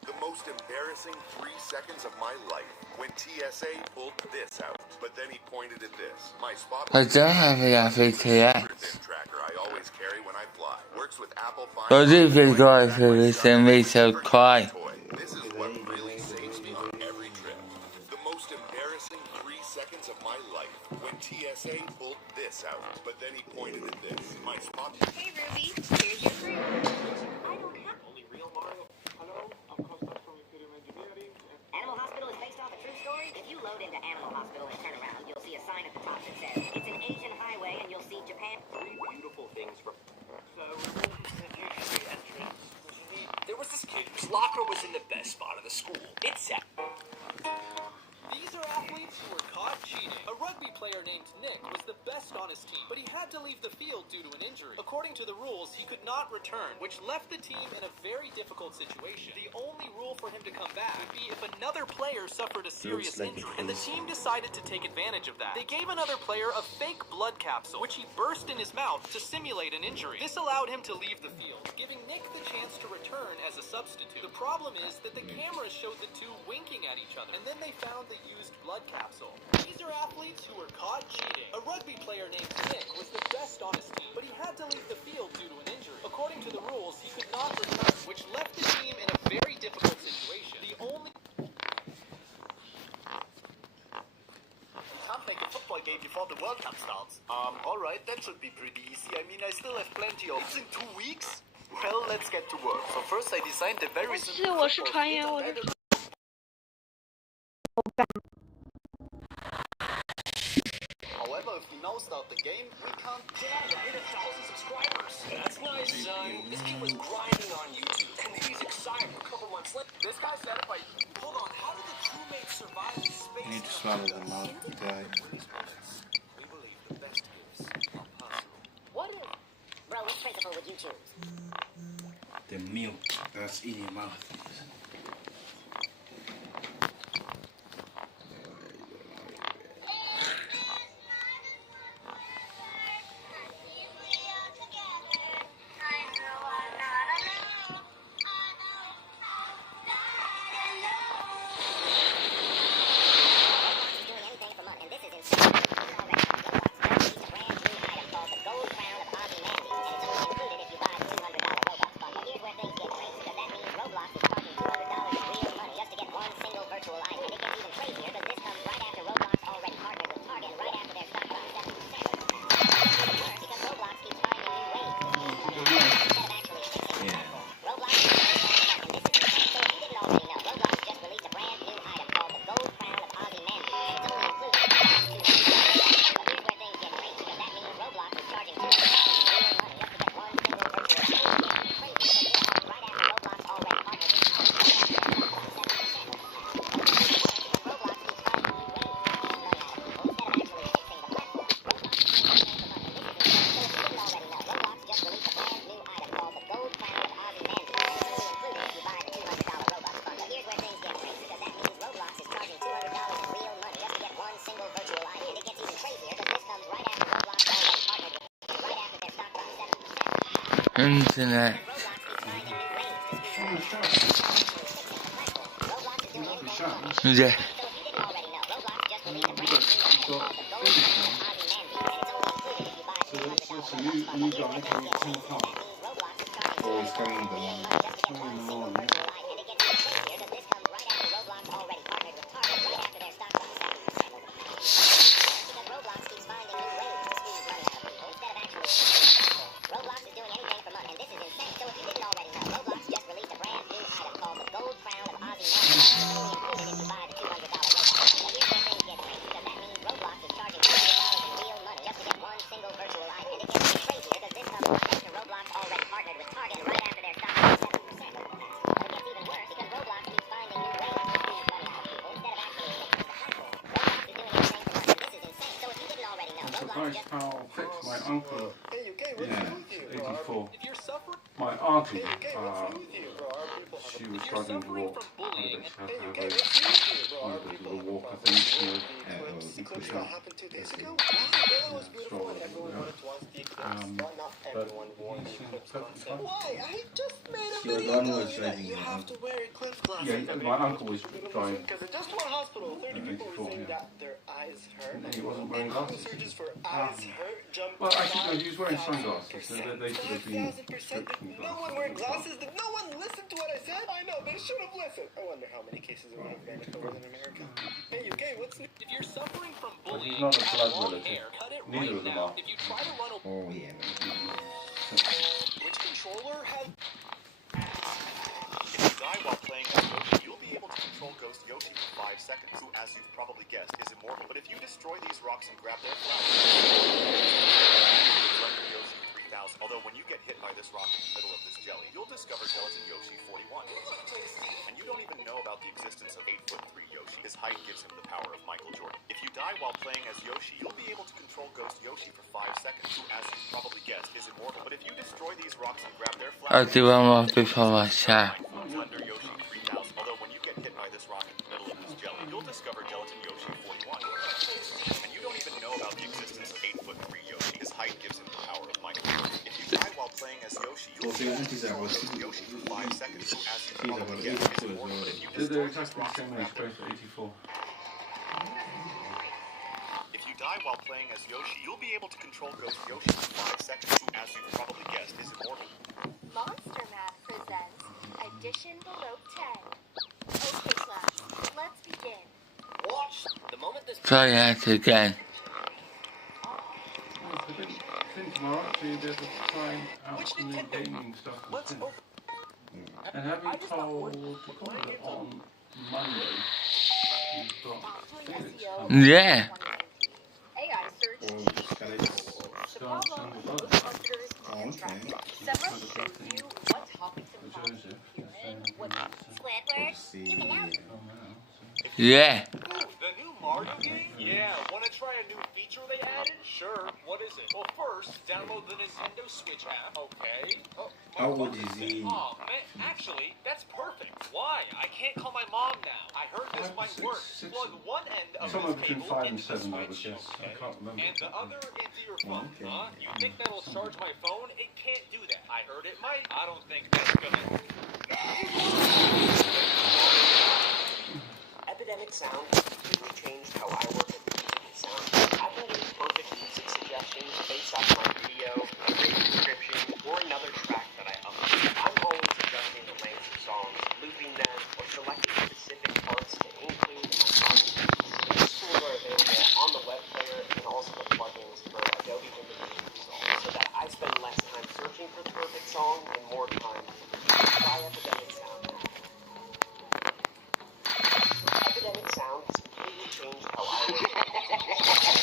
The most embarrassing 3 seconds of my life when TSA pulled this out. But then he pointed at this. My Spot I don't have enough ATX. tracker I always carry when I fly. Works with Apple Find But if you guys for this and me so quiet. This is what really saves me on every trip. The most embarrassing 3 seconds of my life when TSA pulled this out. But then he pointed at this. My Spot. Hey Ruby, here's your fruit. only real Mario. Hello, I'm Costas from Imperium Engineering. Animal Hospital is based off a true story? If you load into Animal Hospital and turn around, you'll see a sign at the top that says, it's an Asian highway and you'll see Japan. 3 beautiful things from There was this kid whose locker was in the best spot of the school. It's at. These are athletes who were caught cheating. A rugby player named Nick was the best on his team, but he had to leave the field due to an injury. According to the rules, he could not return, which left the team in a very difficult situation. The only rule for him to come back would be if another player suffered a serious injury, and the team decided to take advantage of that. They gave another player a fake blood capsule, which he burst in his mouth to simulate an injury. This allowed him to leave the field, giving Nick the chance to return as a substitute. The problem is that the cameras showed the two winking at each other, and then they found the used blood capsule. These are athletes who were caught cheating. A rugby player named Nick was the best on his team, but he had to leave the field due to an injury. According to the rules, he could not return, which left the team in a very difficult situation. The only... You can't make a football game before the World Cup starts. Alright, that should be pretty easy. I mean, I still have plenty of... It's in 2 weeks? Well, let's get to work. So first I designed a very 其 simple 实我是 football 船员， field 我 and 是。 However, if we now start the game, we can't. Dad, I hit 1,000 subscribers. That's nice, son. This kid was grinding on YouTube, and he's excited. A couple months later, this guy said if I hold on, how did the crewmates survive in space? I need to swallow them out, guy. We believe the best gifts are personal. What is? Bro, which principle would you choose? The milk that's in your mouth. Internet. Yeah. I'll fix my uncle. Yeah, 84. My auntie, she was struggling to walk. She had to have one of those little walker things, you know, push up. Your gun was driving you out. Yeah, my uncle was driving. Because in just one hospital, 30 people were saying that their eyes hurt. And he wasn't wearing glasses. Searches for eyes hurt jumped. Well, actually, no, he was wearing sunglasses. So they should have been 5,000%. prescription No one wear glasses. Did no one listen to what I said? I know, they should have listened. I wonder how many cases of Afghanistan was in America. Hey, UK, what's new? If you're suffering from But he's bullying, not a have blood long relative. hair, cut it Neither right of them now. are. If you try to run Oh, yeah. which controller has If you die while playing as Yoshi, you'll be able to control Ghost Yoshi for 5 seconds, who, as you've probably guessed, is immortal. But if you destroy these rocks and grab their flowers, render Yoshi 3000. Although when you get hit by this rock in the middle of this jelly, you'll discover Gelatin Yoshi 41. And you don't even know about the existence of 8'3" Yoshi. His height gives him the power of Michael Jordan. If you die while playing as Yoshi, you'll be able to control Ghost Yoshi for 5 seconds, who, as you've probably guessed, is immortal. But if you destroy these rocks and grab their flowers, I'll do one more before I share. Blender Yoshi 3000. Although when you get hit by this rock in the middle of this jelly, you'll discover Gelatin Yoshi 41. And you don't even know about the existence of 8'3" Yoshi. His height gives him the power of Michael Jordan. If you die while playing as Yoshi, you'll be able to control Ghost Yoshi for 5 seconds, who, as you probably guessed, is immortal. But if you They're destroy these exactly the rocks same and age, grab their both 84. If you die while playing as Yoshi, you'll be able to control Ghost Yoshi for 5 seconds, who, as you've probably guessed, is immortal. Monster Math presents Addition Below 10. Okay, class, let's begin. Watch the moment this. Try that again. I think Moroccon, you'll be able to try out some new gaming stuff and things. And have you told Dakota that on Monday you've got Felix coming? Yeah. AI search Start some fun. what topics of Joseph is saying Yeah. The new Mario game? Yeah, want to try a new feature they added? Sure. What is it? Well, first, download the Nintendo Switch app. Okay. Oh, How old is he? oh man, actually, that's perfect. Why? I can't call my mom now. I heard this might work. Plug one end of somewhere this between cable 5 and into the 7, I would Switch, guess. I can't remember. and the other into your phone. Huh? You think that'll charge my phone? It can't do that. I heard it might. I don't think that's gonna. Epidemic Sound has completely changed how I work at Music Sound. I can give perfect music suggestions based off my video, a written description, or another track that I upload. I'm always adjusting the length of songs, looping them, or selecting specific parts to include in my song. These tools are available on the web player and also the plugins for Adobe Images Resolve, so that I spend less time searching for the perfect song and more time try Epidemic Sound now. Epidemic Sound has completely changed how I work.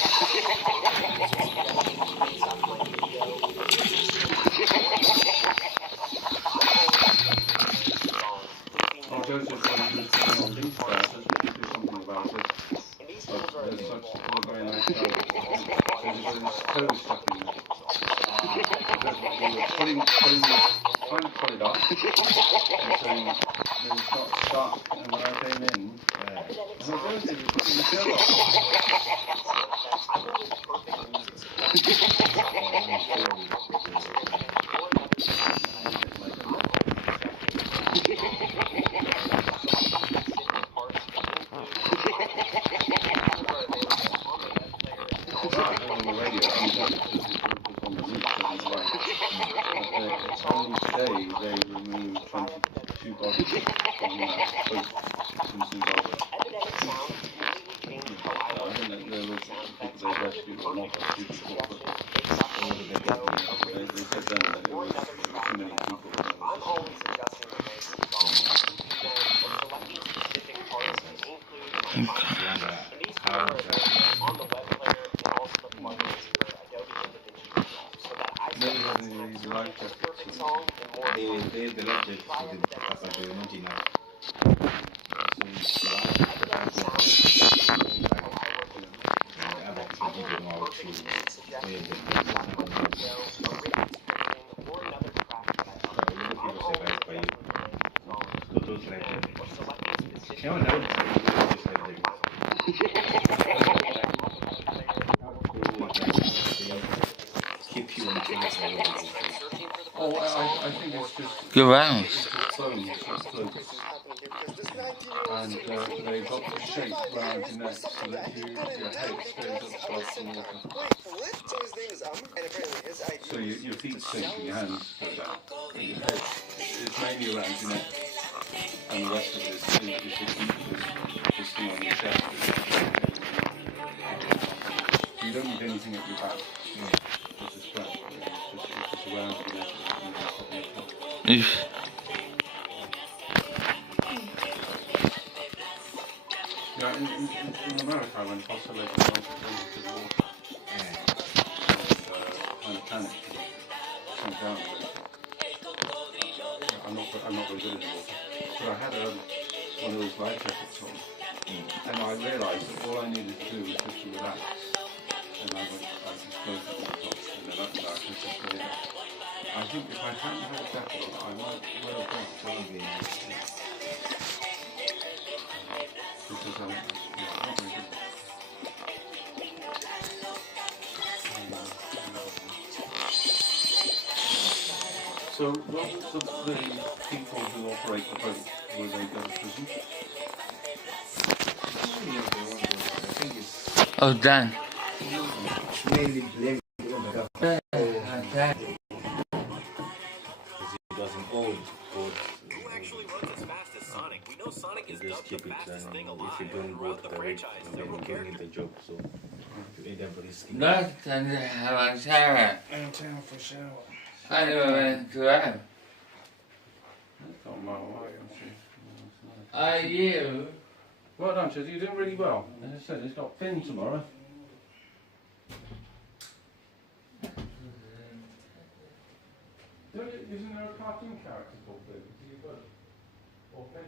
Oh, Joseph, when you were playing on these classes, we could do something about it. But there's such a very nice guy. There's this code stuck in there. We were trying to pull it up, and saying, then it's not stuck, and when I came in, I thought, Joseph, you're putting the show up. You're around. And they got the shape round your neck so that your head stays above the water. So your feet sink and your hands go down. And your head is mainly around your neck. And the rest of it is to keep this thing on your chest. You don't need anything at your back. Just a strap. It's just around your neck. Yeah, in America, I went oscillating to the water and kind of panicked and sank down a bit. I'm not very good in the water. But I had one of those life jackets on, and I realised that all I needed to do was just to relax. And I just closed it on top, and then after that I could just lay down. I think if I hadn't had a jacket on, I might well have gone. Because I'm not very good. So what was the people who operate the boat? Were they go to prison? Oh, Dan. Mainly blame the government. Doesn't own Who actually runs as fast as Sonic? We know Sonic is just dubbed keep the it fastest thing alive if you don't throughout go the franchise. then So who you cares? need the job. So AWS. Last time I have a shower. In time for shower. I never went to have. Are you? Well done, Chizzy. You're doing really well. As I said, it's got Finn tomorrow. Isn't there a cartoon character called Finn? Or Finn,